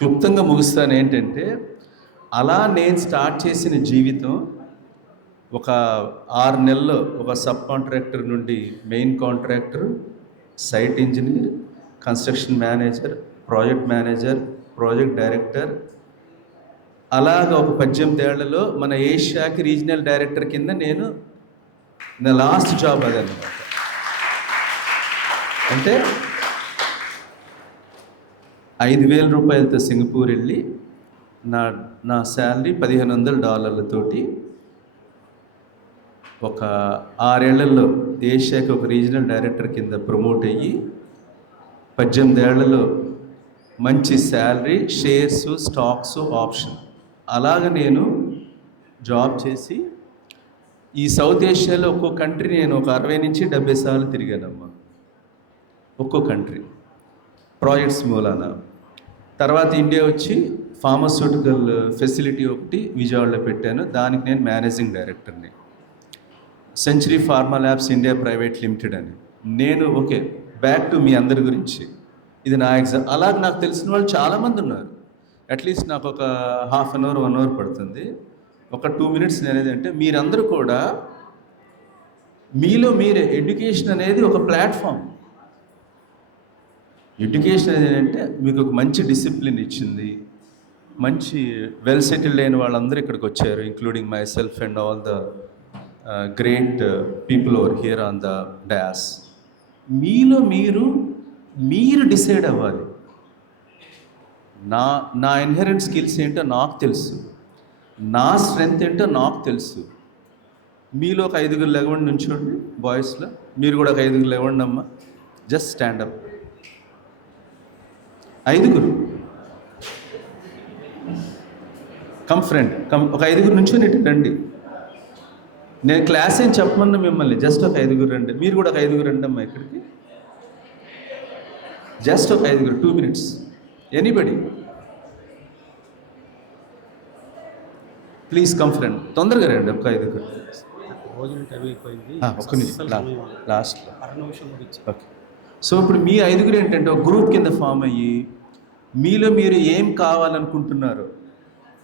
క్లుప్తంగా ముగిస్తాను ఏంటంటే, అలా నేను స్టార్ట్ చేసిన జీవితం ఒక 6 నెలల్లో ఒక సబ్ కాంట్రాక్టర్ నుండి main contractor, site engineer, construction manager, project manager, project director, అలాగ ఒక 18 ఏళ్లలో మన ఏషియాకి రీజనల్ డైరెక్టర్ కింద నేను నా లాస్ట్ జాబ్ అదనమాట. అంటే 5,000 రూపాయలతో సింగపూర్ వెళ్ళి నా శాలరీ $1,500 ఒక 6 ఏళ్లలో ఏషియాకి ఒక రీజనల్ డైరెక్టర్ కింద ప్రమోట్ అయ్యి 18 ఏళ్లలో మంచి శాలరీ, షేర్స్, స్టాక్స్, ఆప్షన్, అలాగ నేను జాబ్ చేసి ఈ సౌత్ ఏషియాలో ఒక్కో కంట్రీ నేను ఒక 60 నుంచి 70 సార్లు తిరిగానమ్మా, ఒక్కో కంట్రీ ప్రాజెక్ట్స్ మూలాన. తర్వాత ఇండియా వచ్చి ఫార్మాస్యూటికల్ ఫెసిలిటీ ఒకటి విజయవాడలో పెట్టాను, దానికి నేను మేనేజింగ్ డైరెక్టర్ని. Century pharma labs India private limited అని. నేను ఓకే, బ్యాక్ టు మీ అందరి గురించి, ఇది నా ఎగ్జామ్. అలాగే నాకు తెలిసిన వాళ్ళు చాలామంది ఉన్నారు. అట్లీస్ట్ నాకు ఒక ½ an hour 1 hour పడుతుంది. ఒక 2 minutes నేనేదంటే, మీరందరూ కూడా మీలో మీరే, ఎడ్యుకేషన్ అనేది ఒక ప్లాట్ఫామ్. ఎడ్యుకేషన్ అనేది ఏంటంటే మీకు ఒక మంచి డిసిప్లిన్ ఇచ్చింది, మంచి వెల్ సెటిల్డ్ అయిన వాళ్ళందరూ ఇక్కడికి వచ్చారు, including my self and all the great people over here on the DOS. మీలో మీరు డిసైడ్ అవ్వాలి. నా ఇన్హెరెంట్ స్కిల్స్ ఏంటో నాకు తెలుసు, నా స్ట్రెంగ్త్ ఏంటో నాకు తెలుసు. మీలో ఒక 5 లెగవండి నుంచోండి, బాయ్స్లో మీరు కూడా ఒక 5 లెగవండి అమ్మా. Just stand up, 5 come friend come, ఒక 5 నుంచొని ఇటు రండి. నేను క్లాస్ ఏం చెప్పమన్నా మిమ్మల్ని, జస్ట్ ఒక 5 రండి. మీరు కూడా ఒక 5 రండి అమ్మా ఇక్కడికి, జస్ట్ ఒక 5, 2 minutes. Anybody please come friend, తొందరగా రండి. ఒక 5 ఒక్క నిమిషం లాస్ట్లో. ఓకే, సో ఇప్పుడు మీ 5 ఏంటంటే ఒక గ్రూప్ కింద ఫామ్ అయ్యి మీలో మీరు ఏం కావాలనుకుంటున్నారు,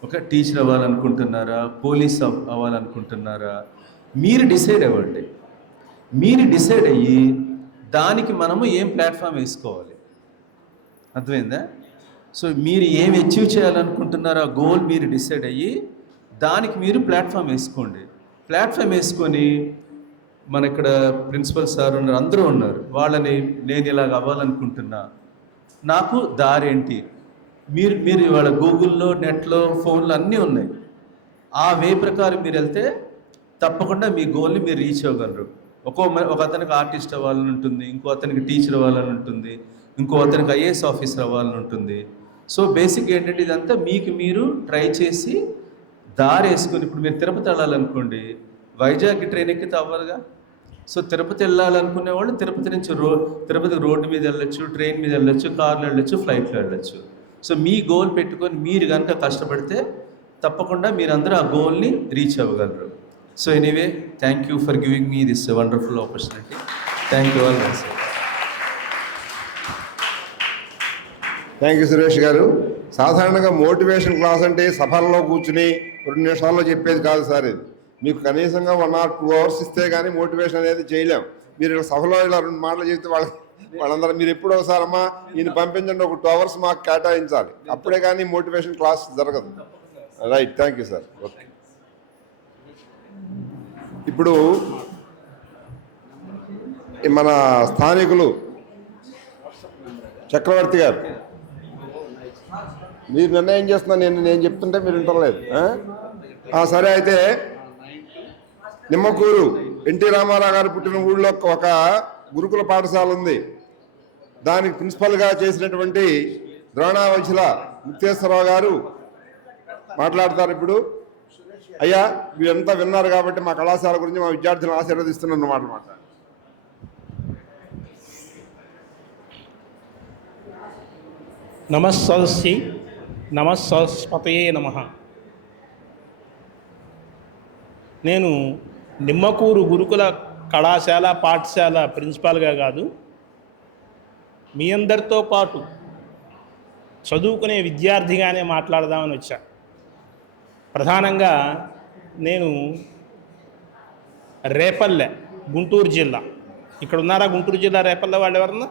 ఒక టీచర్ అవ్వాలనుకుంటున్నారా, పోలీస్ అవ్వాలనుకుంటున్నారా, మీరు డిసైడ్ అవ్వండి. మీరు డిసైడ్ అయ్యి దానికి మనము ఏం ప్లాట్ఫామ్ వేసుకోవాలి, అర్థమైందా? సో మీరు ఏం అచీవ్ చేయాలనుకుంటున్నారో ఆ గోల్ మీరు డిసైడ్ అయ్యి దానికి మీరు ప్లాట్ఫామ్ వేసుకోండి. ప్లాట్ఫామ్ వేసుకొని మన ఇక్కడ ప్రిన్సిపల్ సార్ ఉన్నారు, అందరూ ఉన్నారు, వాళ్ళని నేను ఇలాగ అవ్వాలనుకుంటున్నా, నాకు దారి ఏంటి, మీరు ఇవాళ గూగుల్లో, నెట్లో, ఫోన్లో అన్నీ ఉన్నాయి. ఆ వే ప్రకారం మీరు వెళ్తే తప్పకుండా మీ గోల్ని మీరు రీచ్ అవ్వగలరు. ఒక అతనికి ఆర్టిస్ట్ అవ్వాలని ఉంటుంది, ఇంకో అతనికి టీచర్ అవ్వాలని ఉంటుంది, ఇంకో అతనికి IAS ఆఫీసర్ అవ్వాలని ఉంటుంది. సో బేసిక్ ఏంటంటే ఇదంతా మీకు మీరు ట్రై చేసి దారి వేసుకొని, ఇప్పుడు మీరు తిరుపతి వెళ్ళాలనుకోండి, వైజాగ్కి ట్రైన్ ఎక్కితే అవ్వరుగా. సో తిరుపతి వెళ్ళాలనుకునే వాళ్ళు తిరుపతి నుంచి తిరుపతి రోడ్డు మీద వెళ్ళొచ్చు, ట్రైన్ మీద వెళ్ళొచ్చు, కార్లో వెళ్ళొచ్చు, ఫ్లైట్లో వెళ్ళొచ్చు. సో మీ గోల్ పెట్టుకొని మీరు కనుక కష్టపడితే తప్పకుండా మీరందరూ ఆ గోల్ని రీచ్ అవ్వగలరు. So anyway, thank you for giving me this wonderful opportunity. Thank you all. Thank you Suresh garu. సాధారణంగా మోటివేషన్ క్లాస్ అంటే సభల్లో కూర్చుని 2 నిమిషాల్లో చెప్పేది కాదు సార్. ఇది మీకు కనీసంగా 1 or 2 hours ఇస్తే కానీ మోటివేషన్ అనేది చేయలేం. మీరు ఇలా సభలో ఇలా 2 మాటలు చెప్తే వాళ్ళందరూ మీరు ఎప్పుడు ఒకసారి అమ్మా ఈయన పంపించండి, ఒక 2 hours మాకు కేటాయించాలి, అప్పుడే కానీ మోటివేషన్ క్లాస్ జరగదు. Right, thank you sir. Okay, ఇప్పుడు మన స్థానికులు చక్రవర్తి గారు, మీరు నిర్ణయం చేస్తున్నా, నేను చెప్తుంటే మీరు వింటలేదు. సరే, అయితే నిమ్మకూరు ఎన్టీ రామారావు గారు పుట్టిన ఊళ్ళో ఒక గురుకుల పాఠశాల ఉంది. దానికి ప్రిన్సిపల్గా చేసినటువంటి ద్రోణావచల ముక్తేశ్వరరావు గారు మాట్లాడతారు ఇప్పుడు. అయ్యా, మీరంతా విన్నారు కాబట్టి మా కళాశాల గురించి మా విద్యార్థులను ఆశీర్వదిస్తున్న మాట మాట్లాడారు. నమస్సరస్సి నమస్సరస్వతయే నమః. నేను నిమ్మకూరు గురుకుల కళాశాల పాఠశాల ప్రిన్సిపాల్గా కాదు, మీ అందరితో పాటు చదువుకునే విద్యార్థిగానే మాట్లాడదామని వచ్చా. ప్రధానంగా నేను రేపల్లె, గుంటూరు జిల్లా. ఇక్కడ ఉన్నారా గుంటూరు జిల్లా రేపల్లె వాళ్ళు ఎవరన్నా?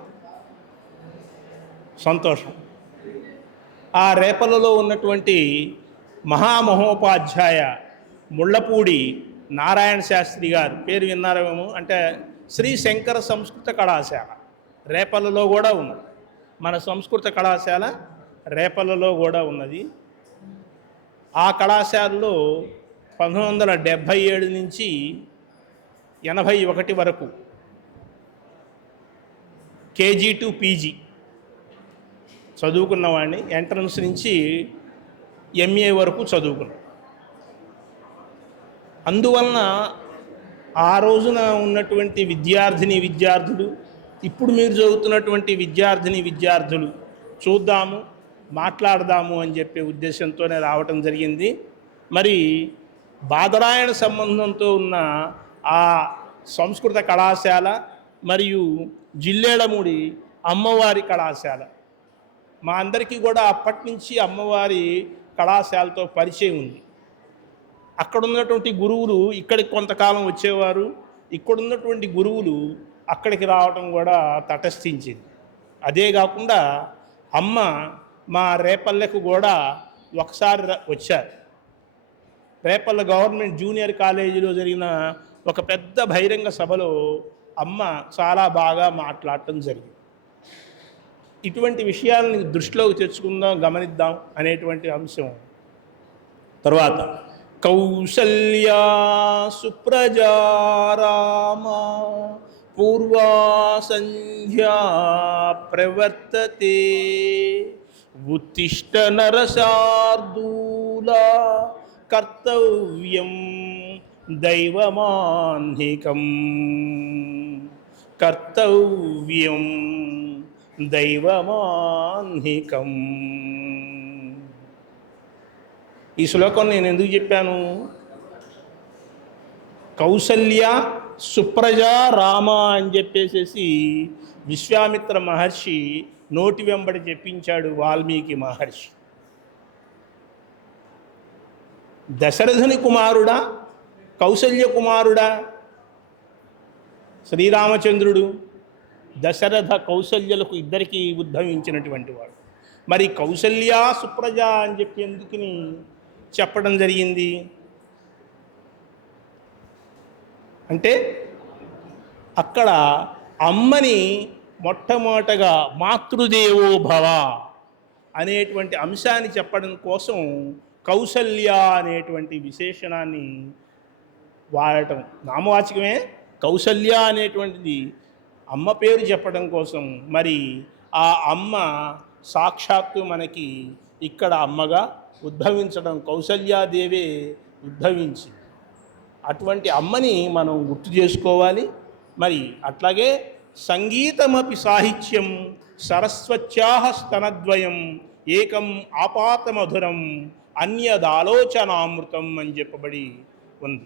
సంతోషం. ఆ రేపల్లలో ఉన్నటువంటి మహామహోపాధ్యాయ ముళ్ళపూడి నారాయణ శాస్త్రి గారు పేరు విన్నారేమో. అంటే శ్రీ శంకర సంస్కృత కళాశాల రేపల్లలో కూడా ఉన్నది. మన సంస్కృత కళాశాల రేపల్లలో కూడా ఉన్నది. ఆ కళాశాలలో 1977 నుంచి 81 వరకు కేజీ టు పీజీ చదువుకున్నవాడిని. ఎంట్రన్స్ నుంచి ఎంఏ వరకు చదువుకున్నాను. అందువలన ఆ రోజున ఉన్నటువంటి విద్యార్థులు, ఇప్పుడు మీరు చదువుతున్నటువంటి విద్యార్థులు చూద్దాము, మాట్లాడదాము అని చెప్పే ఉద్దేశంతోనే రావటం జరిగింది. మరి బాదరాయణ సంబంధంతో ఉన్న ఆ సంస్కృత కళాశాల మరియు జిల్లేడమూడి అమ్మవారి కళాశాల, మా అందరికీ కూడా అప్పటి నుంచి అమ్మవారి కళాశాలతో పరిచయం ఉంది. అక్కడ ఉన్నటువంటి గురువులు ఇక్కడికి కొంతకాలం వచ్చేవారు, ఇక్కడున్నటువంటి గురువులు అక్కడికి రావటం కూడా తటస్థించింది. అదే కాకుండా అమ్మ మా రేపల్లెకు కూడా ఒకసారి వచ్చారు. రేపల్లె గవర్నమెంట్ జూనియర్ కాలేజీలో జరిగిన ఒక పెద్ద బహిరంగ సభలో అమ్మ చాలా బాగా మాట్లాడటం జరిగింది. ఇటువంటి విషయాలను దృష్టిలోకి తెచ్చుకుందాం, గమనిద్దాం అనేటువంటి అంశం. తర్వాత కౌసల్యా సుప్రజా రామ పూర్వా సంధ్యా ప్రవర్తతే ఉత్తిష్ట నరశార్దూలా కర్తవ్యం దైవమాన్నికం కర్తవ్యం దైవమాన్నికం. ఈ శ్లోకం నేను ఎందుకు చెప్పాను? కౌసల్య సుప్రజా రామ అని చెప్పేసేసి విశ్వామిత్ర మహర్షి నోటి వెంబడి చెప్పించాడు వాల్మీకి మహర్షి. దశరథుని కుమారుడా, కౌసల్య కుమారుడా? శ్రీరామచంద్రుడు దశరథ కౌసల్యలకు ఇద్దరికీ ఉద్భవించినటువంటి వాడు. మరి కౌసల్య సుప్రజ అని చెప్పి ఎందుకుని చెప్పడం జరిగింది అంటే, అక్కడ అమ్మని మొట్టమొదటగా మాతృదేవో భవ అనేటువంటి అంశాన్ని చెప్పడం కోసం కౌసల్య అనేటువంటి విశేషణాన్ని వాడటం. నామవాచకమే కౌసల్య అనేటువంటిది అమ్మ పేరు చెప్పడం కోసం. మరి ఆ అమ్మ సాక్షాత్తు మనకి ఇక్కడ అమ్మగా ఉద్భవించడం, కౌసల్యాదేవే ఉద్భవించింది. అటువంటి అమ్మని మనం గుర్తు చేసుకోవాలి. మరి అట్లాగే సంగీతమపి సాహిత్యం సరస్వత్యాః స్తనద్వయం ఏకం ఆపాతమధురం అన్యదాలోచనామృతం అని చెప్పబడి ఉంది.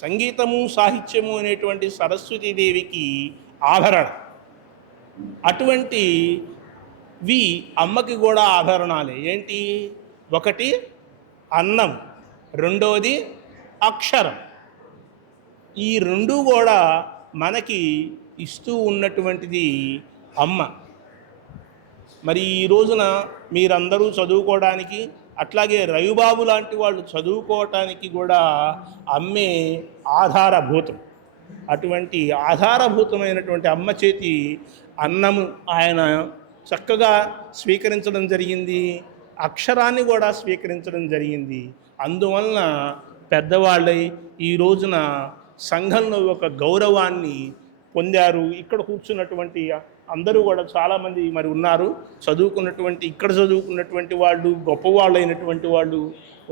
సంగీతము సాహిత్యము అనేటువంటి సరస్వతీదేవికి ఆభరణ. అటువంటివి అమ్మకి కూడా ఆభరణాలే. ఏంటి? ఒకటి అన్నం, రెండోది అక్షరం. ఈ రెండు కూడా మనకి ఇస్తూ ఉన్నటువంటిది అమ్మ. మరి ఈ రోజున మీరందరూ చదువుకోవడానికి, అట్లాగే రవిబాబు లాంటి వాళ్ళు చదువుకోవటానికి కూడా అమ్మే ఆధారభూతం. అటువంటి ఆధారభూతమైనటువంటి అమ్మ చేతి అన్నము ఆయన చక్కగా స్వీకరించడం జరిగింది, అక్షరాన్ని కూడా స్వీకరించడం జరిగింది. అందువలన పెద్దవాళ్ళై ఈ రోజున సంఘంలో ఒక గౌరవాన్ని పొందారు. ఇక్కడ కూర్చున్నటువంటి అందరూ కూడా చాలామంది మరి ఉన్నారు, ఇక్కడ చదువుకున్నటువంటి వాళ్ళు, గొప్పవాళ్ళు అయినటువంటి వాళ్ళు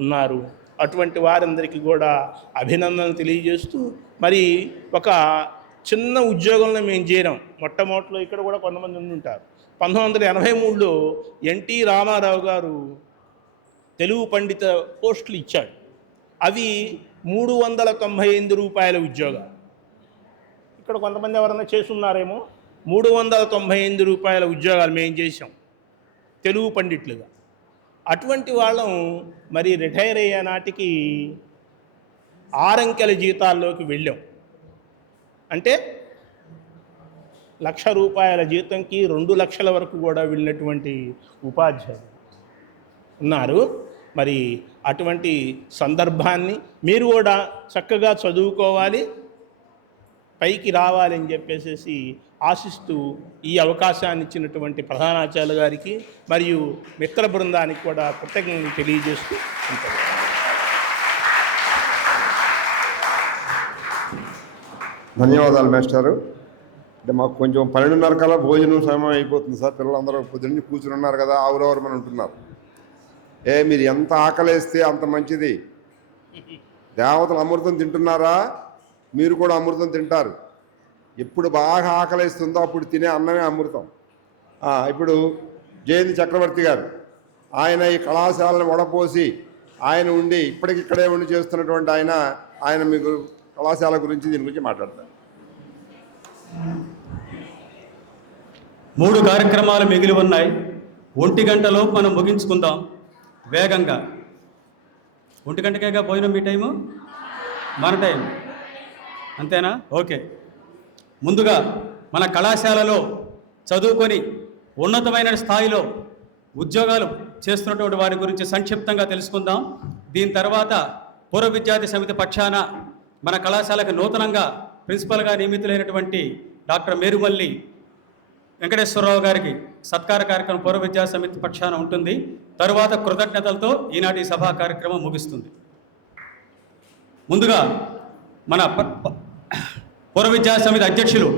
ఉన్నారు. అటువంటి వారందరికీ కూడా అభినందనలు తెలియజేస్తూ, మరి ఒక చిన్న ఉద్యోగంలో మేము చేరాం. మొట్టమొదటిలో ఇక్కడ కూడా కొంతమంది ఉంటారు. 1983లో ఎన్టీ రామారావు గారు తెలుగు పండిత పోస్టులు ఇచ్చాడు. అవి 398 రూపాయల ఉద్యోగాలు. ఇక్కడ కొంతమంది ఎవరైనా చేసున్నారేమో. 398 రూపాయల ఉద్యోగాలు మేము చేసాం తెలుగు పండిట్లుగా. అటువంటి వాళ్ళం మరి రిటైర్ అయ్యే నాటికి 6 అంకెల జీతాల్లోకి వెళ్ళాం. అంటే 1,00,000 రూపాయల జీతంకి 2 లక్షల వరకు కూడా వెళ్ళినటువంటి ఉపాధ్యాయులు ఉన్నారు. మరి అటువంటి సందర్భాన్ని మీరు కూడా చక్కగా చదువుకోవాలి, పైకి రావాలని చెప్పేసి ఆశిస్తూ ఈ అవకాశాన్ని ఇచ్చినటువంటి ప్రధానాచార్యులు గారికి మరియు మిత్ర బృందానికి కూడా కృతజ్ఞతలు తెలియజేస్తూ ఉంటాను. ధన్యవాదాలు మాస్టారు. అంటే మాకు కొంచెం 12:30 కల్లా భోజనం సమయం అయిపోతుంది సార్. పిల్లలందరూ పొద్దున్నీ కూర్చుని ఉన్నారు కదా, ఆవురవరమని ఉంటున్నారు. మీరు ఎంత ఆకలేస్తే అంత మంచిది. దేవతలు అమృతం తింటున్నారా, మీరు కూడా అమృతం తింటారు. ఎప్పుడు బాగా ఆకలిస్తుందో అప్పుడు తినే అన్నమే అమృతం. ఇప్పుడు జయంతి చక్రవర్తి గారు, ఆయన ఈ కళాశాలను వడపోసి ఆయన ఉండి ఇక్కడే ఉండి చేస్తున్నటువంటి ఆయన మీకు కళాశాల గురించి దీని గురించి మాట్లాడతారు. 3 కార్యక్రమాలు మిగిలి ఉన్నాయి. 1 గంటలో మనం ముగించుకుందాం వేగంగా. 1 గంటకేగా భోజనం మీ టైము, మన టైం అంతేనా? ఓకే. ముందుగా మన కళాశాలలో చదువుకొని ఉన్నతమైన స్థాయిలో ఉద్యోగాలు చేస్తున్నటువంటి వారి గురించి సంక్షిప్తంగా తెలుసుకుందాం. దీని తర్వాత పూర్వ విద్యార్థి సమితి పక్షాన మన కళాశాలకు నూతనంగా ప్రిన్సిపల్గా నియమితులైనటువంటి డాక్టర్ మేరుమల్లి వెంకటేశ్వరరావు గారికి సత్కార కార్యక్రమం పూర్వ విద్యా సమితి పక్షాన ఉంటుంది. తరువాత కృతజ్ఞతలతో ఈనాటి సభా కార్యక్రమం ముగుస్తుంది. ముందుగా మన పూర్వ విద్యా సమితి అధ్యక్షులు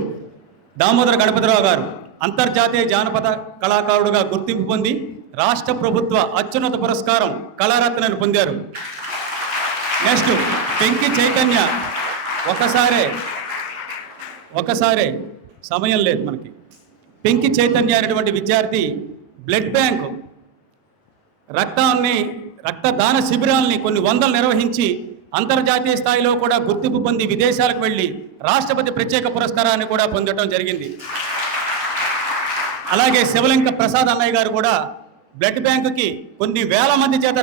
దామోదర గణపతిరావు గారు అంతర్జాతీయ జానపద కళాకారుడుగా గుర్తింపు పొంది రాష్ట్ర ప్రభుత్వ అత్యున్నత పురస్కారం కళారత్నను పొందారు. నెక్స్ట్ పెంకి చైతన్య, ఒకసారే సమయం లేదు మనకి. పెంకి చైతన్య అనేటువంటి విద్యార్థి బ్లడ్ బ్యాంకు రక్తదాన శిబిరాల్ని కొన్ని వందలు నిర్వహించి అంతర్జాతీయ స్థాయిలో కూడా గుర్తింపు పొంది విదేశాలకు వెళ్ళి రాష్ట్రపతి ప్రత్యేక పురస్కారాన్ని కూడా పొందడం జరిగింది. అలాగే శివలింక ప్రసాద్ అన్నయ్య గారు కూడా బ్లడ్ బ్యాంకుకి కొన్ని వేల మంది చేత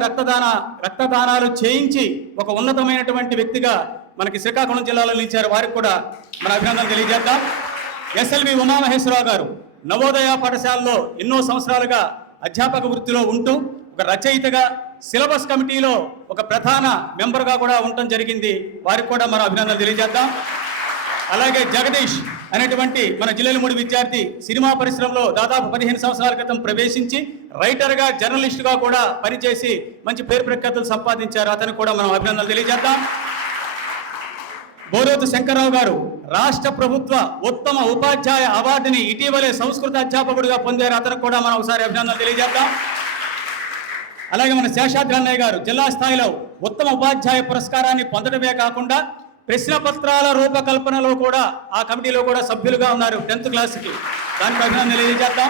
రక్తదానాలు చేయించి ఒక ఉన్నతమైనటువంటి వ్యక్తిగా మనకి శ్రీకాకుళం జిల్లాలో నిలిచారు. వారికి కూడా మన అభినందనలు తెలియజేద్దాం. ఎస్ఎల్వి ఉమామహేశ్వరరావు గారు నవోదయ పాఠశాలలో ఎన్నో సంవత్సరాలుగా అధ్యాపక వృత్తిలో ఉంటూ ఒక రచయితగా సిలబస్ కమిటీలో ఒక ప్రధాన మెంబర్గా కూడా ఉండటం జరిగింది. వారికి కూడా మనం అభినందనలు తెలియజేద్దాం. అలాగే జగదీష్ అనేటువంటి మన జిల్లెలమూడి విద్యార్థి సినిమా పరిశ్రమలో దాదాపు 15 సంవత్సరాల క్రితం ప్రవేశించి రైటర్గా జర్నలిస్టుగా కూడా పనిచేసి మంచి పేరు ప్రఖ్యాతులు సంపాదించారు. అతనికి కూడా మనం అభినందనలు తెలియజేద్దాం. బోరోతు శంకర్రావు గారు రాష్ట్ర ప్రభుత్వ ఉత్తమ ఉపాధ్యాయ అవార్డుని ఇటీవలే సంస్కృత అధ్యాపకుడిగా పొందారు. అతనికి కూడా మనం ఒకసారి అభినందనలు తెలియజేద్దాం. అలాగే మన శేషాద్రి అన్నయ్య గారు జిల్లా స్థాయిలో ఉత్తమ ఉపాధ్యాయ పురస్కారాన్ని పొందడమే కాకుండా ప్రశ్న పత్రాల రూపకల్పనలో కూడా ఆ కమిటీలో కూడా సభ్యులుగా ఉన్నారు 10th క్లాస్కి. దానికి అభినందనలు తెలియజేద్దాం.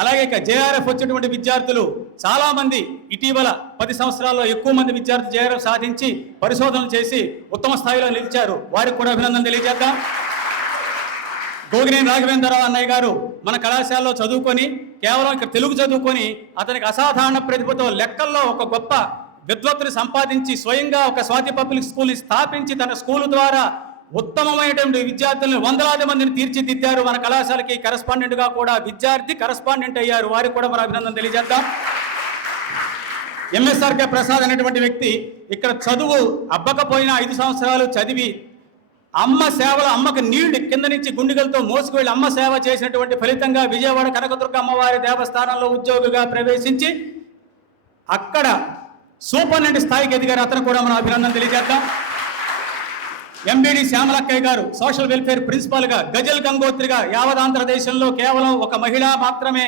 అలాగే ఇక జేఆర్ఎఫ్ వచ్చేటువంటి విద్యార్థులు చాలామంది ఇటీవల 10 సంవత్సరాల్లో ఎక్కువ మంది విద్యార్థులు జేఆర్ఎఫ్ సాధించి పరిశోధనలు చేసి ఉత్తమ స్థాయిలో నిలిచారు. వారికి కూడా అభినందన తెలియజేద్దాం. గోగినేని రాఘవేంద్రరావు అన్నయ్య గారు మన కళాశాలలో చదువుకొని కేవలం ఇక్కడ తెలుగు చదువుకొని అతనికి అసాధారణ ప్రతిభతో లెక్కల్లో ఒక గొప్ప విద్వత్తుని సంపాదించి స్వయంగా ఒక స్వాతి పబ్లిక్ స్కూల్ని స్థాపించి తన స్కూల్ ద్వారా ఉత్తమమైనటువంటి విద్యార్థులను వందలాది మందిని తీర్చిదిద్దారు. మన కళాశాలకి కరెస్పాండెంట్గా కూడా విద్యార్థి కరెస్పాండెంట్ అయ్యారు. వారికి కూడా మన అభినందన తెలియజేద్దాం. ఎంఎస్ఆర్కే ప్రసాద్ అనేటువంటి వ్యక్తి ఇక్కడ చదువు అబ్బకపోయినా 5 సంవత్సరాలు చదివి అమ్మ సేవలు అమ్మకు నీళ్లు కింద నుంచి గుండిగలతో మోసుకువెళ్ళి అమ్మ సేవ చేసినటువంటి ఫలితంగా విజయవాడ కనకదుర్గ అమ్మవారి దేవస్థానంలో ఉద్యోగిగా ప్రవేశించి అక్కడ సూపరింటెండెంట్ స్థాయికి ఎదిగారు. అతను కూడా మనం అభినందన తెలియజేద్దాం. ఎంబీడి శ్యామలక్కయ్య గారు సోషల్ వెల్ఫేర్ ప్రిన్సిపాల్గా గజల్ గంగోత్రిగా యావత్ ఆంధ్రదేశంలో కేవలం ఒక మహిళ మాత్రమే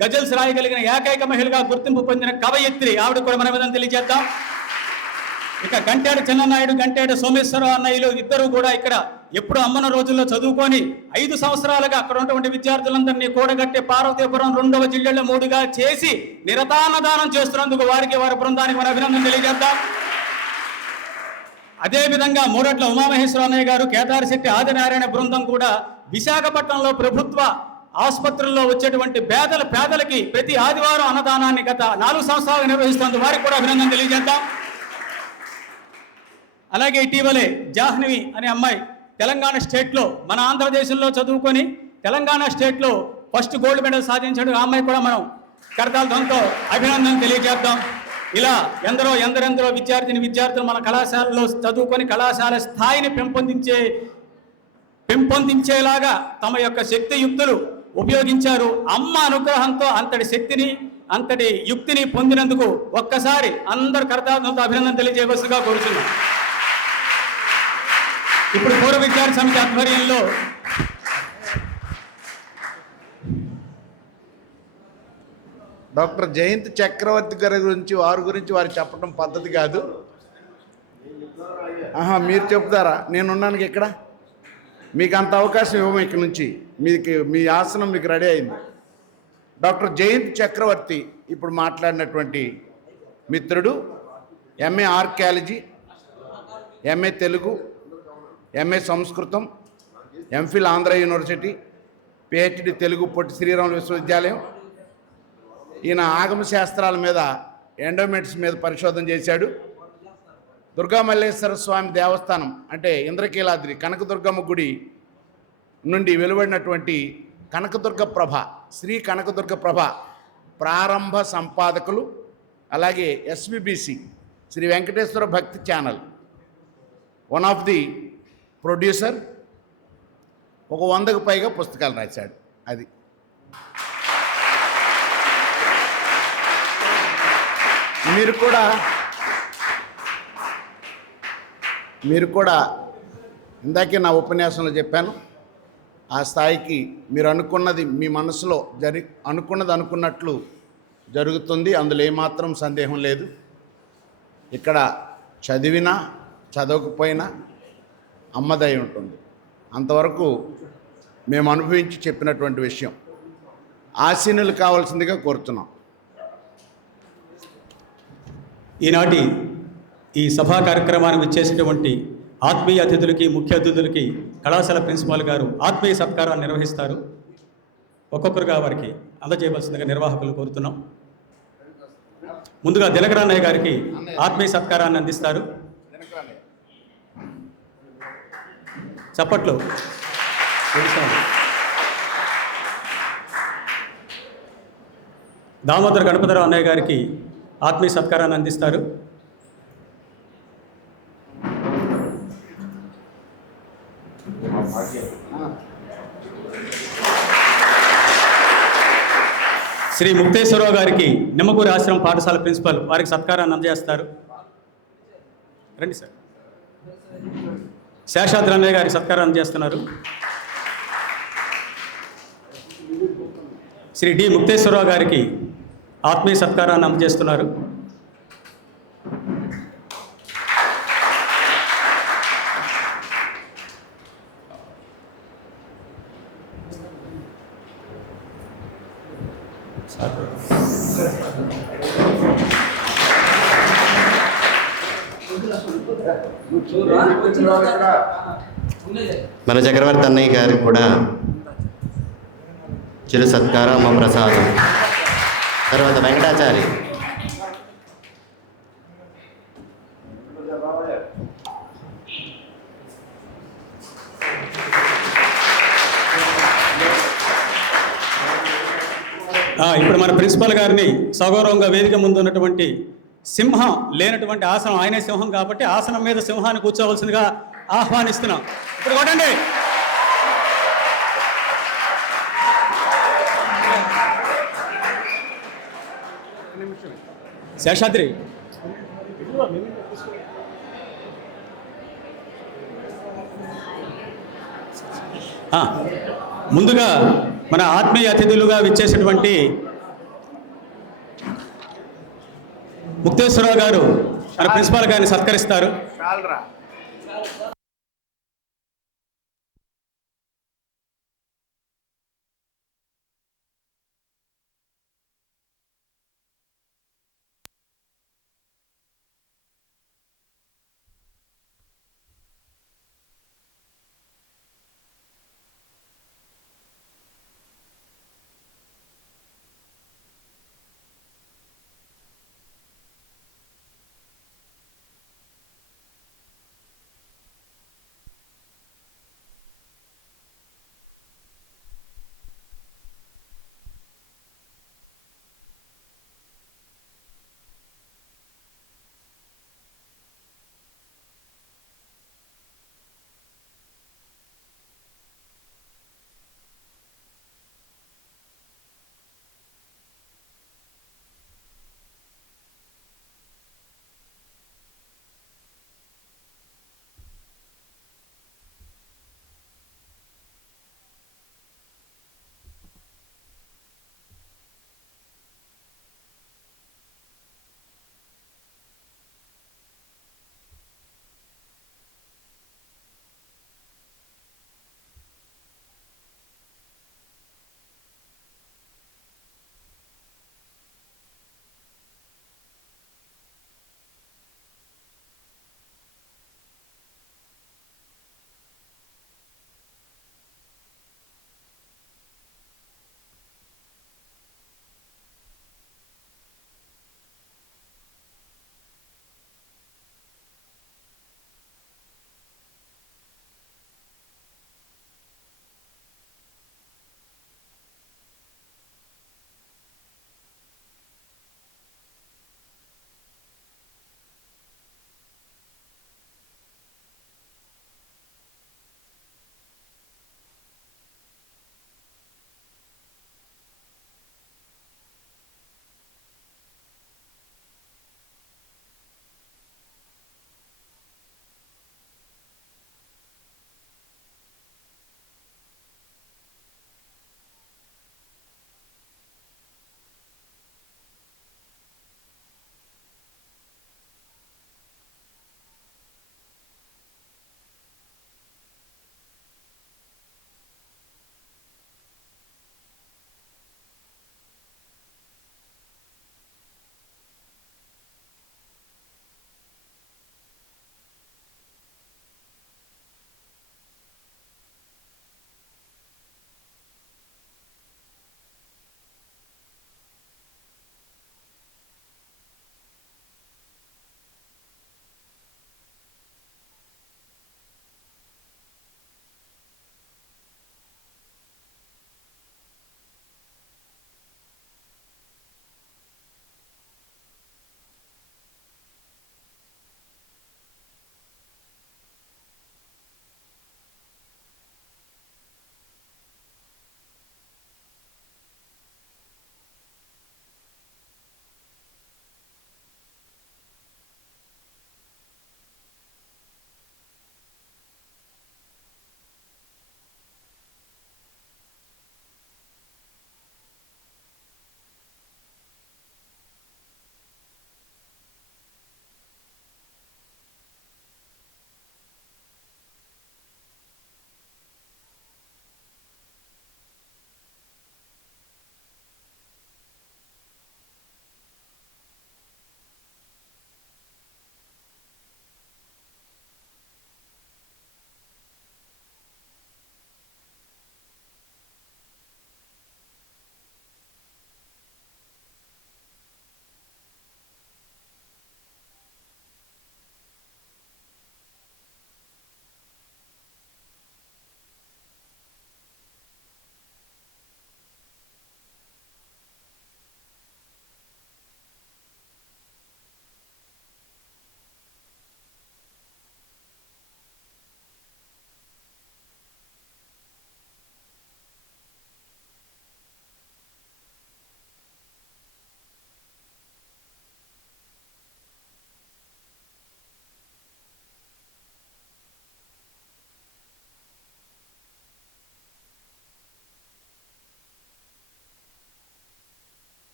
గజల్స్ రాయగలిగిన ఏకైక మహిళగా గుర్తింపు పొందిన కవయిత్రి. ఆవిడ కూడా మనం అభినందన తెలియజేద్దాం. ఇక గంటేడు చిన్ననాయుడు గంటేడు సోమేశ్వరరావు అన్నయ్యలు ఇద్దరు కూడా ఇక్కడ ఎప్పుడు అమ్మన రోజుల్లో చదువుకొని 5 సంవత్సరాలుగా అక్కడ ఉన్నటువంటి విద్యార్థులందరినీ కూడగట్టి పార్వతీపురం 2వ జిల్లాలో 3గా చేసి నిరతాన్నదానం చేస్తున్నందుకు వారికి వారి బృందానికి మన అభినందన తెలియజేద్దాం. అదేవిధంగా మూరట్ల ఉమామహేశ్వర అన్నయ్య గారు కేదారిశెట్టి ఆదినారాయణ బృందం కూడా విశాఖపట్నంలో ప్రభుత్వ ఆసుపత్రుల్లో వచ్చేటువంటి పేదలకి ప్రతి ఆదివారం అన్నదానాన్ని గత 4 సంవత్సరాలు నిర్వహిస్తున్నందుకు వారికి కూడా అభినందన తెలియజేద్దాం. అలాగే ఇటీవలే జాహ్నవి అనే అమ్మాయి తెలంగాణ స్టేట్లో మన ఆంధ్రదేశంలో చదువుకొని తెలంగాణ స్టేట్లో ఫస్ట్ గోల్డ్ మెడల్ సాధించాడు. ఆ అమ్మాయి కూడా మనం కరతాళంతో అభినందన తెలియజేద్దాం. ఇలా ఎందరెందరో విద్యార్థులు మన కళాశాలలో చదువుకొని కళాశాల స్థాయిని పెంపొందించేలాగా తమ యొక్క శక్తియుక్తులు ఉపయోగించారు. అమ్మ అనుగ్రహంతో అంతటి శక్తిని అంతటి యుక్తిని పొందినందుకు ఒక్కసారి అందరు కరతాళంతో అభినందన తెలియజేయవలసిగా కోరుతున్నాం. ఇప్పుడు పూర్వ విద్యార్థి సమితి ఆధ్వర్యంలో డాక్టర్ జయంత్ చక్రవర్తి గారి గురించి వారు చెప్పడం పద్ధతి కాదు. మీరు చెప్తారా? నేనున్నాను ఇక్కడ. మీకు అంత అవకాశం ఇవ్వము. ఇక్కడ నుంచి మీ ఆసనం మీకు రెడీ అయింది. డాక్టర్ జయంత్ చక్రవర్తి ఇప్పుడు మాట్లాడినటువంటి మిత్రుడు MA archaeology, MA Telugu, MA సంస్కృతం, MPhil Andhra university, PhD Telugu Potti Sriramulu విశ్వవిద్యాలయం. ఈయన ఆగమ శాస్త్రాల మీద ఎండోమెంట్స్ మీద పరిశోధన చేశాడు. దుర్గామల్లేశ్వర స్వామి దేవస్థానం అంటే ఇంద్రకీలాద్రి కనకదుర్గమ్మ గుడి నుండి వెలువడినటువంటి కనకదుర్గ ప్రభ, శ్రీ కనకదుర్గ ప్రభ ప్రారంభ సంపాదకులు. అలాగే ఎస్విబిసి శ్రీ వెంకటేశ్వర భక్తి channel one of the producer. ఒక 100కు పైగా పుస్తకాలు రాశాడు. అది మీరు కూడా ఇందాకే నా ఉపన్యాసంలో చెప్పాను. ఆ స్థాయికి మీరు అనుకున్నది మీ మనసులో అనుకున్నట్లు జరుగుతుంది. అందులో ఏమాత్రం సందేహం లేదు. ఇక్కడ చదివినా చదవకపోయినా అమ్మదై ఉంటుంది. అంతవరకు మేము అనుభవించి చెప్పినటువంటి విషయం. ఆశీనులు కావాల్సిందిగా కోరుతున్నాం. ఈనాటి ఈ సభా కార్యక్రమానికి వచ్చేసినటువంటి ఆత్మీయ అతిథులకి, ముఖ్య అతిథులకి కళాశాల ప్రిన్సిపాల్ గారు ఆత్మీయ సత్కారాన్ని నిర్వహిస్తారు. ఒక్కొక్కరుగా వారికి అందజేయవలసిందిగా నిర్వాహకులు కోరుతున్నాం. ముందుగా దినకరన్నయ్య గారికి ఆత్మీయ సత్కారాన్ని అందిస్తారు. చప్పట్లు. దామోదర గణపతిరావు అన్నయ్య గారికి ఆత్మీయ సత్కారాన్ని అందిస్తారు. శ్రీ ముక్తేశ్వరరావు గారికి నిమ్మకూరి ఆశ్రమం పాఠశాల ప్రిన్సిపల్ వారికి సత్కారాన్ని అందజేస్తారు. రండి సార్. శేషాద్రి అన్నయ్య గారికి సత్కారం అందజేస్తున్నారు. శ్రీ డి ముక్తేశ్వరరావు గారికి ఆత్మీయ సత్కారాన్ని అందజేస్తున్నారు. మన చక్రవర్తి అన్నయ్య గారికి కూడా చిరు సత్కారం అమ్మ ప్రసాదం. తర్వాత వెంకటాచారి. ఇప్పుడు మన ప్రిన్సిపల్ గారిని సగౌరవంగా వేదిక ముందు ఉన్నటువంటి సింహం లేనటువంటి ఆసనం, ఆయనే సింహం కాబట్టి ఆసనం మీద సింహాన్ని కూర్చోవలసిందిగా ఆహ్వానిస్తున్నాం. ఇప్పుడు కొట్టండి. శేషాద్రి ముందుగా మన ఆత్మీయ అతిథులుగా విచ్చేసినటువంటి ముక్తేశ్వరరావు గారు మన ప్రిన్సిపాల్ గారిని సత్కరిస్తారు.